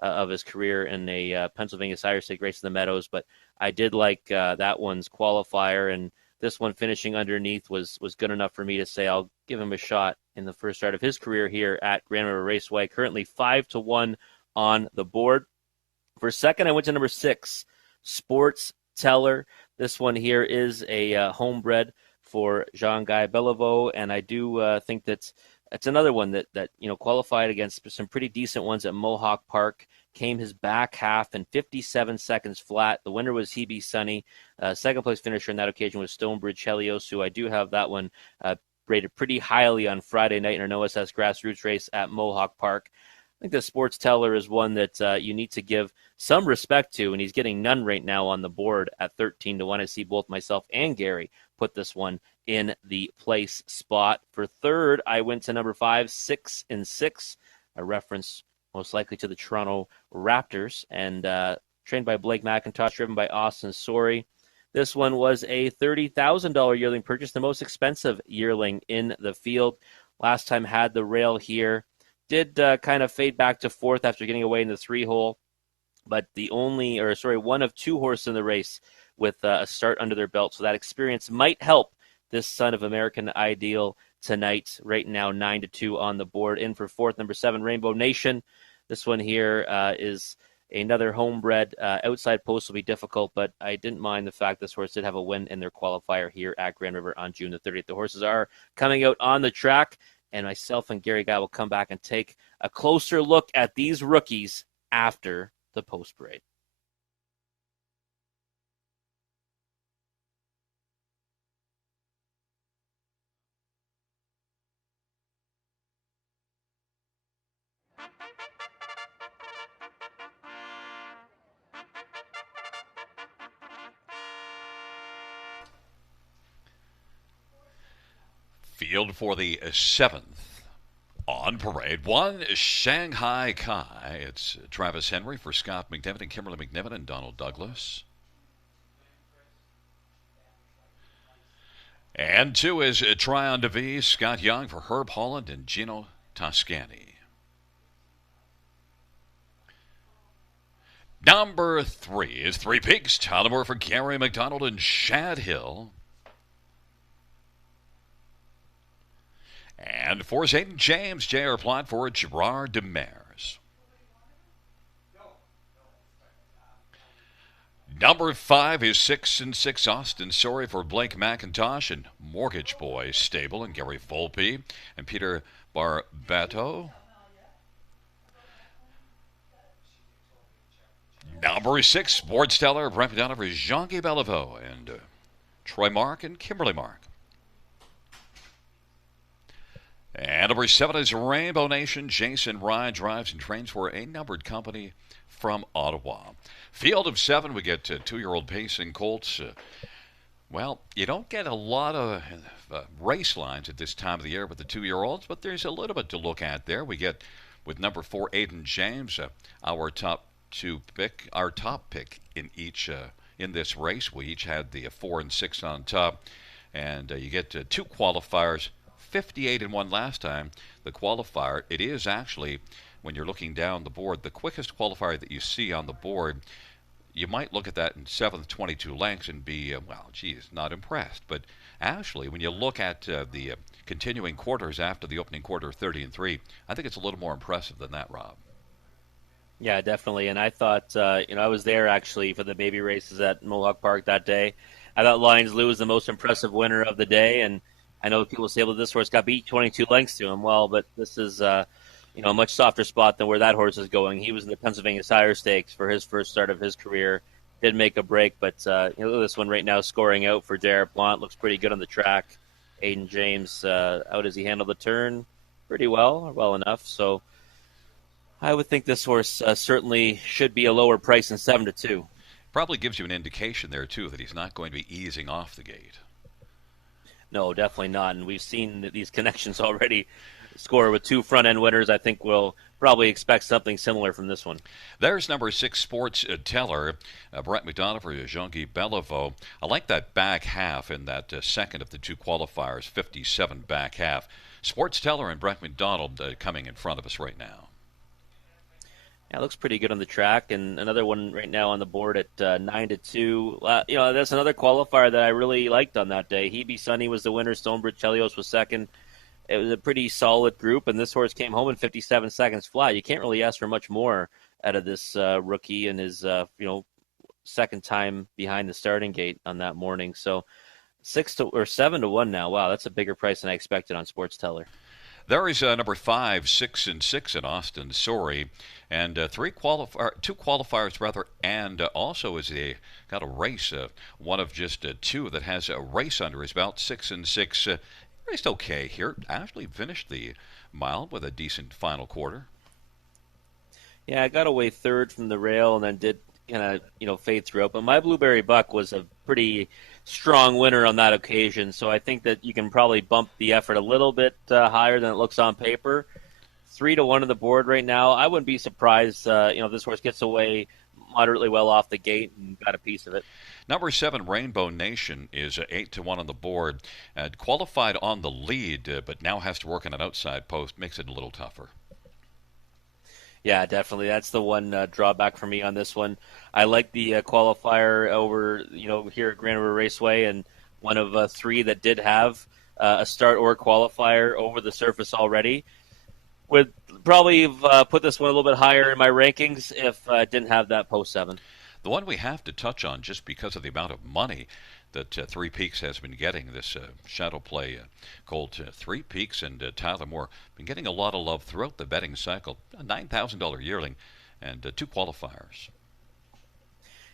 of his career in a Pennsylvania Sire Stake race in the Meadows. But I did like that one's qualifier, and this one finishing underneath was good enough for me to say I'll give him a shot in the first start of his career here at Grand River Raceway. Currently 5-1 on the board. For second, I went to number 6, Sports Teller. This one here is a homebred for Jean-Guy Bellevaux, and I do think that's another one that qualified against some pretty decent ones at Mohawk Park. Came his back half in 57 seconds flat. The winner was Hebe Sunny. Second place finisher on that occasion was Stonebridge Helios, who I do have that one rated pretty highly on Friday night in an OSS grassroots race at Mohawk Park. I think the Sports Teller is one that you need to give some respect to, and he's getting none right now on the board at 13-1. I see both myself and Gary put this one in the place spot. For third, I went to number 5, 6 and 6, a reference most likely to the Toronto Raptors, and trained by Blake McIntosh, driven by Austin Sorey. This one was a $30,000 yearling purchase, the most expensive yearling in the field. Last time had the rail here. Did kind of fade back to 4th after getting away in the 3-hole, but one of 2 horses in the race with a start under their belt. So that experience might help this son of American Ideal tonight. Right now, 9-2 on the board. In for 4th, number 7, Rainbow Nation. This one here is another homebred. Outside post will be difficult, but I didn't mind the fact this horse did have a win in their qualifier here at Grand River on June the 30th. The horses are coming out on the track, and myself and Gary Guy will come back and take a closer look at these rookies after the post parade. Field for the 7th. On parade, 1, Shanghai Kai. It's Travis Henry for Scott McNiven and Kimberly McNiven and Donald Douglas. And 2 is Tryon DeVee, Scott Young for Herb Holland and Gino Toscani. Number 3 is Three Peaks, Tyler Moore for Gary McDonald and Shad Hill. And 4 is Aiden James, J.R. Plant for Gerard Demers. Number 5 is 6 and 6 Austin Sorey for Blake McIntosh and Mortgage Boy Stable and Gary Volpe and Peter Barbato. Number 6, Sports Stellar, Brent McDonough for Jean-Guy Bellevaux and Troy Mark and Kimberly Mark. And number 7 is Rainbow Nation. Jason Ryan drives and trains for a numbered company from Ottawa. Field of 7, we get 2-year-old pacing colts. Well, you don't get a lot of race lines at this time of the year with the 2-year-olds, but there's a little bit to look at there. We get with number 4, Aiden James, our top pick in each in this race. We each had the 4 and 6 on top, and you get 2 qualifiers. 58 and 1 last time. The qualifier, it is actually, when you're looking down the board, the quickest qualifier that you see on the board. You might look at that in 7th, 22 lengths and be, not impressed. But actually, when you look at the continuing quarters after the opening quarter, 30 and 3, I think it's a little more impressive than that, Rob. Yeah, definitely. And I thought, I was there actually for the baby races at Mohawk Park that day. I thought Lions Lou was the most impressive winner of the day, and I know people say, well, this horse got beat 22 lengths to him. Well, but this is, a much softer spot than where that horse is going. He was in the Pennsylvania Sire Stakes for his first start of his career. Did make a break, but this one right now scoring out for Derek Blount looks pretty good on the track. Aiden James, how does he handle the turn? Pretty well enough. So I would think this horse certainly should be a lower price than 7-2. Probably gives you an indication there, too, that he's not going to be easing off the gate. No, definitely not. And we've seen these connections already score with 2 front-end winners. I think we'll probably expect something similar from this one. There's number 6, Sports Teller, Brett McDonough for Jean-Guy Beliveau. I like that back half in that second of the 2 qualifiers, 57 back half. Sports Teller and Brett McDonald coming in front of us right now. Yeah, it looks pretty good on the track, and another one right now on the board at 9-2. That's another qualifier that I really liked on that day. Hebe Sunny was the winner. Stonebridge Chelios was second. It was a pretty solid group, and this horse came home in 57 seconds flat. You can't really ask for much more out of this rookie and his second time behind the starting gate on that morning. So 7-1 now. Wow, that's a bigger price than I expected on Sports Teller. There is number 5, 6 and 6 in Austin Sorry, and 2 qualifiers rather, and also is got a race, one of just 2 that has a race under his belt. 6 and 6, raced okay here. Actually finished the mile with a decent final quarter. Yeah, I got away third from the rail and then did kind of fade throughout. But my Blueberry Buck was a pretty strong winner on that occasion, so I think that you can probably bump the effort a little bit higher than it looks on paper. 3-1 on the board right now. I wouldn't be surprised, if this horse gets away moderately well off the gate and got a piece of it. Number 7, Rainbow Nation, is 8-1 on the board. Qualified on the lead, but now has to work on an outside post. Makes it a little tougher. Yeah, definitely. That's the one drawback for me on this one. I like the qualifier over, here at Grand River Raceway, and one of 3 that did have a start or qualifier over the surface already. Would probably have put this one a little bit higher in my rankings if I didn't have that post 7. The one we have to touch on, just because of the amount of money that Three Peaks has been getting, this shadow play called Three Peaks, and Tyler Moore been getting a lot of love throughout the betting cycle. A $9,000 yearling and 2 qualifiers.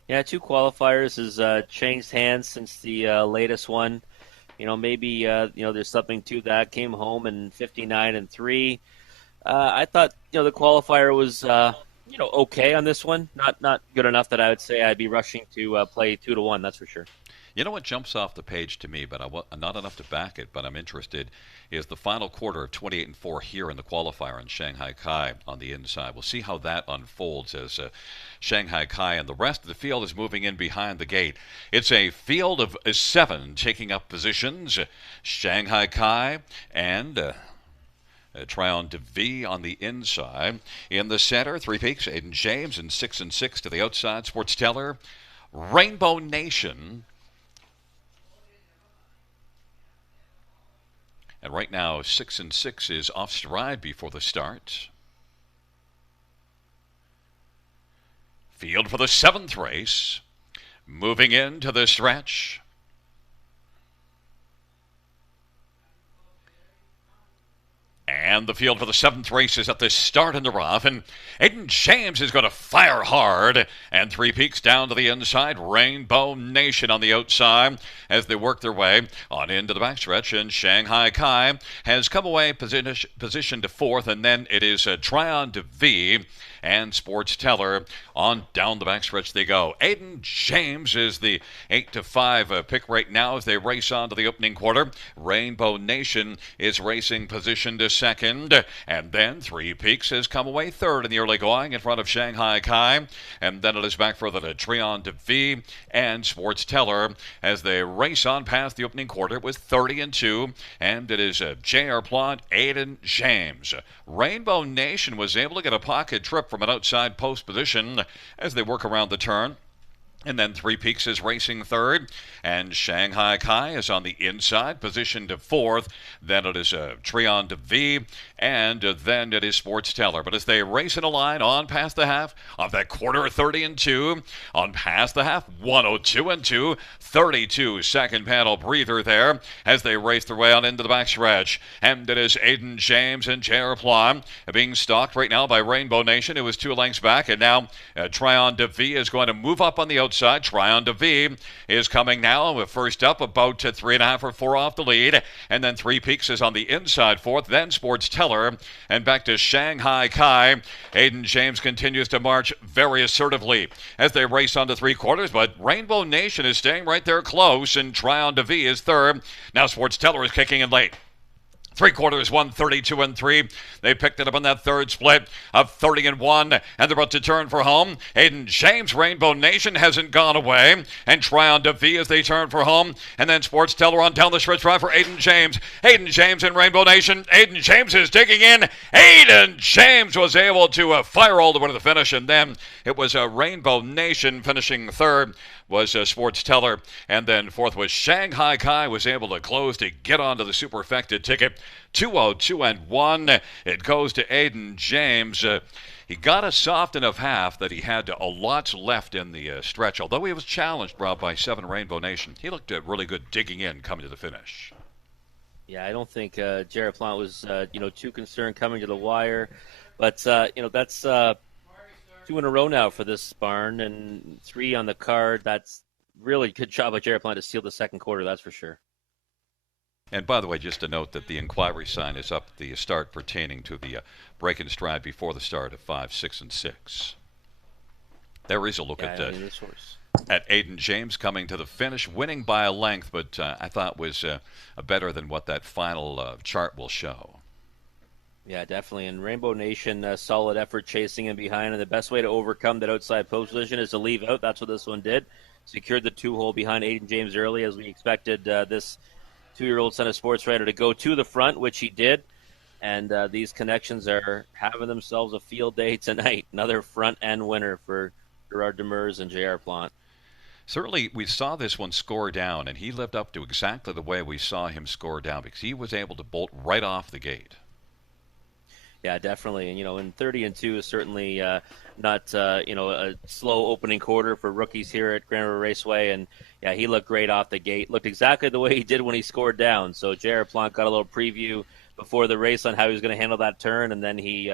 Yeah, 2 qualifiers has changed hands since the latest one. Maybe there's something to that. Came home in 59-3. I thought the qualifier was okay on this one. Not good enough that I would say I'd be rushing to play 2-1. That's for sure. You know what jumps off the page to me, but not enough to back it, but I'm interested, is the final quarter of 28-4 here in the qualifier in Shanghai Kai on the inside. We'll see how that unfolds as Shanghai Kai and the rest of the field is moving in behind the gate. It's a field of 7 taking up positions. Shanghai Kai and Tryon DeVee on the inside. In the center, Three Peaks, Aiden James, and 6 and 6 to the outside. Sports Teller, Rainbow Nation. And right now, 6 and 6 is off stride before the start. Field for the 7th race. Moving into the stretch. And the field for the 7th race is at the start in the rough. And Aiden James is going to fire hard. And Three Peaks down to the inside. Rainbow Nation on the outside as they work their way on into the backstretch. And Shanghai Kai has come away positioned to 4th. And then it is Tryon DeVee and Sports Teller on down the backstretch they go. Aiden James is the 8-5 pick right now as they race on to the opening quarter. Rainbow Nation is racing position to 2nd, and then Three Peaks has come away 3rd in the early going in front of Shanghai Kai, and then it is back further to Tryon DeVee and Sports Teller as they race on past the opening quarter with 30-2, and it is J.R. Plot, Aiden James. Rainbow Nation was able to get a pocket trip from an outside post position as they work around the turn. And then Three Peaks is racing third, and Shanghai Kai is on the inside, positioned to fourth. Then it is Trion de V, and then it is Sports Teller. But as they race in a line on past the half of that quarter 30 and 2, on past the half 102 and 2, 32 second panel breather there as they race their way on into the backstretch. And it is Aiden James and J.R. Plum being stalked right now by Rainbow Nation, who is 2 lengths back, and now Trion de V is going to move up on the outside. Trion de V is coming now. First up, about 3.5 or 4 off the lead. And then Three Peaks is on the inside fourth. Then Sports Teller. And back to Shanghai Kai. Aiden James continues to march very assertively as they race on to 3/4. But Rainbow Nation is staying right there close. And Trion de V is third. Now Sports Teller is kicking in late. 3/4, 132 and 3. They picked it up on that third split of 30 and 1, and they're about to turn for home. Aiden James, Rainbow Nation hasn't gone away, and Trion de V as they turn for home, and then Sports Teller on down the stretch drive for Aiden James. Aiden James and Rainbow Nation. Aiden James is digging in. Aiden James was able to fire all the way to the finish, and then it was Rainbow Nation finishing third. Was Sports Teller, and then fourth was Shanghai Kai, was able to close to get onto the superfected ticket. 202 and 1. It goes to Aiden James. He got a soft enough half that he had a lot left in the stretch, although he was challenged, Rob, by 7 Rainbow Nation. He looked really good digging in coming to the finish. Yeah, I don't think Jared Plant was too concerned coming to the wire, but that's 2 in a row now for this barn, and 3 on the card. That's really good job by Jared Plant to seal the second quarter, that's for sure. And by the way, just to note that the inquiry sign is up at the start pertaining to the break and stride before the start of 5, 6, and 6. There is a look at Aiden James coming to the finish, winning by a length, but I thought was better than what that final chart will show. Yeah, definitely. And Rainbow Nation, solid effort chasing in behind. And the best way to overcome that outside post position is to leave out. That's what this one did. Secured the 2-hole behind Aiden James early, as we expected this 2-year-old son of sports writer to go to the front, which he did. And these connections are having themselves a field day tonight. Another front end winner for Gerard Demers and J.R. Plant. Certainly, we saw this one score down, and he lived up to exactly the way we saw him score down because he was able to bolt right off the gate. Yeah, definitely. And, in 30 and 2 is certainly not, a slow opening quarter for rookies here at Grand River Raceway. And, yeah, he looked great off the gate. Looked exactly the way he did when he scored down. So J.R. Plant got a little preview before the race on how he was going to handle that turn. And then he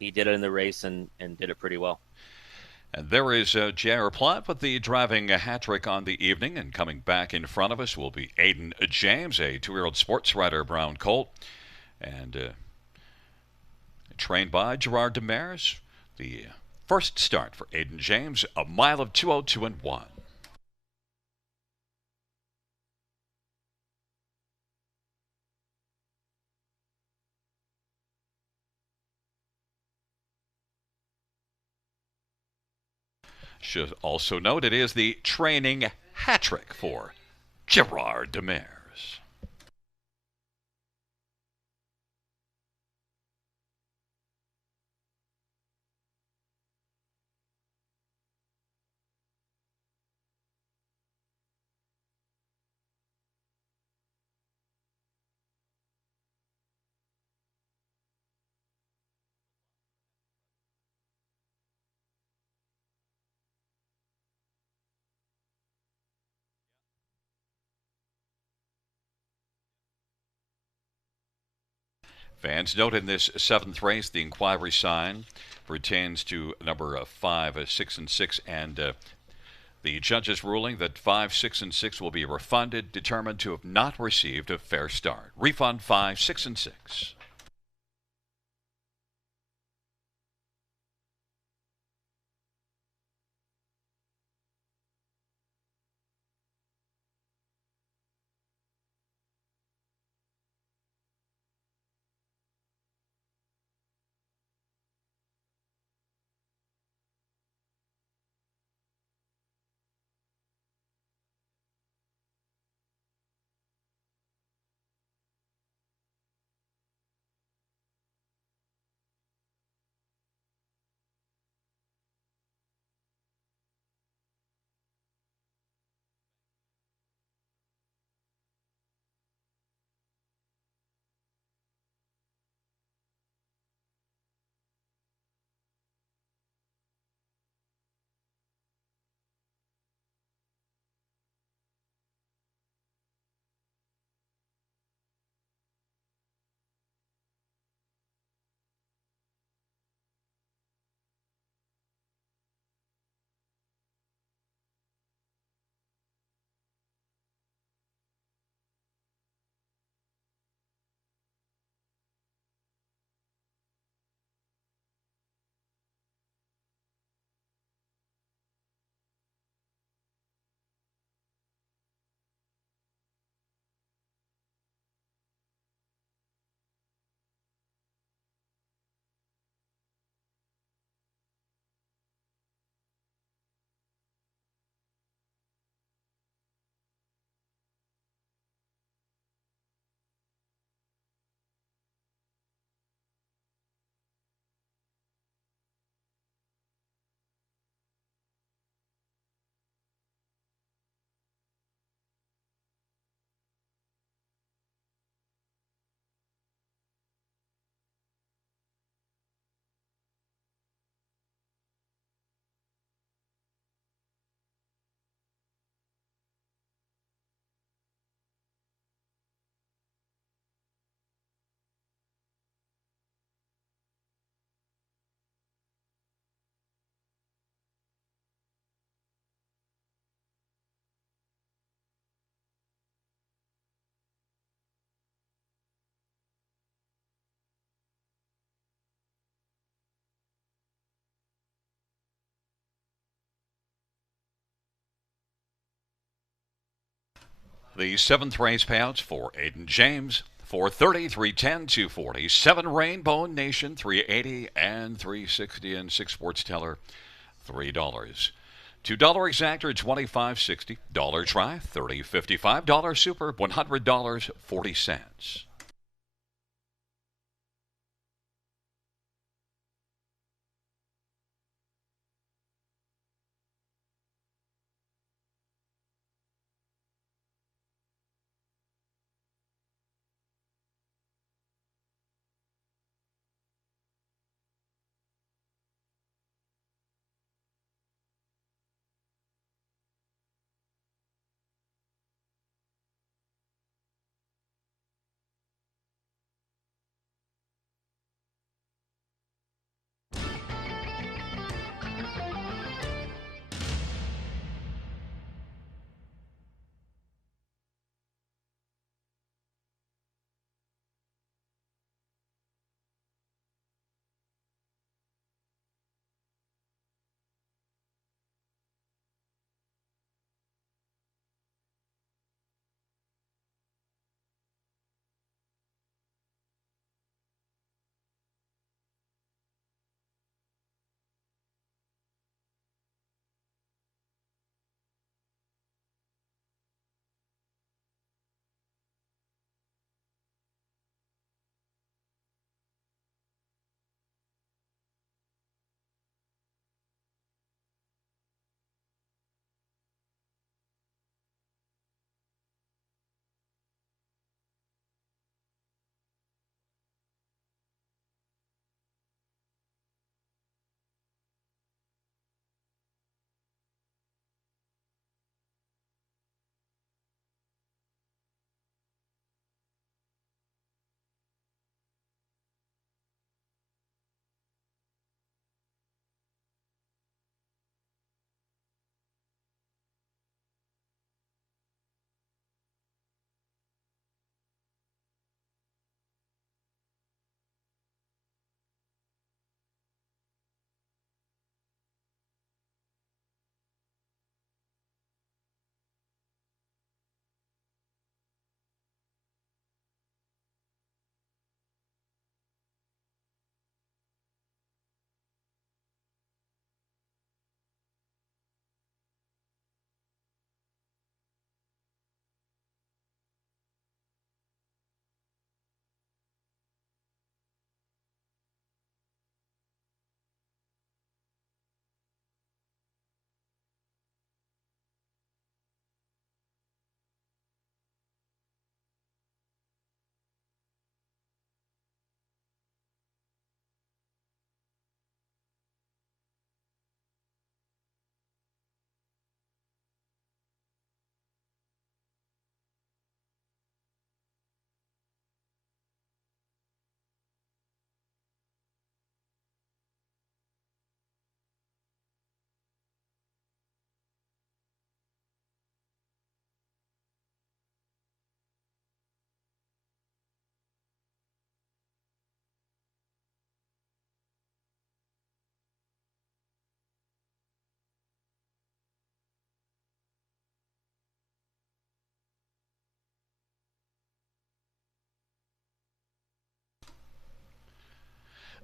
did it in the race and did it pretty well. And there is J.R. Plant with the driving hat trick on the evening. And coming back in front of us will be Aiden James, a 2-year-old sports rider, brown colt. And trained by Gerard Demers. The first start for Aiden James, a mile of 202 and 1. Should also note it is the training hat trick for Gerard Demers. Fans, note in this 7th race, the inquiry sign pertains to number 5, 6, and 6, and the judge's ruling that 5, 6, and 6 will be refunded, determined to have not received a fair start. Refund 5, 6, and 6. The seventh race payouts for Aiden James, 430, 310, 240, 7 Rainbow Nation, 380 and 360, and 6 Sports Teller, $3. $2 exactor, $25.60. Dollar try, $30.55. Dollar super, $100.40.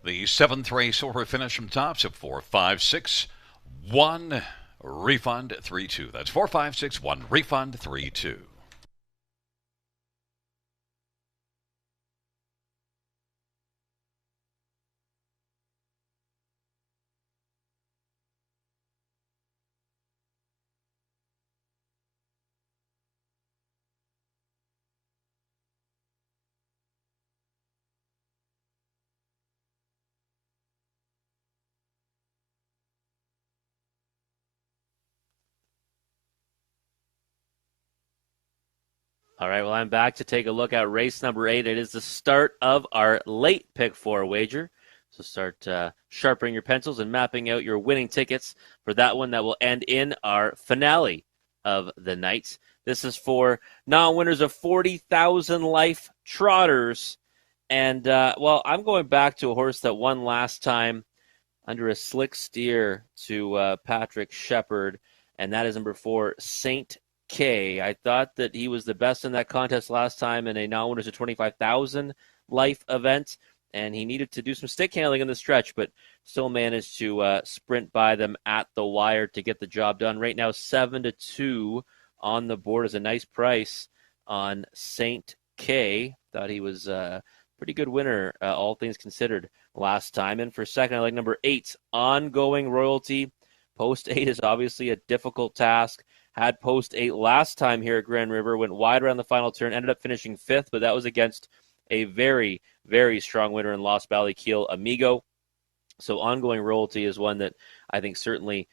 The seventh race order finish from tops of 4, 5, 6, 1, refund 3, 2. That's 4, 5, 6, 1, refund 3, 2. All right, well, I'm back to take a look at race number 8. It is the start of our late pick 4 wager. So start sharpening your pencils and mapping out your winning tickets for that one that will end in our finale of the night. This is for non-winners of 40,000 life trotters. And, well, I'm going back to a horse that won last time under a slick steer to Patrick Shepard, and that is number 4, Saint K. I thought that he was the best in that contest last time in a non-winners of 25,000 life event, and he needed to do some stick handling in the stretch, but still managed to sprint by them at the wire to get the job done. Right now, 7-2 on the board is a nice price on Saint K. Thought he was a pretty good winner, all things considered, last time. And for second, I like number 8, Ongoing Royalty. Post 8 is obviously a difficult task. Had post 8 last time here at Grand River, went wide around the final turn, ended up finishing 5th, but that was against a very, very strong winner in Lost Valley Keel Amigo. So Ongoing Royalty is one that I think certainly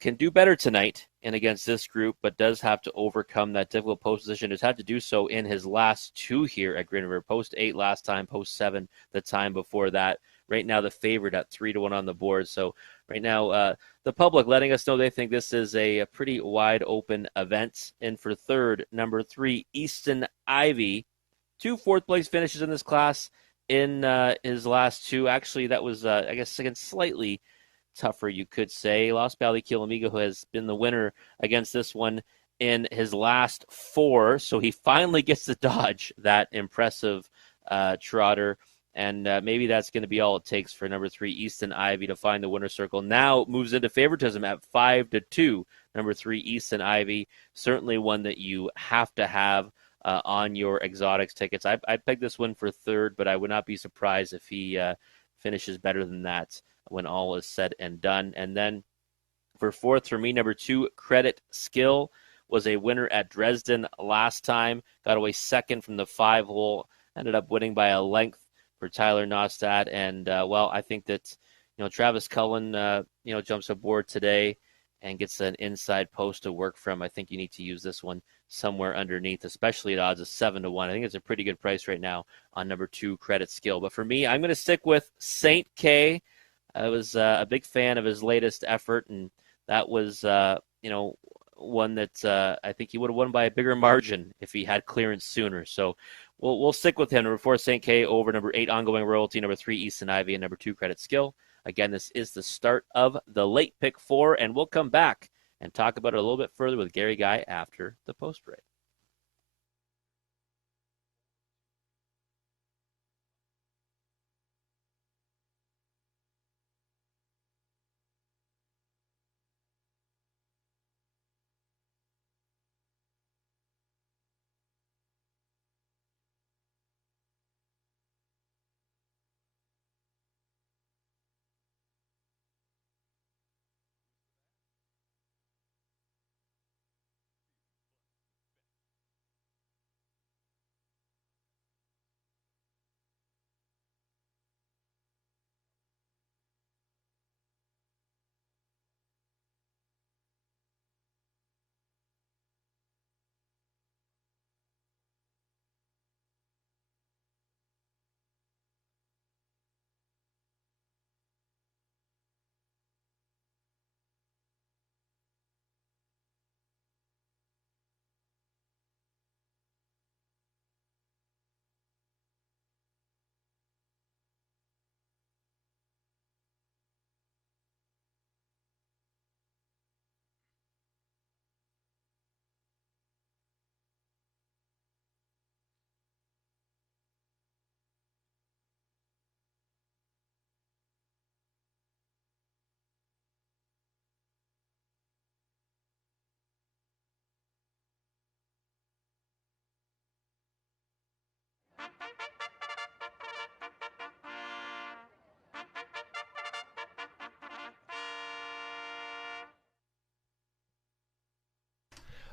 can do better tonight and against this group, but does have to overcome that difficult post position. Has had to do so in his last 2 here at Grand River. Post 8 last time, post 7 the time before that. Right now, the favorite at 3-1 on the board. So right now, the public letting us know they think this is a pretty wide open event. And for third, number 3, Easton Ivy. 2 fourth-place finishes in this class in his last 2. Actually, that was, I guess, again, slightly tougher, you could say. Lost Valley Keel Amigo, who has been the winner against this one in his last 4. So he finally gets to dodge that impressive trotter. And maybe that's going to be all it takes for number 3, Easton Ivy, to find the winner's circle. Now moves into favoritism at 5-2. Number 3, Easton Ivy, certainly one that you have to have on your exotics tickets. I pegged this one for third, but I would not be surprised if he finishes better than that when all is said and done. And then for fourth, for me, number 2, Credit Skill, was a winner at Dresden last time. Got away second from the 5-hole. Ended up winning by a length for Tyler Nostad. And, well, I think that, Travis Cullen, jumps aboard today and gets an inside post to work from. I think you need to use this one somewhere underneath, especially at odds of 7-1. I think it's a pretty good price right now on number 2, Credit Skill. But for me, I'm going to stick with Saint K. I was a big fan of his latest effort, and that was, one that I think he would have won by a bigger margin if he had clearance sooner. So we'll stick with him. Number 4, St. K, over number 8, Ongoing Royalty, number 3, Easton Ivy, and number 2, Credit Skill. Again, this is the start of the late pick 4, and we'll come back and talk about it a little bit further with Gary Guy after the post break.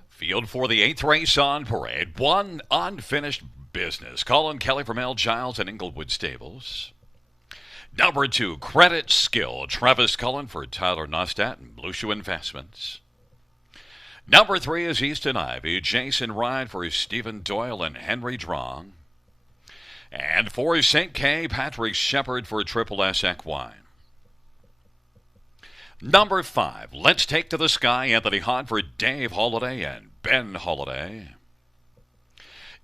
Field for the 8th race on parade. 1 unfinished business. Colin Kelly from L. Giles and Inglewood Stables. Number 2, Credit Skill. Travis Cullen for Tyler Nostat and Blue Shoe Investments. Number 3 is Easton Ivy. Jason Ride for Stephen Doyle and Henry Drong. And for St. K, Patrick Shepard for Triple S Equine. Number 5, Let's Take to the Sky, Anthony Hahn for Dave Holiday and Ben Holiday.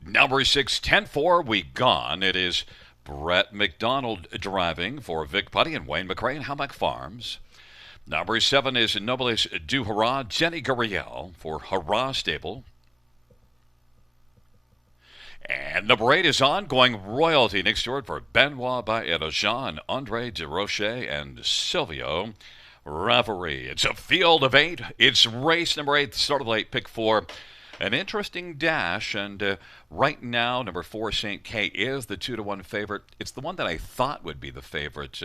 Number 6, 10-4, We Gone. It is Brett McDonald driving for Vic Putty and Wayne McRae and Hammock Farms. Number 7 is Nobles du Hurrah, Jenny Gurriel for Hurrah Stable. And number 8 is Ongoing Royalty next door for Benoit by Jean, Andre de Roche, and Silvio Ravary. It's a field of 8. It's race number 8, start of the late, pick 4. An interesting dash, and right now, number 4, St. K, is the 2-1 favorite. It's the one that I thought would be the favorite,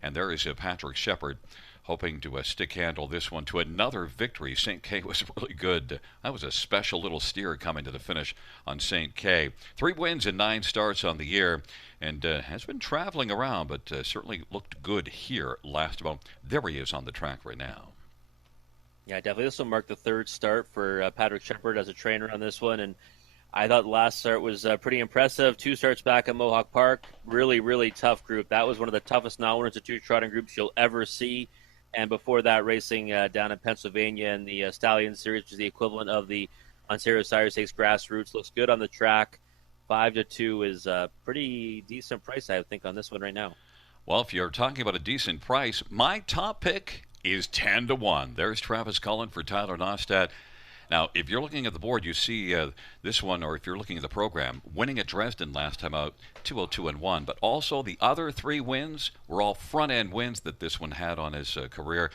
and there is Patrick Shepard hoping to stick handle this one to another victory. St. K was really good. That was a special little steer coming to the finish on St. K. 3 wins and 9 starts on the year, and has been traveling around, but certainly looked good here last month. There he is on the track right now. Yeah, definitely. This will mark the 3rd start for Patrick Shepard as a trainer on this one, and I thought the last start was pretty impressive. 2 starts back at Mohawk Park. Really, really tough group. That was one of the toughest non-winners of 2 trotting groups you'll ever see. And before that, racing down in Pennsylvania in the Stallion Series, which is the equivalent of the Ontario Sire Stakes Grassroots. Looks good on the track. 5-2 is a pretty decent price, I think, on this one right now. Well, if you're talking about a decent price, my top pick is 10-1. There's Travis Cullen for Tyler Nostad. Now, if you're looking at the board, you see this one, or if you're looking at the program, winning at Dresden last time out, 202-1. But also the other 3 wins were all front-end wins that this one had on his career.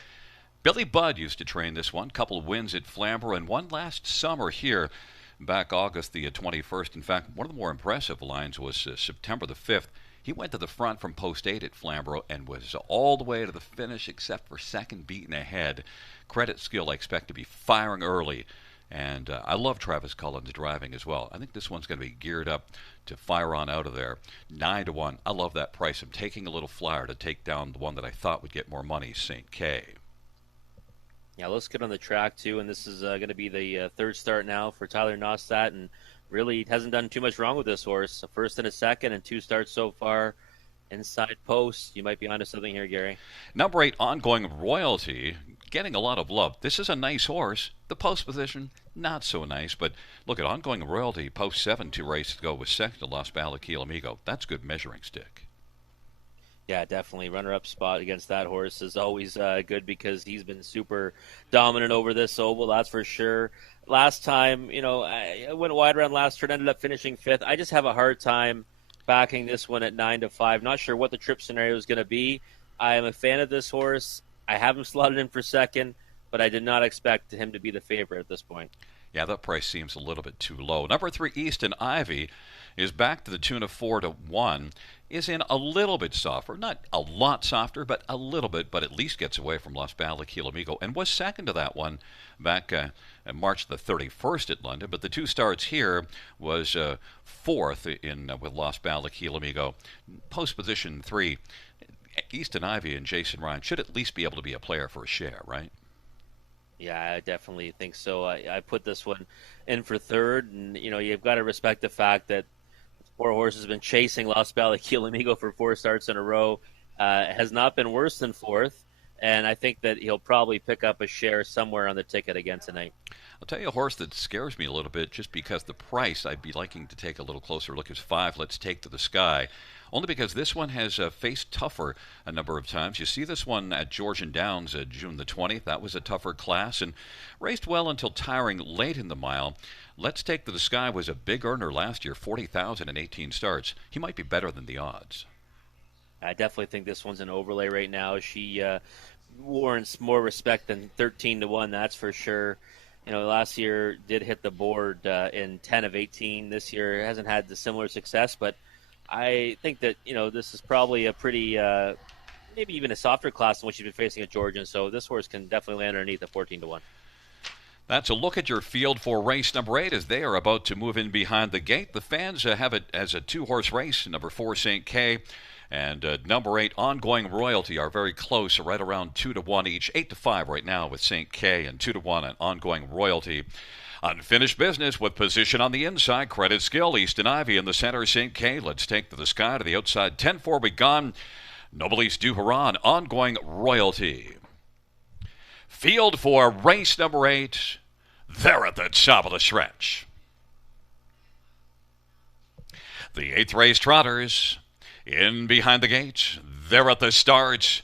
Billy Budd used to train this one, couple of wins at Flamborough, and one last summer here, back August the 21st. In fact, one of the more impressive lines was September the 5th. He went to the front from post 8 at Flamborough and was all the way to the finish except for second beaten ahead. Credit skill, I expect to be firing early. And I love Travis Cullen's driving as well. I think this one's going to be geared up to fire on out of there. 9-1. I love that price. I'm taking a little flyer to take down the one that I thought would get more money, St. K. Yeah, looks good on the track, too. And this is going to be the 3rd start now for Tyler Nostad. And really hasn't done too much wrong with this horse. A 1st and a 2nd and 2 starts so far. Inside post. You might be onto something here, Gary. Number 8, Ongoing Royalty, getting a lot of love. This is a nice horse. The post position, not so nice, but look at Ongoing Royalty, post 7, 2 races ago, was second to Los Balaquilamigo. That's good measuring stick. Yeah, definitely. Runner-up spot against that horse is always good because he's been super dominant over this oval, that's for sure. Last time, I went wide around last turn, ended up finishing 5th. I just have a hard time backing this one at 9-5. Not sure what the trip scenario is going to be. I am a fan of this horse. I have him slotted in for 2nd, but I did not expect him to be the favorite at this point. Yeah, that price seems a little bit too low. Number 3, Easton Ivy, is back to the tune of 4-1. Is in a little bit softer, not a lot softer, but a little bit, but at least gets away from Los Balaquilamigo and was second to that one back March the 31st at London. But the 2 starts here was 4th in with Los Balaquilamigo. Post position 3, Easton Ivy and Jason Ryan should at least be able to be a player for a share, right? Yeah, I definitely think so. I put this one in for 3rd, and you've got to respect the fact that this poor horse has been chasing Los Balaquilamigo for 4 starts in a row. Has not been worse than 4th, and I think that he'll probably pick up a share somewhere on the ticket again tonight. I'll tell you a horse that scares me a little bit just because the price I'd be liking to take a little closer look is 5, Let's Take to the Sky. Only because this one has faced tougher a number of times. You see this one at Georgian Downs June the 20th. That was a tougher class and raced well until tiring late in the mile. Let's Take to the Sky was a big earner last year, 40,000 in 18 starts. He might be better than the odds. I definitely think this one's an overlay right now. She warrants more respect than 13-1, that's for sure. Last year did hit the board in 10 of 18. This year hasn't had the similar success, but I think that, this is probably a pretty, maybe even a softer class than what she's been facing at Georgian. So this horse can definitely land underneath a 14-1. That's a look at your field for race number 8 as they are about to move in behind the gate. The fans have it as a 2-horse race. Number 4, St. K, and number 8, Ongoing Royalty are very close, right around 2-1 each. 8-5 right now with St. K and 2-1 on Ongoing Royalty. Unfinished business with position on the inside. Credit Skill, Easton Ivy in the center. St. K, Let's Take to the Sky to the outside. 10-4 begun. Nobles du Hurrah, Ongoing Royalty. Field for race number 8. They're at the top of the stretch. The 8th race trotters in behind the gate. They're at the start.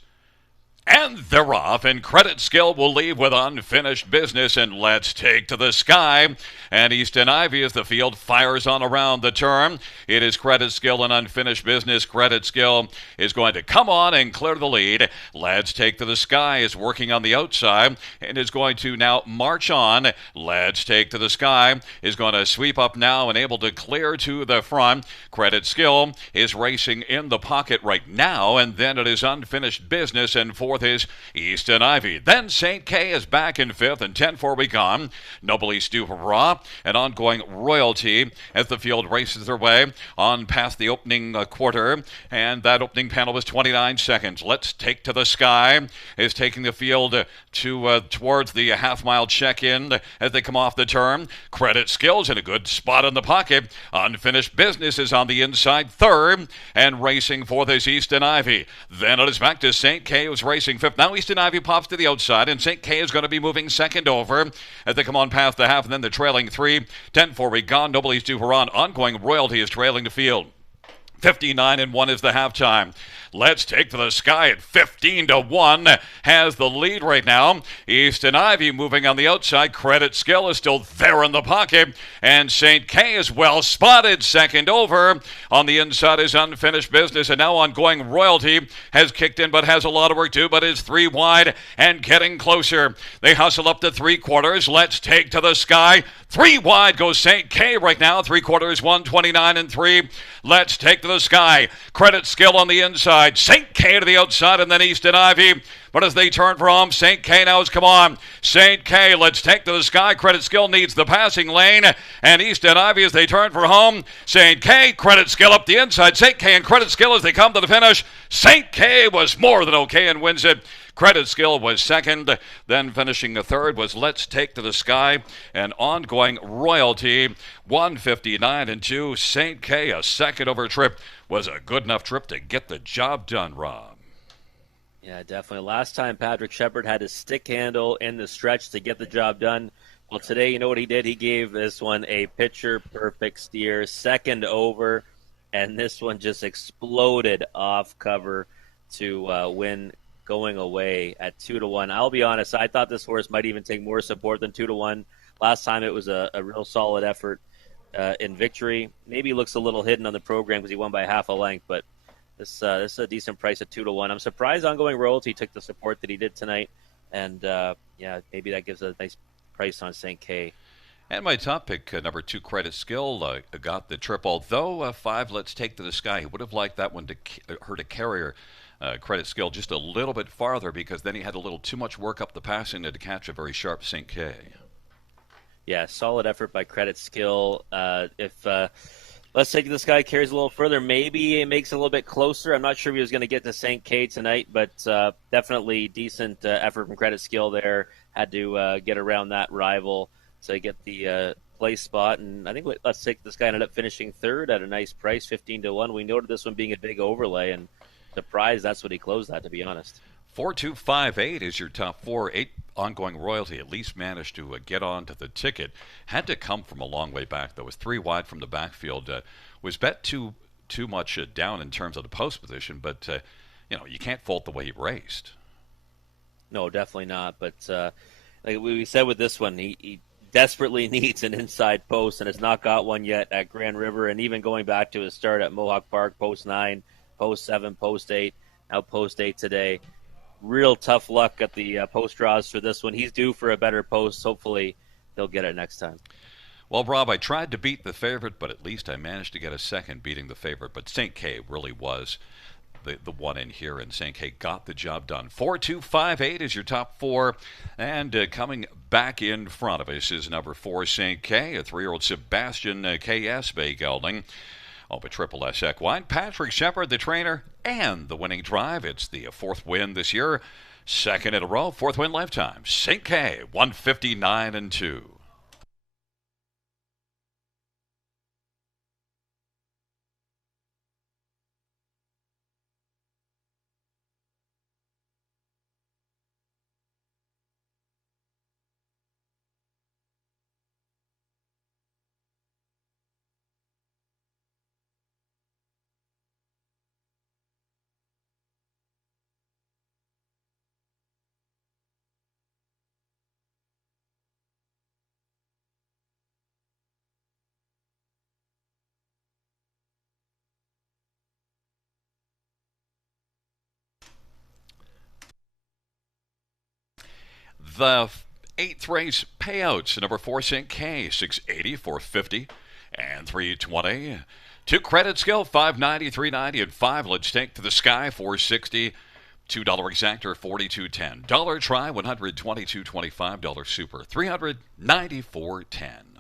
And they're off, and Credit Skill will leave with unfinished business, and Let's Take to the Sky. And Easton Ivy, as the field fires on around the turn, it is Credit Skill and unfinished business. Credit Skill is going to come on and clear the lead. Let's Take to the Sky is working on the outside and is going to now march on. Let's Take to the Sky is going to sweep up now and able to clear to the front. Credit Skill is racing in the pocket right now, and then it is unfinished business, and fourth is Easton Ivy. Then St. K is back in fifth, and 10-4 we gone. Nobly Stu Raw and ongoing royalty as the field races their way on past the opening quarter, and that opening panel was 29 seconds. Let's Take to the Sky is taking the field towards the half-mile check-in as they come off the turn. Credit Skills in a good spot in the pocket. Unfinished business is on the inside third, and racing fourth is Easton Ivy. Then it is back to St. K, who's racing fifth. Now Easton Ivy pops to the outside, and St. K is going to be moving second over as they come on past the half, and then they're trailing three. 10-4 we gone. Nobody's due for on. Ongoing royalty is trailing the field. 59-1 is the halftime. Let's Take to the Sky at 15-1 has the lead right now. Easton Ivy moving on the outside. Credit Skill is still there in the pocket, and St. K is well spotted second over. On the inside is unfinished business, and now ongoing royalty has kicked in but has a lot of work to do, but is three wide and getting closer. They hustle up to three quarters. Let's Take to the Sky. Three wide goes St. K right now. Three quarters, 129-3. Let's Take to the Sky. Credit Skill on the inside. St. K to the outside, and then Easton Ivy. But as they turn for home, St. K now has come on. St. K, Let's Take to the Sky. Credit Skill needs the passing lane. And Easton Ivy as they turn for home. St. K, Credit Skill up the inside. St. K and Credit Skill as they come to the finish. St. K was more than okay and wins it. Credit Skill was second. Then finishing the third was Let's Take to the Sky. And ongoing royalty, 159-2. St. K, a second over trip, was a good enough trip to get the job done, Rob. Yeah, definitely. Last time Patrick Shepard had his stick handle in the stretch to get the job done. Well, today, you know what he did? He gave this one a picture-perfect steer, second over, and this one just exploded off cover to win going away at 2-1. I'll be honest, I thought this horse might even take more support than 2-1. Last time it was a real solid effort in victory. Maybe he looks a little hidden on the program because he won by half a length, but this is a decent price at 2-1. I'm surprised ongoing royalty took the support that he did tonight, and maybe that gives a nice price on St. K. And my top pick, number 2, Credit Skill, got the trip. Although 5, Let's Take to the Sky, he would have liked that one to her to carry Credit Skill just a little bit farther, because then he had a little too much work up the passing to catch a very sharp St. K. Yeah, solid effort by Credit Skill. If Let's Take to the Sky carries a little further, maybe it makes it a little bit closer. I'm not sure if he was going to get to St. K tonight, but definitely decent effort from Credit Skill there. Had to get around that rival to get the place spot, and I think Let's Take the Sky ended up finishing third at a nice price, 15-1. We noted this one being a big overlay, and surprised that's what he closed at, to be honest. 4258 is your top 4. 8 ongoing royalty at least managed to get onto the ticket. Had to come from a long way back, though. Was 3 wide from the backfield. Was bet too much down in terms of the post position, but you can't fault the way he raced. No, definitely not. But like we said with this one, he desperately needs an inside post and has not got one yet at Grand River. And even going back to his start at Mohawk Park, post 9, post 7, post 8, now post 8 today. Real tough luck at the post draws for this one. He's due for a better post. Hopefully he'll get it next time. Well, Rob, I tried to beat the favorite, but at least I managed to get a second beating the favorite. But St. K really was the one in here, and St. K got the job done. 4258 is your top 4, and coming back in front of us is number 4, St. K, a 3-year-old Sebastian K.S. Bay gelding. Over Triple S Equine. Patrick Shepard, the trainer, and the winning drive. It's the 4th win this year. 2nd in a row, 4th win lifetime. St. K, 159-2. the eighth race payouts. Number 4 St. K, 680, 450, and 320. 2 credit skill, 590, 390, and 5. Let's take to the sky, 460. $2 exactor, 42.10. Dollar try, 122.25. Dollar super, 394.10.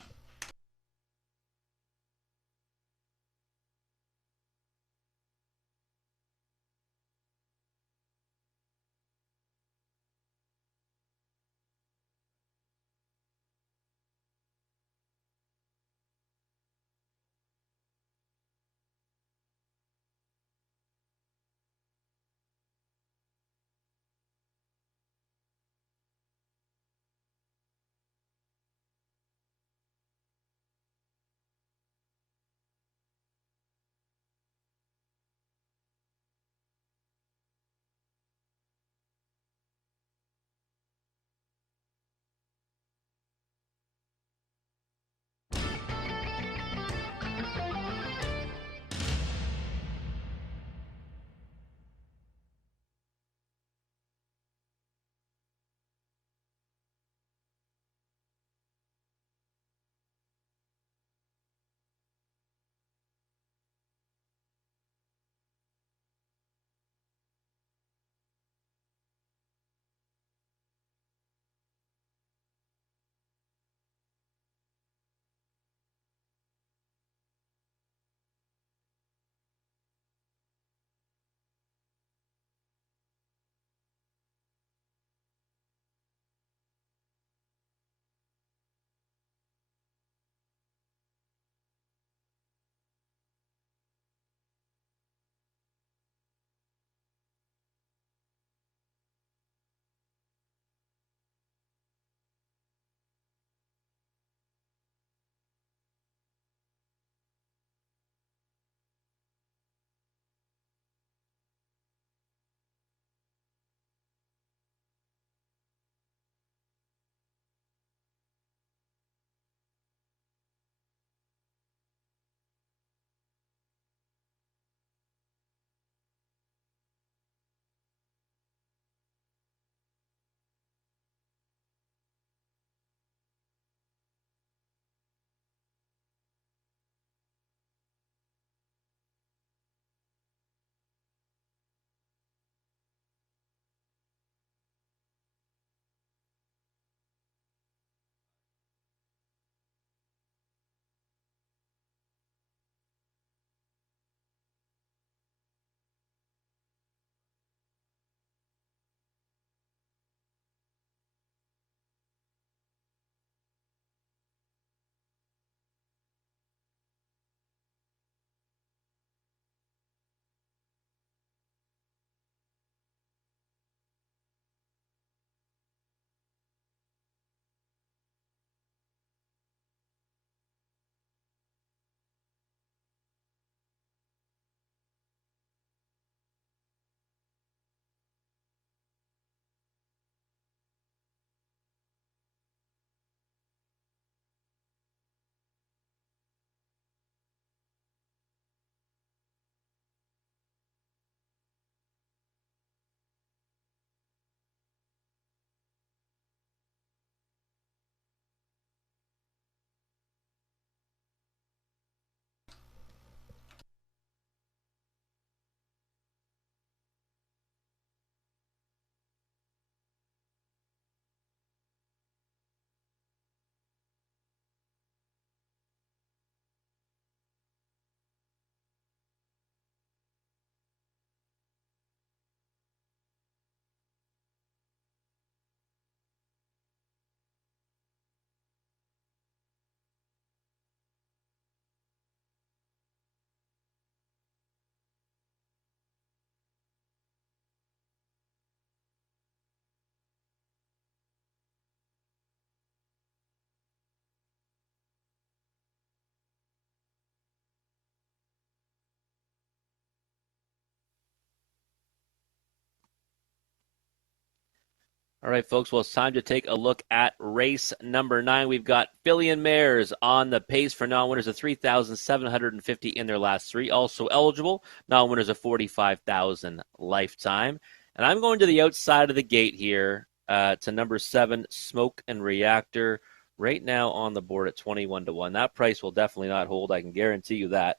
All right, folks. Well, it's time to take a look at race number 9. We've got filly and mares on the pace for non-winners of 3,750 in their last 3. Also eligible non-winners of 45,000 lifetime. And I'm going to the outside of the gate here to number 7, Smoke and Reactor. Right now on the board at 21-1. That price will definitely not hold. I can guarantee you that.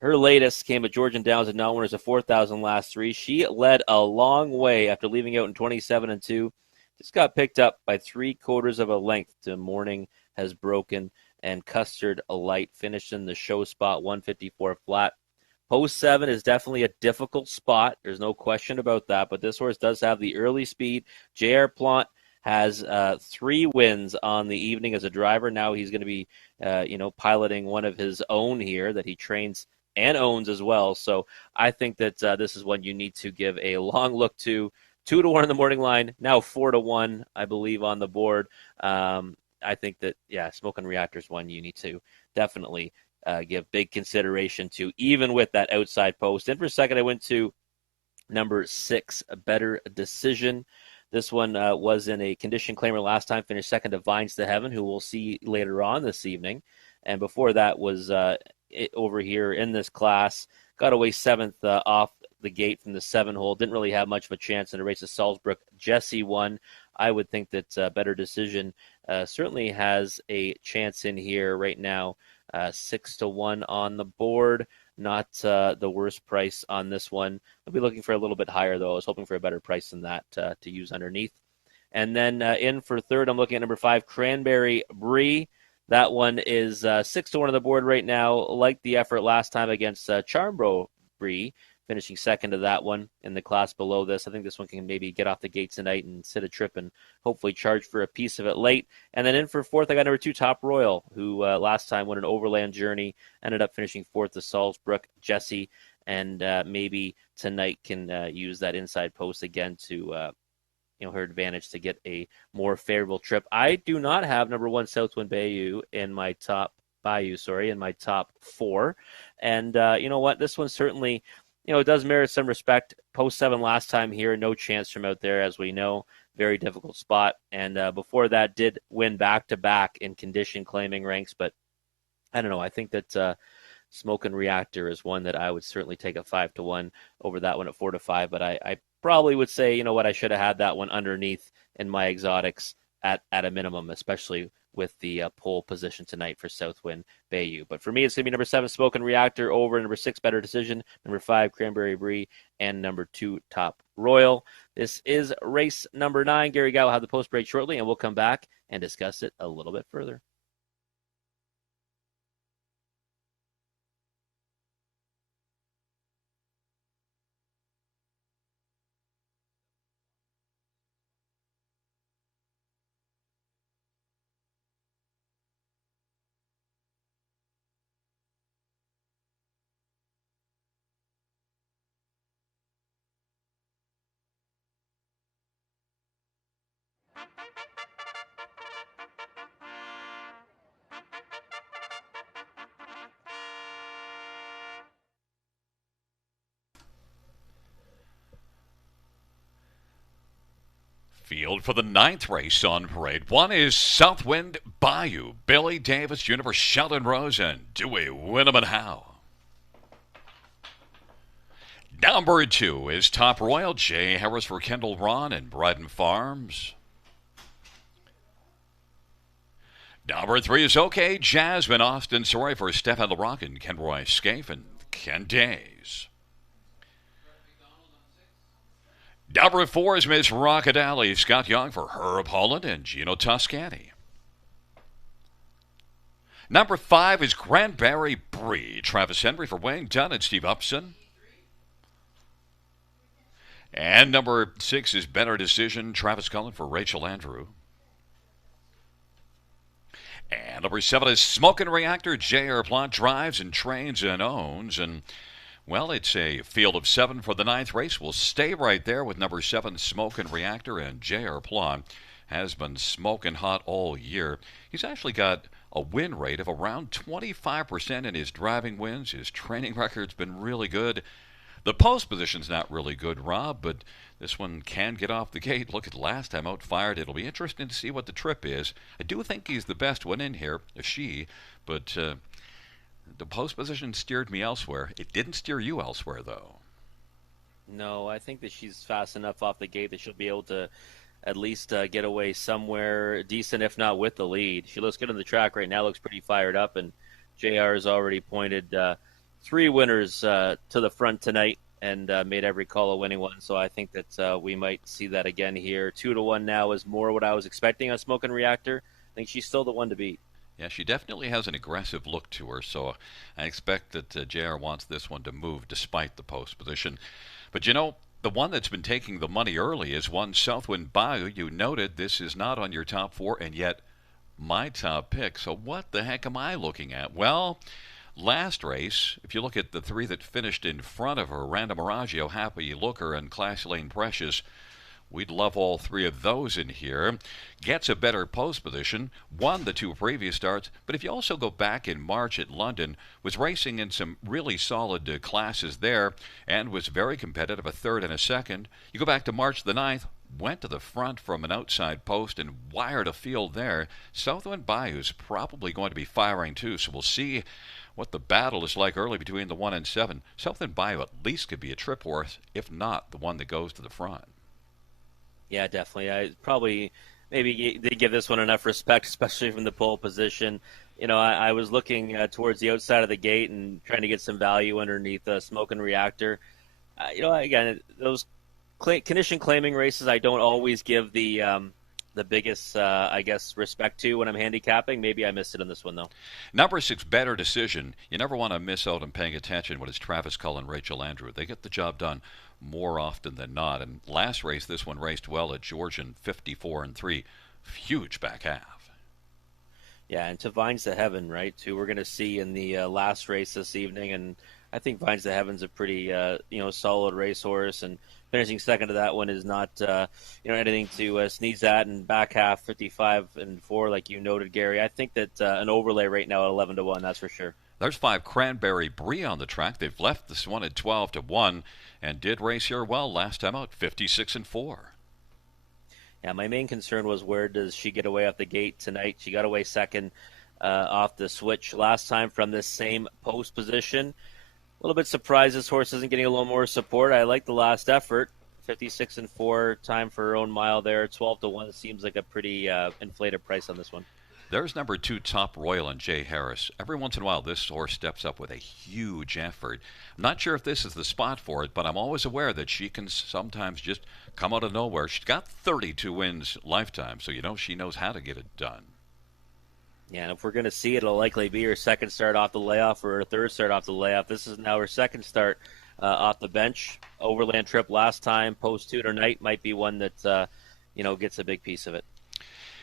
Her latest came at Georgian Downs at non-winners of 4,000 last 3. She led a long way after leaving out in 27-2. Just got picked up by 3/4 of a length to Morning Has Broken and Custard Alight. Finished in the show spot 154 flat. Post 7 is definitely a difficult spot. There's no question about that. But this horse does have the early speed. J.R. Plant has 3 wins on the evening as a driver. Now he's going to be, piloting one of his own here that he trains and owns as well. So I think that this is one you need to give a long look to. 2-1 in the morning line, now 4-1, I believe, on the board. I think that, Smoke and Reactors one you need to definitely give big consideration to, even with that outside post. And for a second, I went to number 6, A Better Decision. This one was in a condition claimer last time, finished second to Vines to Heaven, who we'll see later on this evening. And before that was over here in this class. Got away 7th off the gate from the 7 hole. Didn't really have much of a chance in a race at Salzburg. Jesse won. I would think that Better Decision certainly has a chance in here right now. 6-1 on the board. Not the worst price on this one. I'll be looking for a little bit higher, though. I was hoping for a better price than that to use underneath. And then in for third, I'm looking at number 5, Cranberry Brie. That one is 6-1 on the board right now. Like the effort last time against Charmbro Brie, finishing second to that one in the class below this. I think this one can maybe get off the gate tonight and sit a trip and hopefully charge for a piece of it late. And then in for fourth, I got number 2, Top Royal, who last time won an overland journey, ended up finishing fourth to Salzburg Jesse, and maybe tonight can use that inside post again to her advantage to get a more favorable trip. I do not have number 1, Southwind Bayou in my top 4. And you know what? This one certainly, it does merit some respect. Post 7 last time here, no chance from out there, as we know. Very difficult spot. And before that, did win back-to-back in condition claiming ranks. But I don't know. I think that Smoke and Reactor is one that I would certainly take a 5-1 over that one at 4-5. But I probably would say, you know what, I should have had that one underneath in my exotics at a minimum, especially with the pole position tonight for Southwind Bayou. But for me, it's going to be number 7, Smoke and Reactor, over number 6, Better Decision, number 5, Cranberry Brie, and number 2, Top Royal. This is race number 9. Gary Gow will have the post break shortly, and we'll come back and discuss it a little bit further. Field for the 9th race on parade. 1 is Southwind Bayou, Billy Davis Jr. for Sheldon Rose, and Dewey Winneman Howe. Number 2 is Top Royal, Jay Harris for Kendall Ron and Brighton Farms. Number 3 is OK Jasmine, Austin Sorry for Stefan LaRock and Kenroy Scaife and Ken Days. Number 4 is Miss Rockadally, Scott Young for Herb Holland and Gino Toscani. Number 5 is Cranberry Brie, Travis Henry for Wayne Dunn and Steve Upson. And number 6 is Better Decision, Travis Cullen for Rachel Andrew. And number 7 is Smoke and Reactor, J.R. Plant drives and trains and owns. And, well, it's a field of 7 for the 9th race. We'll stay right there with number 7, Smoke and Reactor, and J.R. Plant has been smoking hot all year. He's actually got a win rate of around 25% in his driving wins. His training record's been really good. The post position's not really good, Rob, but this one can get off the gate. Look at last time outfired. It'll be interesting to see what the trip is. I do think he's the best one in here, but the post position steered me elsewhere. It didn't steer you elsewhere, though. No, I think that she's fast enough off the gate that she'll be able to at least get away somewhere decent, if not with the lead. She looks good on the track right now, looks pretty fired up, and JR has already pointed 3 winners to the front tonight and made every call a winning one. So I think that we might see that again here. 2-1 now is more what I was expecting on Smoke and Reactor. I think she's still the one to beat. Yeah, she definitely has an aggressive look to her, so I expect that JR wants this one to move despite the post position. But you know, the one that's been taking the money early is one Southwind Bayou. You noted this is not on your top 4, and yet my top pick. So what the heck am I looking at? Well, last race, if you look at the 3 that finished in front of her, Random Miragio, Happy Looker, and Class Lane Precious, we'd love all 3 of those in here. Gets a better post position, won the 2 previous starts, but if you also go back in March at London, was racing in some really solid classes there and was very competitive, a 3rd and a 2nd. You go back to March the 9th, went to the front from an outside post and wired a field there. Southwind Bayou's probably going to be firing too, so we'll see what the battle is like early between the 1 and 7. Southwind Bayou at least could be a trip horse, if not the one that goes to the front. Yeah, definitely. I probably maybe they give this one enough respect, especially from the pole position. You know, I was looking towards the outside of the gate and trying to get some value underneath Smoke and Reactor. You know, again, those condition claiming races, I don't always give the biggest, I guess, respect to when I'm handicapping. Maybe I missed it in this one, though. Number 6, Better Decision. You never want to miss out on paying attention when it's Travis Cull and Rachel Andrew. They get the job done more often than not. And last race, this one raced well at Georgian, 54-3. Huge back half. Yeah, and to Vines to Heaven, right, too, we're going to see in the last race this evening. And I think Vines to Heaven's a pretty, solid racehorse. And finishing second to that one is not, anything to sneeze at. And back half, 55-4, like you noted, Gary. I think that an overlay right now at 11-1, that's for sure. There's 5 Cranberry Brie on the track. They've left this one at 12-1 and did race here well last time out, 56-4. Yeah, my main concern was where does she get away off the gate tonight? She got away second off the switch last time from this same post position. A little bit surprised this horse isn't getting a little more support. I like the last effort. 56-4 time for her own mile there. 12-1 seems like a pretty inflated price on this one. There's number 2, Top Royal, and Jay Harris. Every once in a while, this horse steps up with a huge effort. I'm not sure if this is the spot for it, but I'm always aware that she can sometimes just come out of nowhere. She's got 32 wins lifetime, so she knows how to get it done. Yeah, and if we're going to see it, it'll likely be her second start off the layoff or her third start off the layoff. This is now her second start off the bench. Overland trip last time, post-tutor night might be one that, gets a big piece of it.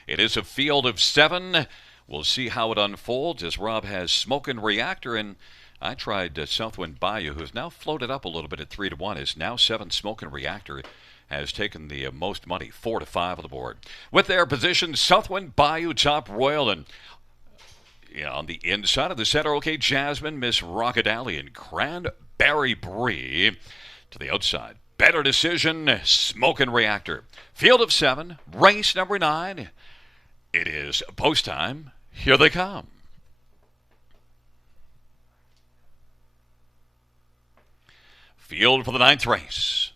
It is a field of 7. We'll see how it unfolds as Rob has Smoke and Reactor, and I tried Southwind Bayou, who's now floated up a little bit at 3-1, is now 7. Smoke and Reactor has taken the most money, 4-5 on the board. With their position, Southwind Bayou, Top Royal, and on the inside of the center, okay, Jasmine, Miss Rockadally, and Cranberry Brie to the outside. Better Decision, Smoke and Reactor. Field of 7, race number 9. It is post time. Here they come. Field for the 9th race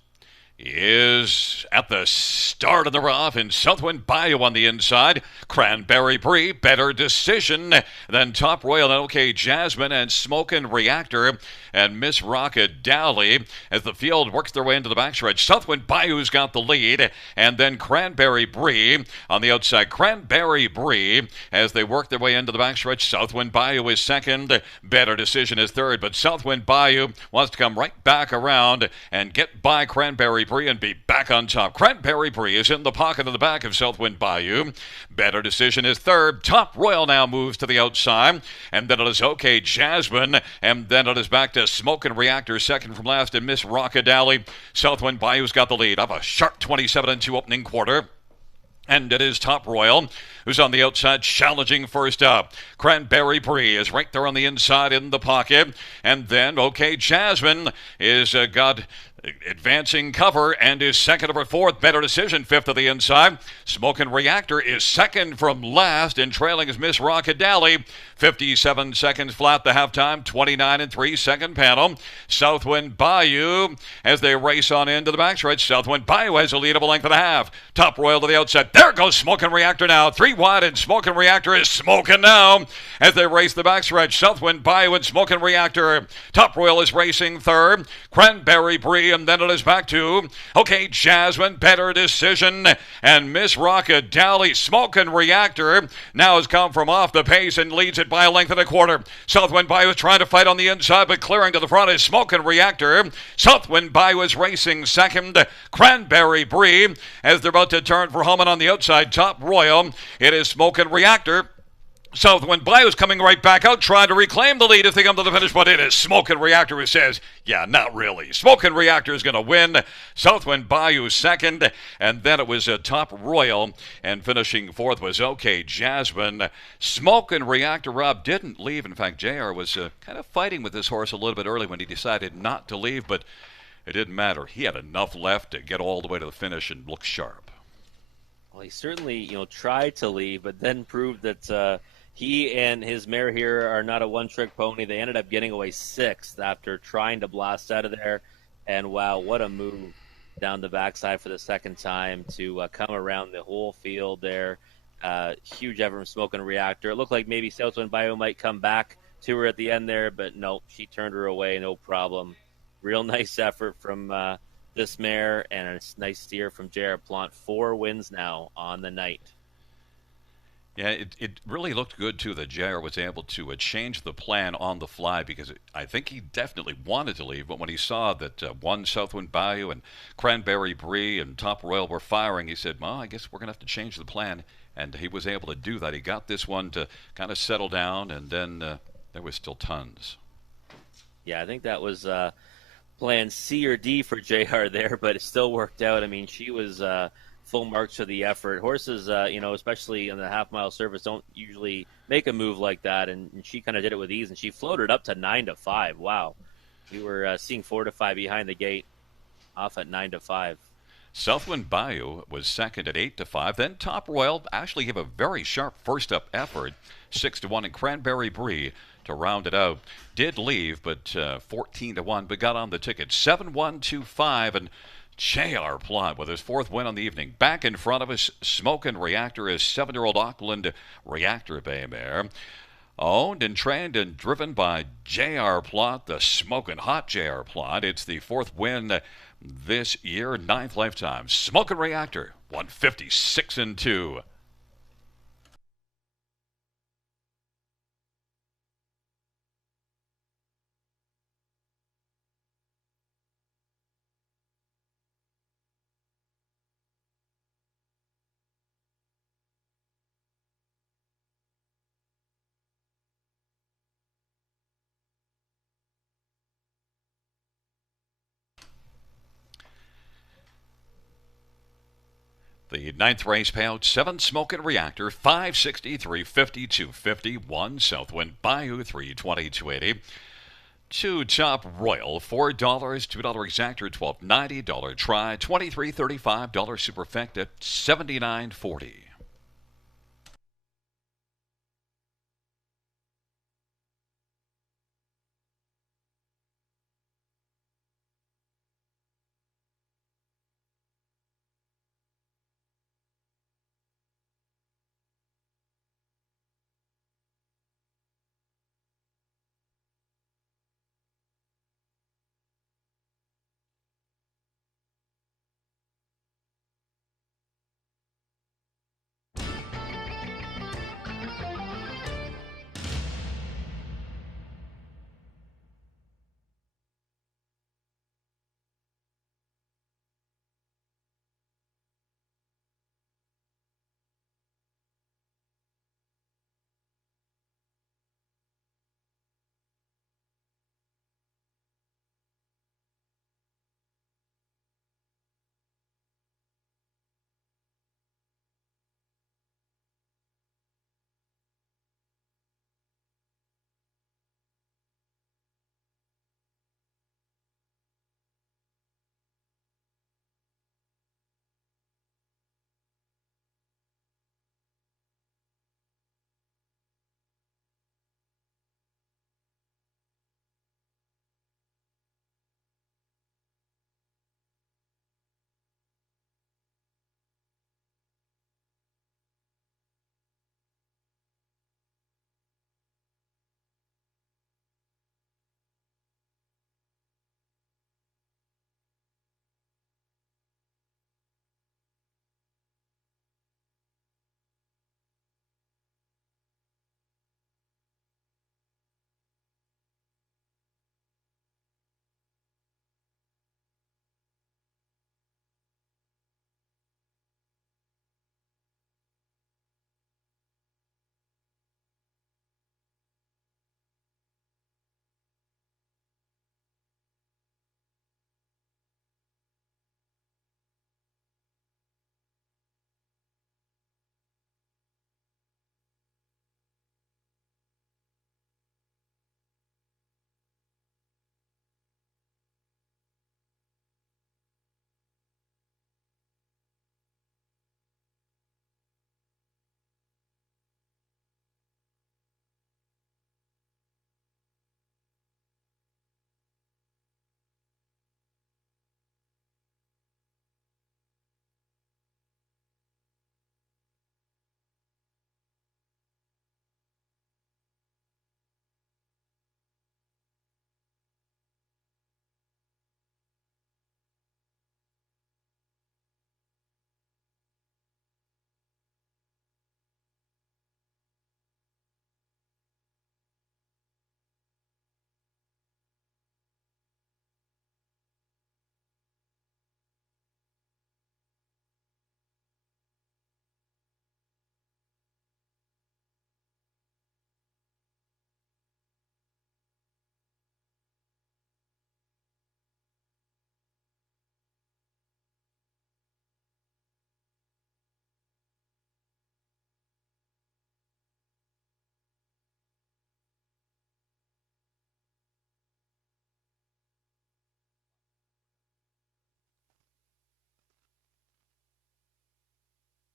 is at the start of the rough, and Southwind Bayou on the inside. Cranberry Brie, Better Decision. Then Top Royal, and OK Jasmine, and Smoke and Reactor, and Miss Rockadally as the field works their way into the backstretch. Southwind Bayou's got the lead, and then Cranberry Brie on the outside. Cranberry Brie as they work their way into the backstretch. Southwind Bayou is second. Better Decision is third, but Southwind Bayou wants to come right back around and get by Cranberry Brie and be back on top. Cranberry Brie is in the pocket of the back of Southwind Bayou. Better Decision is third. Top Royal now moves to the outside, and then it is OK Jasmine, and then it is back to Smoke and Reactor second from last, and Miss Rockadally. Southwind Bayou's got the lead of a sharp 27-2 opening quarter. And it is Top Royal who's on the outside challenging first up. Cranberry Brie is right there on the inside in the pocket. And then OK Jasmine is got Advancing cover and is second over fourth. Better decision, fifth of the inside. Smokin' Reactor is second from last and trailing is Miss Rockadally. 57 seconds flat the halftime. 29 and 3 second panel. Southwind Bayou as they race on into the backstretch. Southwind Bayou has a lead of a length and a half. Top Royal to the outside. There goes Smokin' Reactor now. 3 wide and Smokin' Reactor is smoking now as they race the backstretch. Southwind Bayou and Smokin' Reactor. Top Royal is racing third. Cranberry Brie, and then it is back to, okay, Jasmine, better decision, and Miss Rockadally. Smokin' Reactor now has come from off the pace and leads it by a length and a quarter. Southwind Bayou is trying to fight on the inside, but clearing to the front is Smokin' Reactor. Southwind Bayou is racing second. Cranberry Brie as they're about to turn for home, and on the outside, Top Royal, it is Smokin' Reactor. Southwind Bayou is coming right back out, trying to reclaim the lead if they come to the finish, but it is Smokin' Reactor who says, yeah, not really. Smokin' Reactor is going to win. Southwind Bayou second, and then it was Top Royal, and finishing fourth was OK Jasmine. Smokin' Reactor, Rob, didn't leave. In fact, JR was kind of fighting with this horse a little bit early when he decided not to leave, but it didn't matter. He had enough left to get all the way to the finish and look sharp. Well, he certainly, tried to leave, but then proved that he and his mare here are not a one-trick pony. They ended up getting away sixth after trying to blast out of there. And wow, what a move down the backside for the second time to come around the whole field there. Huge effort from Smokin' Reactor. It looked like maybe Southwind Bio might come back to her at the end there, but no, she turned her away, no problem. Real nice effort from this mare and a nice steer from Jared Plant. 4 wins now on the night. Yeah, it really looked good, too, that JR was able to change the plan on the fly because I think he definitely wanted to leave, but when he saw that one Southwind Bayou and Cranberry Brie and Top Royal were firing, he said, well, I guess we're going to have to change the plan, and he was able to do that. He got this one to kind of settle down, and then there was still tons. Yeah, I think that was plan C or D for JR there, but it still worked out. I mean, she was full marks for the effort. Horses, especially on the half-mile surface, don't usually make a move like that, and she kind of did it with ease, and she floated up to 9-5. Wow. We were seeing 4-5 behind the gate, off at 9-5. Southwind Bayou was second at 8-5. Then Top Royal actually gave a very sharp first-up effort, 6-1, and Cranberry Brie to round it out. Did leave, but 14-1, but got on the ticket. 7-1-2-5, and J.R. Plot with his 4th win on the evening. Back in front of us, Smokin' Reactor is 7-year-old Auckland Reactor Bay mare. Owned and trained and driven by J.R. Plot, the smoking hot J.R. Plot. It's the 4th win this year, 9th lifetime. Smokin' Reactor, 156-2. The 9th race payout, 7 Smokin' Reactor, 563, 52, 51. Southwind Bayou, 320, 280. 2 Top Royal, $4, $2 exactor, $12.90, try, $23.35, superfecta, $79.40.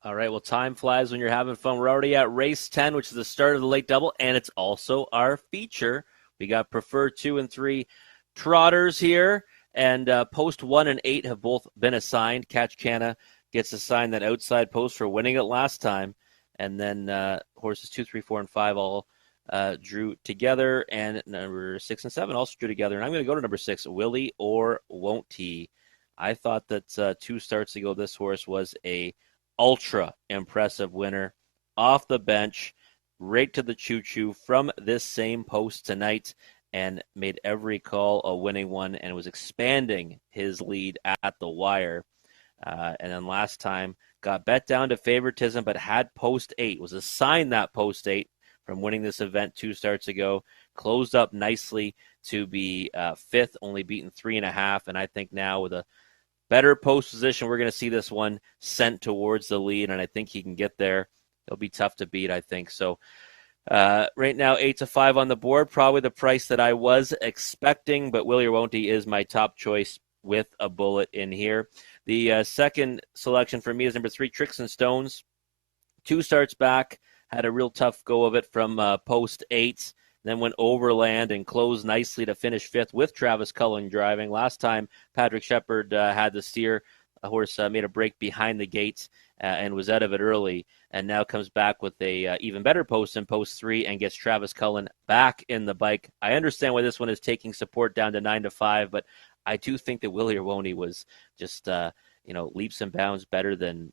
All right, well, time flies when you're having fun. We're already at race 10, which is the start of the late double, and it's also our feature. We got preferred 2 and 3 trotters here, and post 1 and 8 have both been assigned. Catch Canna gets assigned that outside post for winning it last time, and then horses 2, 3, 4, and 5 all drew together, and number 6 and 7 also drew together. And I'm going to go to number 6, Willie or Won't He. I thought that 2 starts ago this horse was a ultra impressive winner off the bench, right to the choo-choo from this same post tonight, and made every call a winning one, and was expanding his lead at the wire. And then last time got bet down to favoritism, but had post 8, was assigned that post 8 from winning this event 2 starts ago, closed up nicely to be 5th, only beaten 3.5, and I think now with a better post position, we're going to see this one sent towards the lead, and I think he can get there. It'll be tough to beat, I think. So right now, 8-5 on the board, probably the price that I was expecting, but Willie or Won't He is my top choice with a bullet in here. The second selection for me is number 3, Tricks and Stones. 2 starts back, had a real tough go of it from post 8. Then went overland and closed nicely to finish 5th with Travis Cullen driving. Last time, Patrick Shepard had the steer. A horse made a break behind the gates and was out of it early, and now comes back with a even better post in post 3 and gets Travis Cullen back in the bike. I understand why this one is taking support down to 9-5, but I do think that Willie or Won't He was just leaps and bounds better than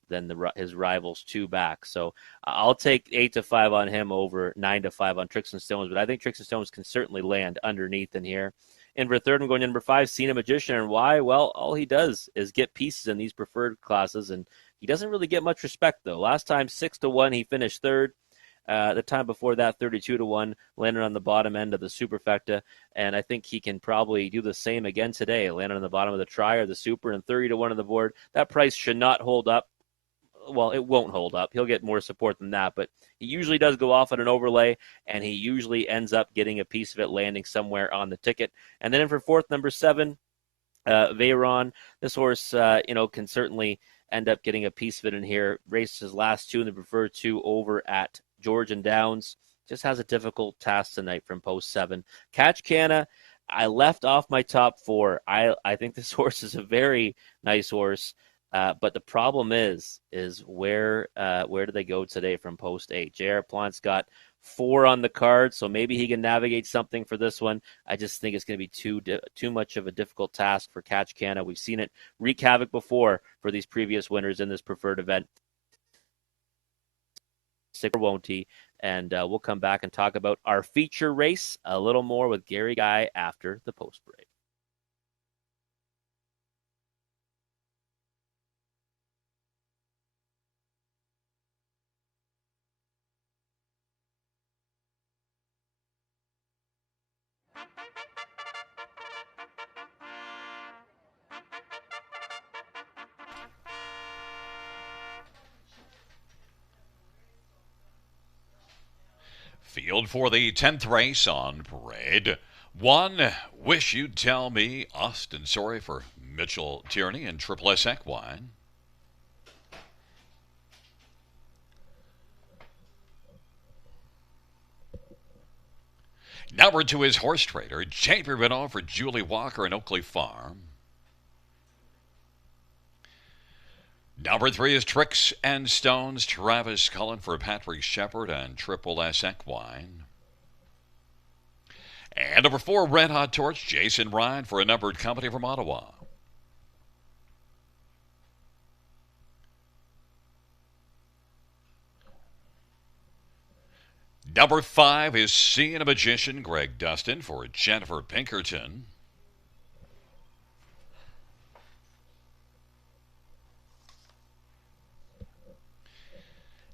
his rivals 2 back. So I'll take 8-5 on him over 9-5 on Tricks and Stones, but I think Tricks and Stones can certainly land underneath in here. And for third, I'm going to number 5, Cena Magician. And why? Well, all he does is get pieces in these preferred classes, and he doesn't really get much respect, though. Last time, 6-1, he finished 3rd. The time before that, 32-1, landed on the bottom end of the Superfecta, and I think he can probably do the same again today, landed on the bottom of the Tri or the Super, and 30-1 on the board. That price should not hold up. Well, it won't hold up. He'll get more support than that, but he usually does go off on an overlay, and he usually ends up getting a piece of it landing somewhere on the ticket. And then in for 4th, number 7, Veyron. This horse, can certainly end up getting a piece of it in here. Raced his last 2 in the preferred 2 over at Georgian Downs. Just has a difficult task tonight from post 7. Catch Canna, I left off my top 4. I think this horse is a very nice horse, but the problem is where do they go today from post 8? J.R. Plant's got 4 on the card, so maybe he can navigate something for this one. I just think it's going to be too much of a difficult task for Catch Canna. We've seen it wreak havoc before for these previous winners in this preferred event. Won't he? And we'll come back and talk about our feature race a little more with Gary Guy after the post break. Field for the 10th race on parade. 1, Wish You'd Tell Me, Austin Sorry for Mitchell Tierney and Triple S Equine. Number 2 is Horse Trader, Champion Renault for Julie Walker and Oakley Farm. Number 3 is Tricks and Stones, Travis Cullen for Patrick Shepard and Triple S Equine. And number 4, Red Hot Torch, Jason Ryan for a numbered company from Ottawa. Number 5 is Seeing a Magician, Greg Dustin for Jennifer Pinkerton.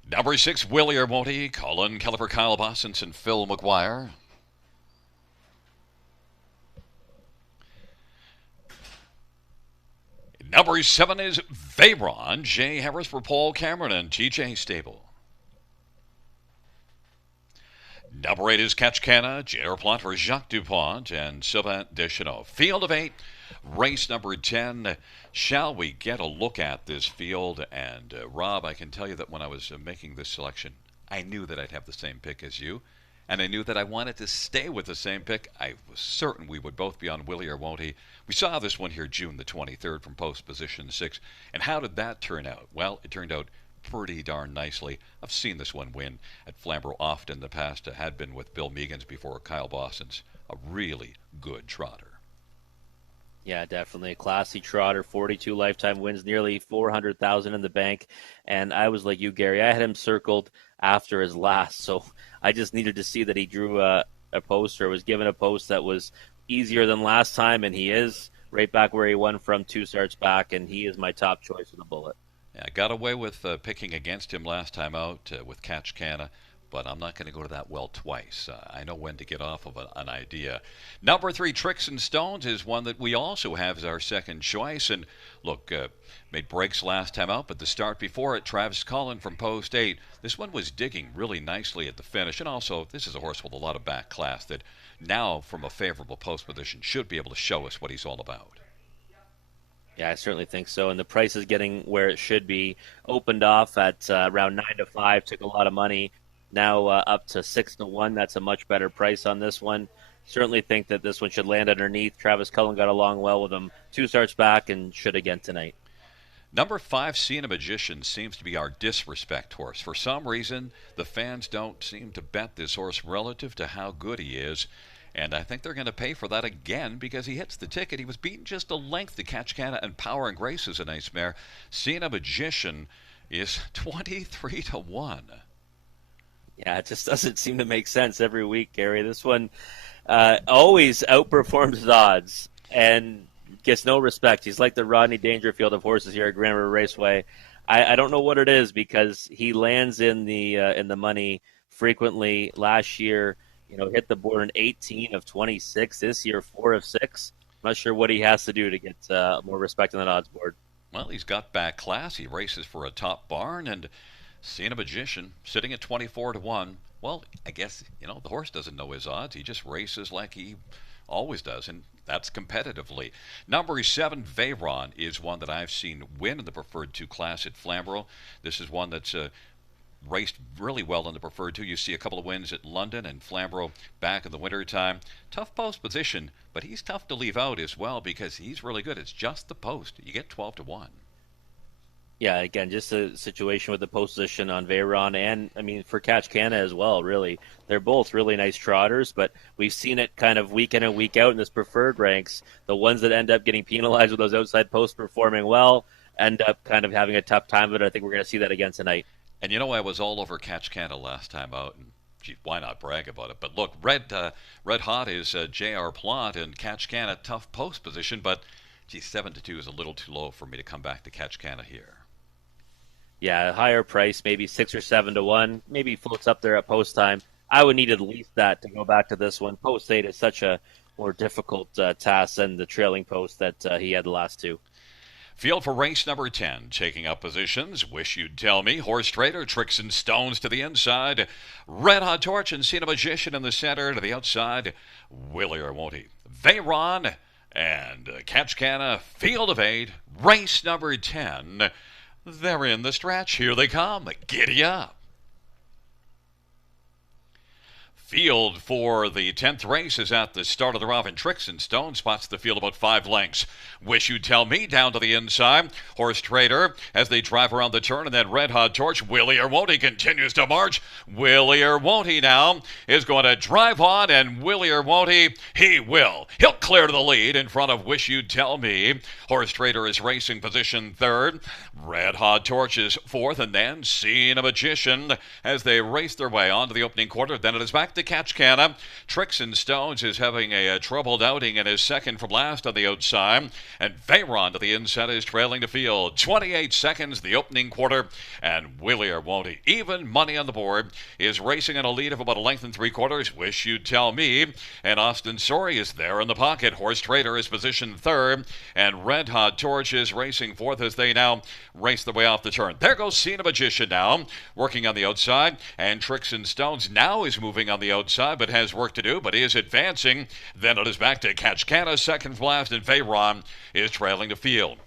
Number 6, Willie or Won't He, Colin Keller for Kyle Bossens and Phil McGuire. Number 7 is Veyron, Jay Harris for Paul Cameron and TJ Stable. Number Number 8 is Catch Canna, J.R. Plot for Jacques Dupont and Sylvain Deschenaux. Field of 8, race number 10. Shall we get a look at this field? And Rob, I can tell you that when I was making this selection, I knew that I'd have the same pick as you. And I knew that I wanted to stay with the same pick. I was certain we would both be on Willie or Won't He. We saw this one here June the 23rd from post position 6. And how did that turn out? Well, it turned out pretty darn nicely. I've seen this one win at Flamborough often in the past. I had been with Bill Meegans before Kyle Boston's. A really good trotter. Yeah, definitely a classy trotter. 42 lifetime wins, nearly 400,000 in the bank. And I was like you, Gary. I had him circled after his last, so I just needed to see that he drew a post or was given a post that was easier than last time, and he is right back where he won from 2 starts back, and he is my top choice with the bullet. Yeah, I got away with picking against him last time out with Catch Canna, but I'm not going to go to that well twice. I know when to get off of an idea. Number 3, Tricks and Stones, is one that we also have as our second choice. And look, made breaks last time out, but the start before it, Travis Cullen from post 8. This one was digging really nicely at the finish. And also, this is a horse with a lot of back class that now, from a favorable post position, should be able to show us what he's all about. Yeah, I certainly think so. And the price is getting where it should be. Opened off at around 9 to 5, took a lot of money. Now up to 6 to 1. That's a much better price on this one. Certainly think that this one should land underneath. Travis Cullen got along well with him 2 starts back and should again tonight. Number 5, Seeing a Magician, seems to be our disrespect horse. For some reason, the fans don't seem to bet this horse relative to how good he is. And I think they're going to pay for that again because he hits the ticket. He was beaten just a length to Catch Canna, and Power and Grace is a nice mare. Seeing a Magician is 23 to 1. Yeah, it just doesn't seem to make sense every week, Gary. This one always outperforms his odds and gets no respect. He's like the Rodney Dangerfield of horses here at Grand River Raceway. I don't know what it is because he lands in the money frequently. Last year, hit the board in 18 of 26. This year, 4 of 6. I'm not sure what he has to do to get more respect on that odds board. Well, he's got back class. He races for a top barn, and Seeing a Magician sitting at 24 to 1. Well, I guess, the horse doesn't know his odds. He just races like he always does, and that's competitively. Number 7, Veyron, is one that I've seen win in the Preferred 2 class at Flamborough. This is one that's raced really well in the Preferred 2. You see a couple of wins at London and Flamborough back in the wintertime. Tough post position, but he's tough to leave out as well because he's really good. It's just the post. You get 12 to 1. Yeah, again, just a situation with the post position on Veyron and, for Catch Canna as well, really. They're both really nice trotters, but we've seen it kind of week in and week out in this preferred ranks. The ones that end up getting penalized with those outside posts performing well end up kind of having a tough time of it. I think we're going to see that again tonight. And I was all over Catch Canna last time out, and gee, why not brag about it? But look, red hot is J.R. Plot, and Catch Canna, tough post position, but 7 to 2 is a little too low for me to come back to Catch Canna here. Yeah, higher price, maybe 6 or 7 to 1, maybe floats up there at post time. I would need at least that to go back to this one. Post 8 is such a more difficult task than the trailing post that he had the last 2. Field for race number 10, taking up positions. Wish You'd Tell Me, Horse Trader, Tricks and Stones to the inside. Red Hot Torch and Seeing a Magician in the center. To the outside, Willie or Won't He? Veyron and Catch Canna. Field of 8, race number 10. They're in the stretch. Here they come. Giddy up. Field for the 10th race is at the start of the Robin. Tricks and Stone spots the field about 5 lengths. Wish You'd Tell Me down to the inside. Horse Trader as they drive around the turn, and then Red Hot Torch. Willie or Won't He continues to march. Willie or Won't He now is going to drive on, and Willie or Won't He? He will. He'll clear to the lead in front of Wish You'd Tell Me. Horse Trader is racing position 3rd. Red Hot Torch is 4th, and then Seeing a Magician as they race their way on to the opening quarter. Then it is back to Catch Canna. Tricks and Stones is having a troubled outing and is second from last on the outside. And Veyron to the inside is trailing the field. 28 seconds, the opening quarter. And Willie or Won't He? Even money on the board is racing in a lead of about 1 3/4. Wish You'd Tell Me. And Austin Story is there in the pocket. Horse Trader is positioned 3rd. And Red Hot Torch is racing 4th as they now race their way off the turn. There goes Seeing a Magician now, working on the outside. And Tricks and Stones now is moving on the outside, but has work to do, but is advancing. Then it is back to Kachkana, second last, and Veyron is trailing the field.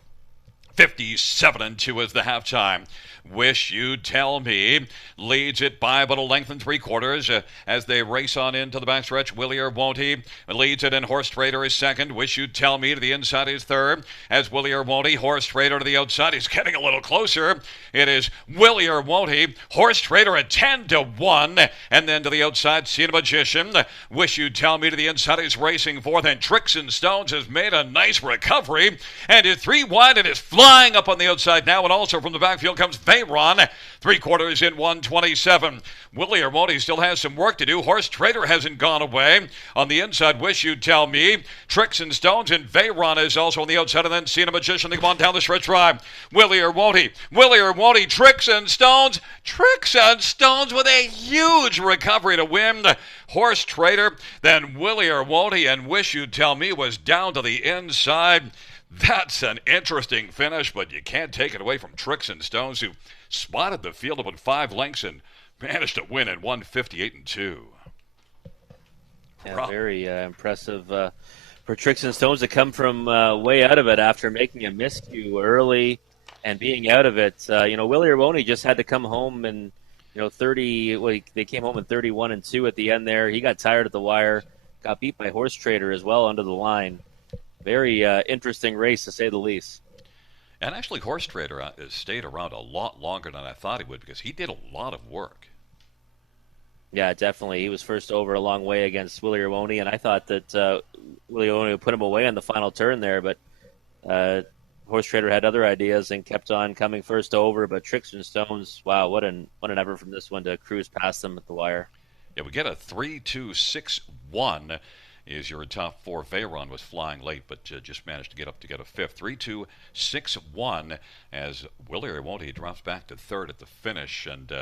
57-2 is the halftime. Wish You Tell Me leads it by about a length and 3/4 as they race on into the backstretch. Willie or Won't He leads it, and Horse Trader is second. Wish You Tell Me to the inside is third. As Willie or Won't He, Horse Trader to the outside. He's getting a little closer. It is Willie or Won't He, Horse Trader at 10-1, and then to the outside, See the Magician. Wish You Tell Me to the inside is racing fourth, and Tricks and Stones has made a nice recovery and is 3 wide and is flying up on the outside now, and also from the backfield comes Veyron, 3/4 in 127. Willie or Won't He still has some work to do. Horse Trader hasn't gone away. On the inside, Wish You Tell Me, Tricks and Stones, and Veyron is also on the outside, and then Seeing a Magician. They come on down the stretch drive. Willie or Won't He, Willie or Won't He, Tricks and Stones with a huge recovery to win. Horse Trader, then Willie or Won't He, and Wish You Tell Me was down to the inside. That's an interesting finish, but you can't take it away from Tricks and Stones, who spotted the field about 5 lengths and managed to win at 158-2. Yeah, very impressive for Tricks and Stones to come from way out of it after making a miscue early and being out of it. Willie or Won't He just had to come home and 30. Well, they came home in 31-2 at the end there. He got tired at the wire, got beat by Horse Trader as well under the line. Very interesting race, to say the least. And actually, Horse Trader stayed around a lot longer than I thought he would, because he did a lot of work. Yeah, definitely. He was first over a long way against Willie or Won't He, and I thought that Willie or Won't He would put him away on the final turn there, but Horse Trader had other ideas and kept on coming first over. But Tricks and Stones, wow, what an effort from this one to cruise past them at the wire. Yeah, we get a 3-2-6-1. Is your top 4. Veyron was flying late, but just managed to get up to get a 5th. 3-2-6-1 as Willie or Won't He drops back to 3rd at the finish. And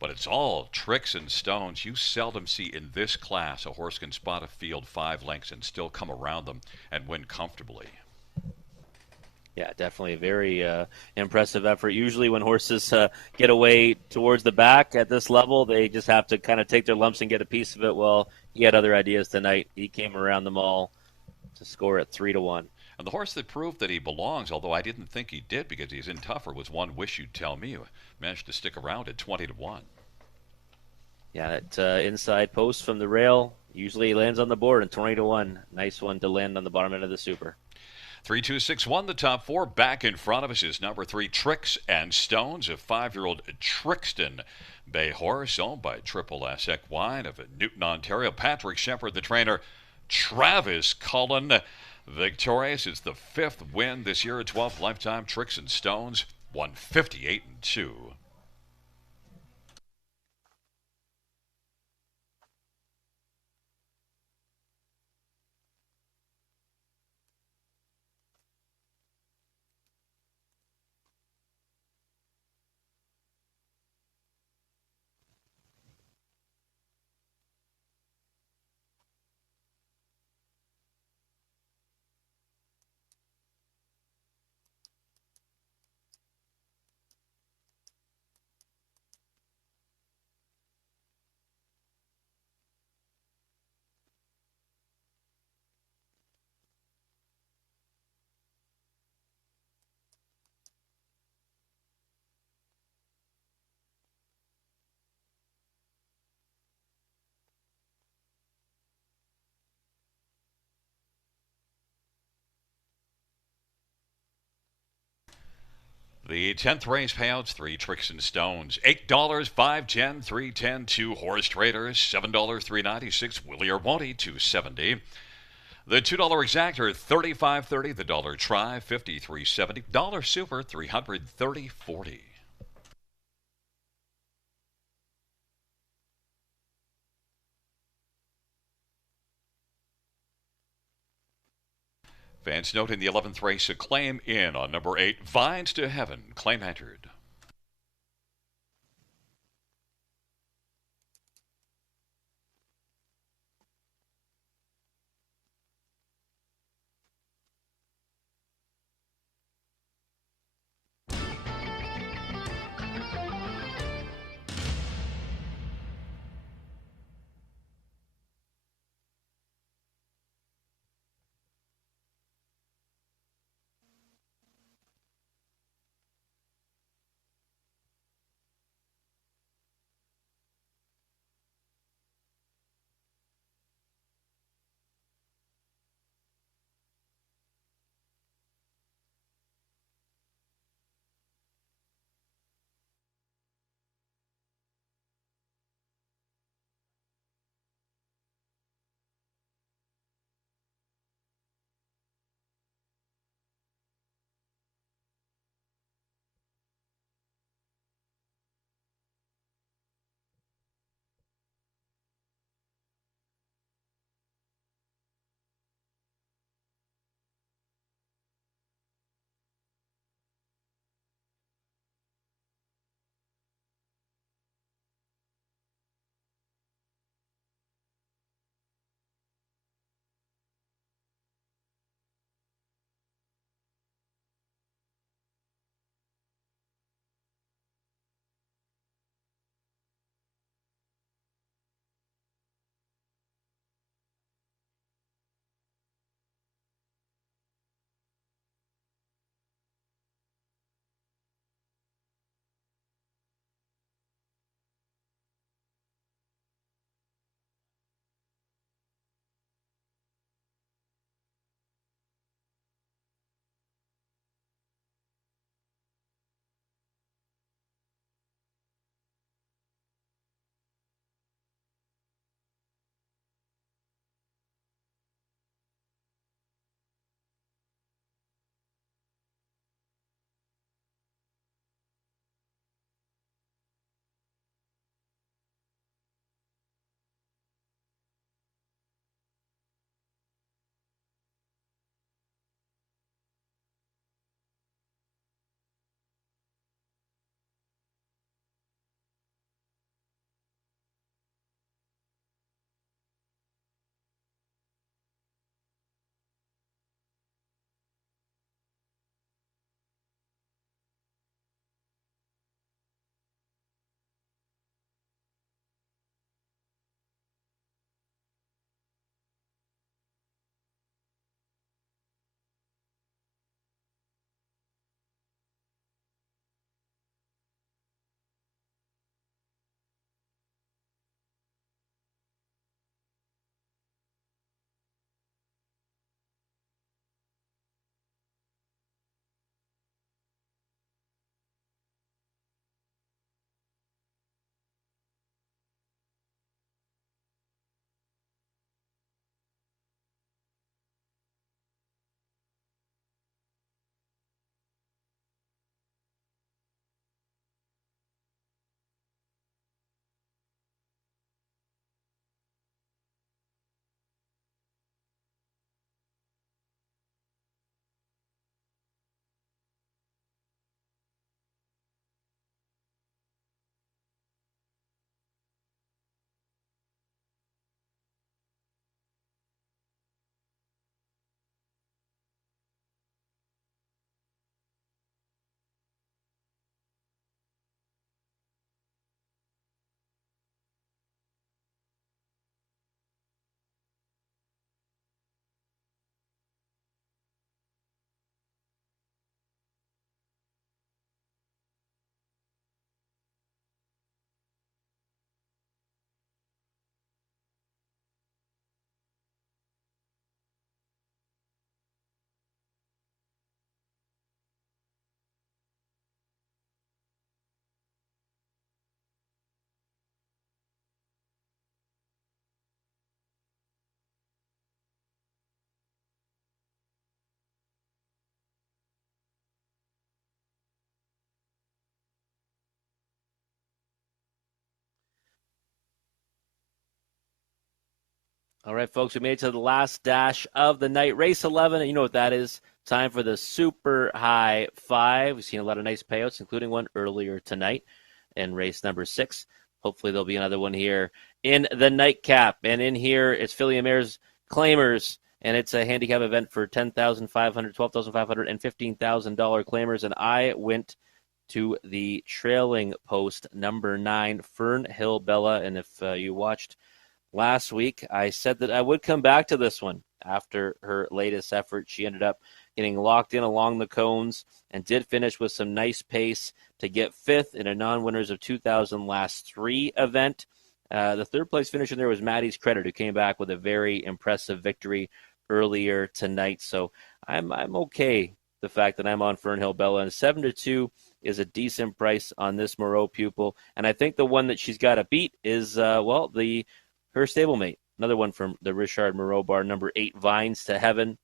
but it's all Tricks and Stones. You seldom see in this class a horse can spot a field 5 lengths and still come around them and win comfortably. Yeah, definitely a very impressive effort. Usually when horses get away towards the back at this level, they just have to kind of take their lumps and get a piece of it. Well, he had other ideas tonight. He came around them all to score at 3-1. And the horse that proved that he belongs, although I didn't think he did because he's in tougher, was one Wish You'd Tell Me, who managed to stick around at 20-1. Yeah, that inside post from the rail usually lands on the board at 20-1. Nice one to land on the bottom end of the Super. 3-2-6-1, the top 4. Back in front of us is number 3, Tricks and Stones, a 5-year-old Trixton Bay horse owned by Triple S Equine of Newton, Ontario. Patrick Shepard, the trainer. Travis Cullen, victorious. It's the 5th win this year, 12th lifetime. Tricks and Stones, 158-2. The 10th race payouts, 3 Tricks and Stones. $8, $5, $10, $3, $10, 2 Horse Traders, $7, $3.96, Willie or Won't He, $2.70. The $2 exactor, $35.30. The dollar try, $53.70. Dollar super, $330.40. Fans note in the 11th race, Acclaim in on number 8, Vines to Heaven. Claim entered. All right, folks, we made it to the last dash of the night. Race 11, and you know what that is. Time for the super high five. We've seen a lot of nice payouts, including one earlier tonight in race number 6. Hopefully, there'll be another one here in the nightcap. And in here, it's Philly Mare's Claimers, and it's a handicap event for $10,500, $12,500, and $15,000 claimers. And I went to the trailing post, number 9, Fern Hill Bella. And if you watched last week, I said that I would come back to this one after her latest effort. She ended up getting locked in along the cones and did finish with some nice pace to get 5th in a non-winners of 2000 last 3 event. The third place finisher there was Maddie's Credit, who came back with a very impressive victory earlier tonight. So I'm okay. The fact that I'm on Fernhill Bella, and 7-2 is a decent price on this Moreau pupil. And I think the one that she's got to beat is her stablemate. Another one from the Richard Moreau bar, number 8, Vines to Heaven.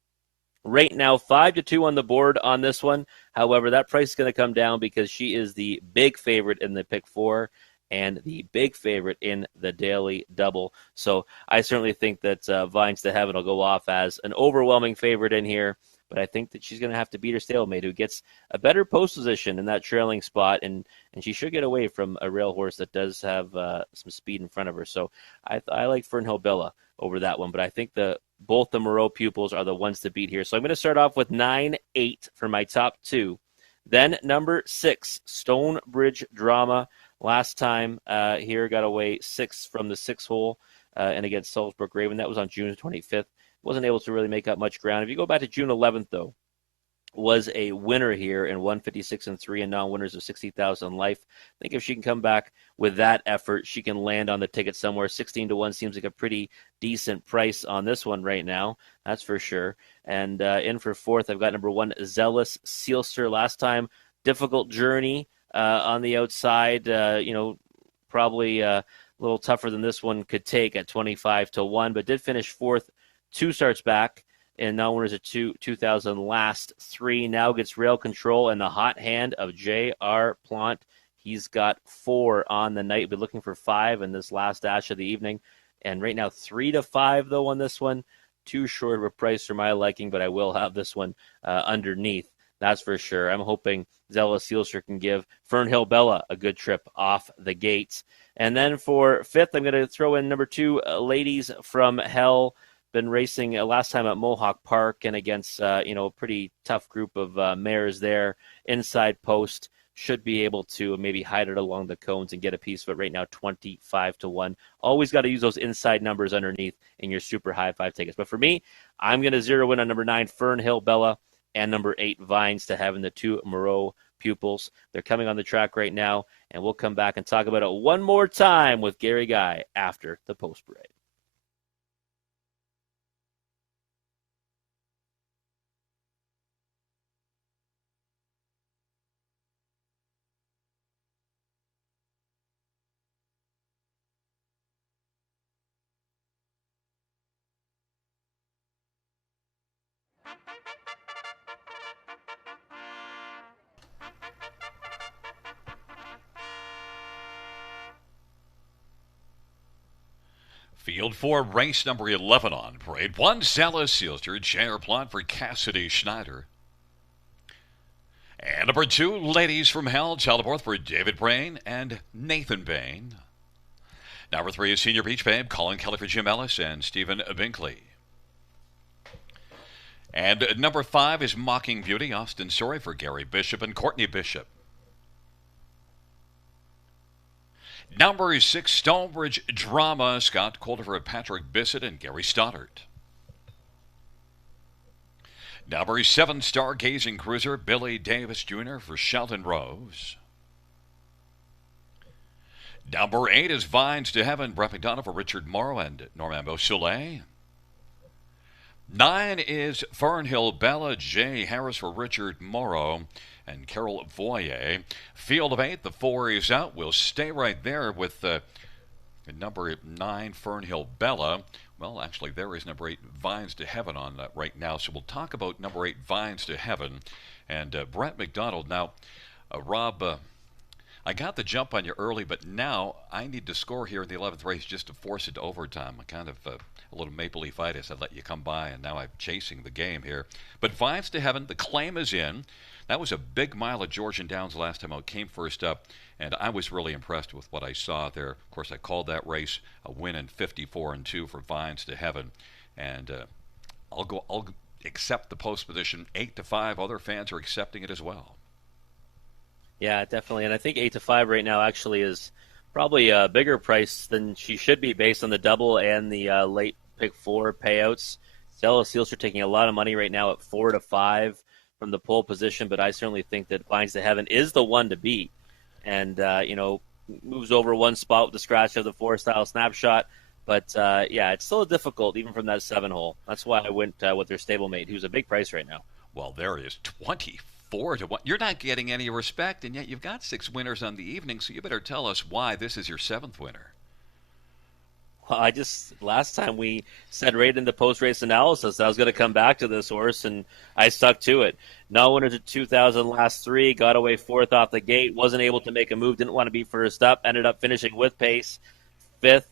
Right now, 5-2 on the board on this one. However, that price is going to come down because she is the big favorite in the pick 4 and the big favorite in the daily double. So I certainly think that Vines to Heaven will go off as an overwhelming favorite in here. But I think that she's going to have to beat her stablemate, who gets a better post position in that trailing spot, and she should get away from a rail horse that does have some speed in front of her. So I like Fernhill Bella over that one, but I think both the Moreau pupils are the ones to beat here. So I'm going to start off with 9-8 for my top 2. Then number 6, Stonebridge Drama. Last time here got away 6 from the 6 hole and against Salzburg Raven. That was on June 25th. Wasn't able to really make up much ground. If you go back to June 11th, though, was a winner here in 156-3 and non-winners of 60,000 life. I think if she can come back with that effort, she can land on the ticket somewhere. 16-1 seems like a pretty decent price on this one right now. That's for sure. And in for 4th, I've got number 1, Zealous Sealster. Last time, difficult journey on the outside. Probably a little tougher than this one could take at 25-1, but did finish 4th. 2 starts back, and now winners at 2000 last 3. Now gets rail control and the hot hand of J.R. Plant. He's got 4 on the night. Been looking for 5 in this last dash of the evening. And right now 3-5, though, on this one. Too short of a price for my liking, but I will have this one underneath. That's for sure. I'm hoping Zealous Sealster can give Fernhill Bella a good trip off the gates. And then for 5th, I'm going to throw in number 2, Ladies from Hell. Been racing last time at Mohawk Park and against a pretty tough group of mares there. Inside post, should be able to maybe hide it along the cones and get a piece of it. Right now 25-1. Always got to use those inside numbers underneath in your super high 5 tickets. But for me, I'm going to zero in on number 9, Fernhill Bella, and number 8, Vines to Heaven, the 2 Moreau pupils. They're coming on the track right now, and we'll come back and talk about it one more time with Gary Guy after the post parade. Field 4, race number 11 on parade. 1, Zealous Sealster, J.R. Plant for Cassidy Schneider. And number 2, Ladies from Hell, Teleporth for David Brain and Nathan Bain. Number 3 is Senior Beach Babe, Colin Kelly for Jim Ellis and Stephen Binkley. And number 5 is Mocking Beauty, Austin Story for Gary Bishop and Courtney Bishop. Number 6, Stonebridge Drama, Scott Colder, Patrick Bissett, and Gary Stoddart. Number 7, Stargazing Cruiser, Billy Davis Jr. for Shelton Rose. Number 8 is Vines to Heaven, Brett McDonough for Richard Morrow and Norman Beausoleil. 9 is Fernhill Bella, Jay Harris for Richard Morrow and Carol Voyer. Field of 8, the 4 is out. We'll stay right there with number 9, Fernhill Bella. Well, actually, there is number 8, Vines to Heaven on right now. So we'll talk about number 8, Vines to Heaven. And Brett McDonald. Now, Rob, I got the jump on you early, but now I need to score here in the 11th race just to force it to overtime. I'm kind of a a little Maple Leaf-itis. I let you come by, and now I'm chasing the game here. But Vines to Heaven, the claim is in. That was a big mile at Georgian Downs last time out. Came first up, and I was really impressed with what I saw there. Of course, I called that race a win in 54-2 for Vines to Heaven, and I'll accept the post position 8-5. Other fans are accepting it as well. Yeah, definitely. And I think 8-5 right now actually is probably a bigger price than she should be based on the double and the late pick 4 payouts. Stella Seals are taking a lot of money right now at 4-5 from the pole position, but I certainly think that Vines to Heaven is the one to beat. And, moves over one spot with the scratch of the 4-style snapshot. But, it's still difficult even from that 7 hole. That's why I went with their stablemate, who's a big price right now. Well, there is 24-1. You're not getting any respect, and yet you've got 6 winners on the evening, so you better tell us why this is your 7th winner. Well, last time we said right in the post-race analysis that I was going to come back to this horse, and I stuck to it. No winner to 2000 last 3, got away 4th off the gate, wasn't able to make a move, didn't want to be first up, ended up finishing with pace, 5th,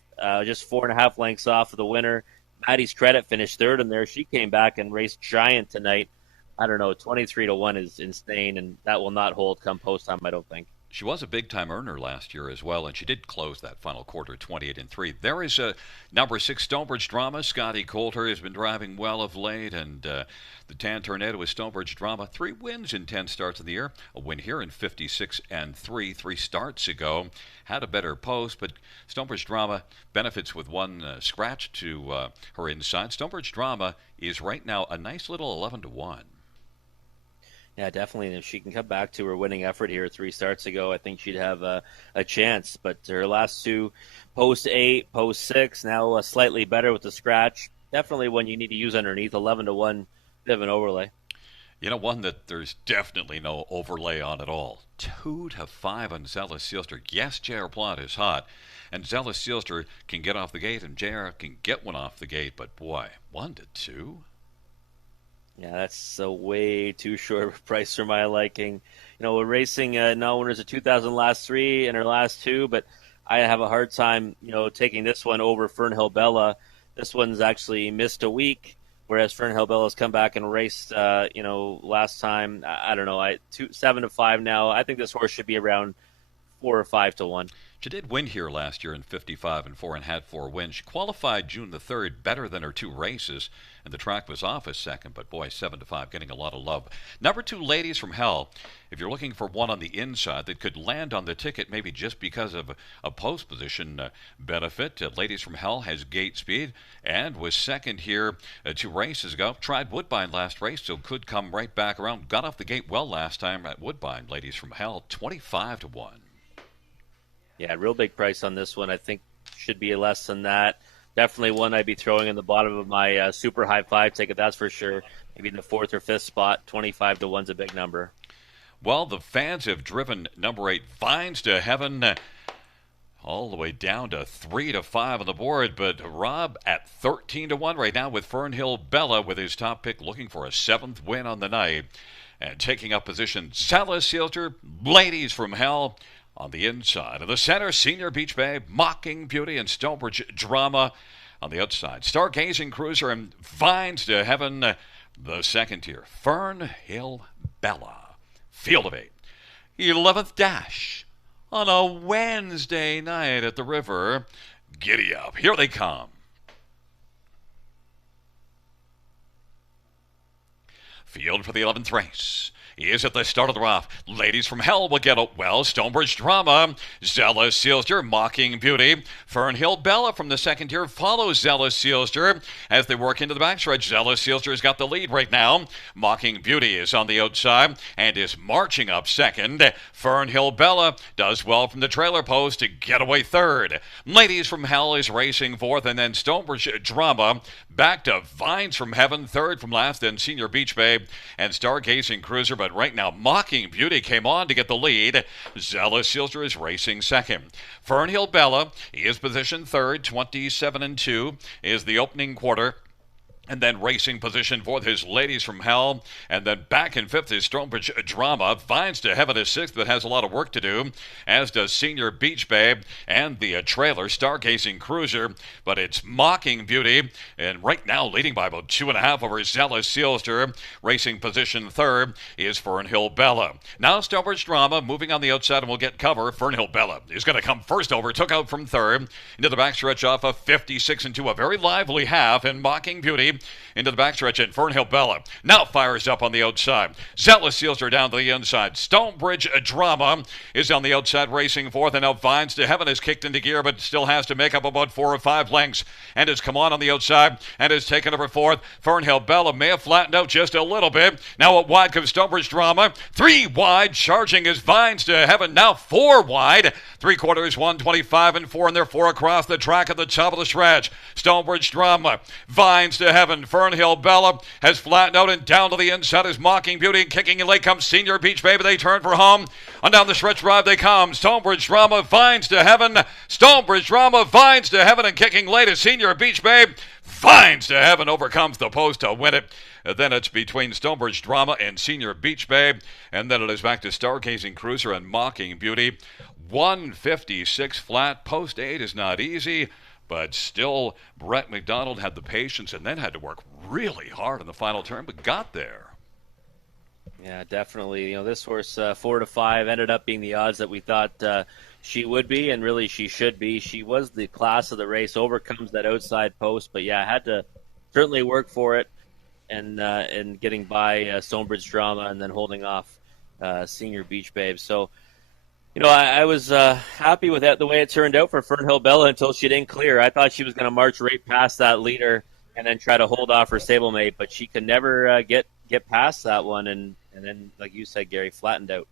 just 4.5 lengths off of the winner. Maddie's Credit finished 3rd in there. She came back and raced Giant tonight. I don't know, 23-1 is insane, and that will not hold come post time, I don't think. She was a big-time earner last year as well, and she did close that final quarter 28-3. There is a number 6 Stonebridge Drama. Scotty Coulter has been driving well of late, and the Tan Tornado is Stonebridge Drama. 3 wins in 10 starts of the year. A win here in 56-3, 3 starts ago. Had a better post, but Stonebridge Drama benefits with one scratch to her inside. Stonebridge Drama is right now a nice little 11-1. Yeah, definitely. And if she can come back to her winning effort here 3 starts ago, I think she'd have a chance. But her last 2, post 8, post 6, now slightly better with the scratch. Definitely one you need to use underneath. 11-1, bit of an overlay. You know, one that there's definitely no overlay on at all. 2-5 on Zealous Sealster. Yes, J.R. Plot is hot, and Zealous Sealster can get off the gate, and J.R. can get one off the gate. But boy, 1-2. Yeah, that's a way too short of a price for my liking. We're racing non-winners of 2000 last 3 and her last 2, but I have a hard time, taking this one over Fernhill Bella. This one's actually missed a week, whereas Fernhill Bella's come back and raced, last time. I don't know, 7-5 now. I think this horse should be around 4 or 5-1. She did win here last year in 55-4 and had 4 wins. She qualified June the 3rd better than her 2 races, and the track was off a second, but boy, 7-5, getting a lot of love. Number 2, Ladies from Hell. If you're looking for one on the inside that could land on the ticket, maybe just because of a post position benefit, Ladies from Hell has gate speed and was second here 2 races ago. Tried Woodbine last race, so could come right back around. Got off the gate well last time at Woodbine. Ladies from Hell, 25-1. Yeah, real big price on this one. I think should be less than that. Definitely one I'd be throwing in the bottom of my super high 5 ticket, that's for sure. Maybe in the 4th or 5th spot. 25-1's a big number. Well, the fans have driven number 8 Vines to Heaven all the way down to 3-5 on the board, but Rob at 13-1 right now with Fernhill Bella with his top pick looking for a 7th win on the night. And taking up position, Zealous Sealster, Ladies from Hell. On the inside of the center, Senior Beach Bay, Mocking Beauty, and Stonebridge Drama. On the outside, Stargazing Cruiser and Vines to Heaven. The second tier, Fernhill Bella. Field of 8. 11th dash on a Wednesday night at the river. Giddy up. Here they come. Field for the 11th race is at the start of the rough. Ladies from Hell will get it well. Stonebridge Drama, Zealous Sealster, Mocking Beauty. Fernhill Bella from the second tier follows Zealous Sealster as they work into the backstretch. Zealous Sealster's got the lead right now. Mocking Beauty is on the outside and is marching up second. Fernhill Bella does well from the trailer post to get away third. Ladies from Hell is racing fourth, and then Stonebridge Drama back to Vines from Heaven, third from last, then Senior Beach Bay and Stargazing Cruiser. But right now, Mocking Beauty came on to get the lead. Zealous Sealster is racing second. Fernhill Bella is positioned third, 27-2 is the opening quarter. And then racing position fourth is Ladies from Hell. And then back in fifth is Stonebridge Drama. Vines to Heaven is sixth, but has a lot of work to do, as does Senior Beach Babe and the trailer Stargazing Cruiser. But it's Mocking Beauty, and right now leading by about 2.5 over Zealous Sealster. Racing position third is Fernhill Bella. Now Stonebridge Drama moving on the outside, and we'll get cover. Fernhill Bella is going to come first over, took out from third into the backstretch off of 56 into a very lively half, and Mocking Beauty into the backstretch, and Fernhill Bella now fires up on the outside. Zealous Sealster down to the inside. Stonebridge Drama is on the outside racing fourth, and now Vines to Heaven is kicked into gear, but still has to make up about 4 or 5 lengths, and has come on the outside and has taken over fourth. Fernhill Bella may have flattened out just a little bit. Now out wide comes Stonebridge Drama. 3 wide, charging is Vines to Heaven. Now 4 wide. 3/4, 125 and 4, and they're 4 across the track at the top of the stretch. Stonebridge Drama, Vines to Heaven. Fernhill Bella has flattened out, and down to the inside is Mocking Beauty, and kicking in late comes Senior Beach Baby. They turn for home. On down the stretch drive they come. Stonebridge Drama, Vines to Heaven. Stonebridge Drama, Vines to Heaven, and kicking late is Senior Beach Babe. Vines to Heaven overcomes the post to win it. Then it's between Stonebridge Drama and Senior Beach Babe, and then it is back to Stargazing Cruiser and Mocking Beauty. 156 flat. Post 8 is not easy, but still Brett McDonald had the patience and then had to work really hard in the final turn, but got there. Yeah, definitely. This horse, 4 to 5, ended up being the odds that we thought she would be, and really she should be. She was the class of the race, overcomes that outside post, but yeah, had to certainly work for it, and getting by Stonebridge Drama and then holding off Senior Beach Babe. So, I was happy with that, the way it turned out for Fernhill Bella until she didn't clear. I thought she was going to march right past that leader and then try to hold off her stablemate, but she could never get past that one, and then, like you said, Gary, flattened out.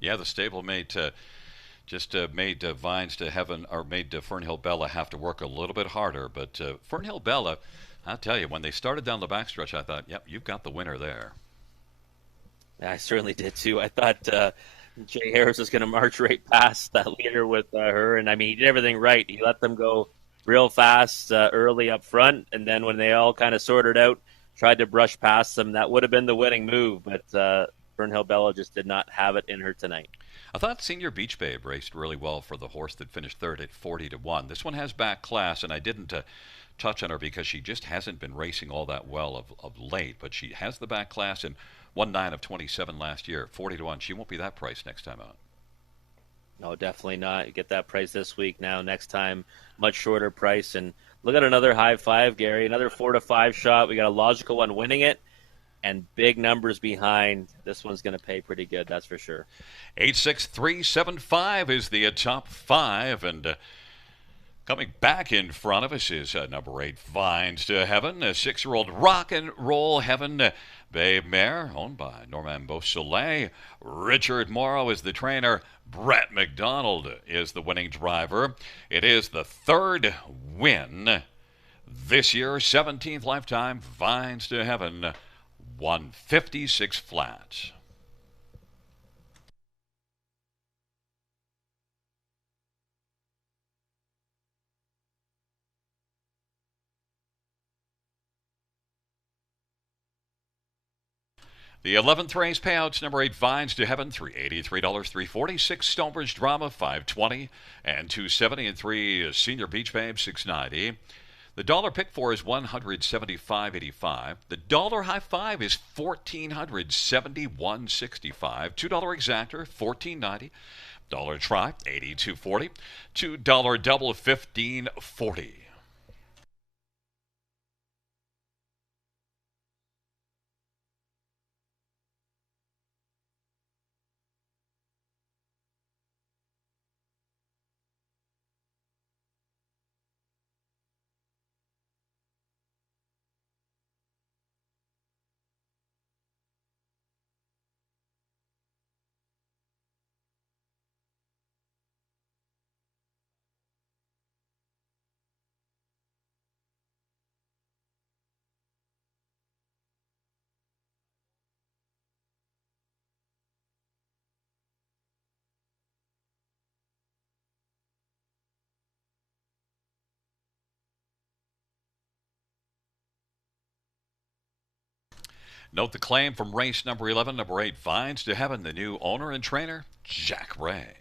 Yeah, the stablemate just made Vines to Heaven, or made Fernhill Bella have to work a little bit harder. But Fernhill Bella, I'll tell you, when they started down the backstretch, I thought, yep, you've got the winner there. Yeah, I certainly did too. I thought Jay Harris was going to march right past that leader with her, and I mean, he did everything right. He let them go real fast early up front, and then when they all kind of sorted out, tried to brush past them. That would have been the winning move, but Fernhill Bella just did not have it in her tonight. I thought Senior Beach Babe raced really well for the horse that finished third at 40 to 1. This one has back class, and I didn't touch on her because she just hasn't been racing all that well of late, but she has the back class and won 9 of 27 last year, 40 to 1. She won't be that price next time out. No, definitely not. You get that price this week now. Next time, much shorter price. And look at another high five, Gary. Another 4 to 5 shot. We got a logical one winning it, and big numbers behind. This one's going to pay pretty good, that's for sure. 86375 is the top 5, and coming back in front of us is number 8, Vines to Heaven, a 6-year-old rock and roll heaven. Babe mare, owned by Norman Beausoleil. Richard Morrow is the trainer. Brett McDonald is the winning driver. It is the 3rd win this year, 17th lifetime. Vines to Heaven, 156 flat. The 11th race payouts, number 8, Vines to Heaven, $383, $346. Stonebridge Drama, $520 and $270. And 3, Senior Beach Babe, $690. The dollar pick 4 is $175.85. The dollar high 5 is $1,471.65. $2 exactor, $14.90. Dollar try, $82.40. $2 double, $15.40. Note the claim from race number 11, number 8, Vines to Heaven, the new owner and trainer, Jack Ray.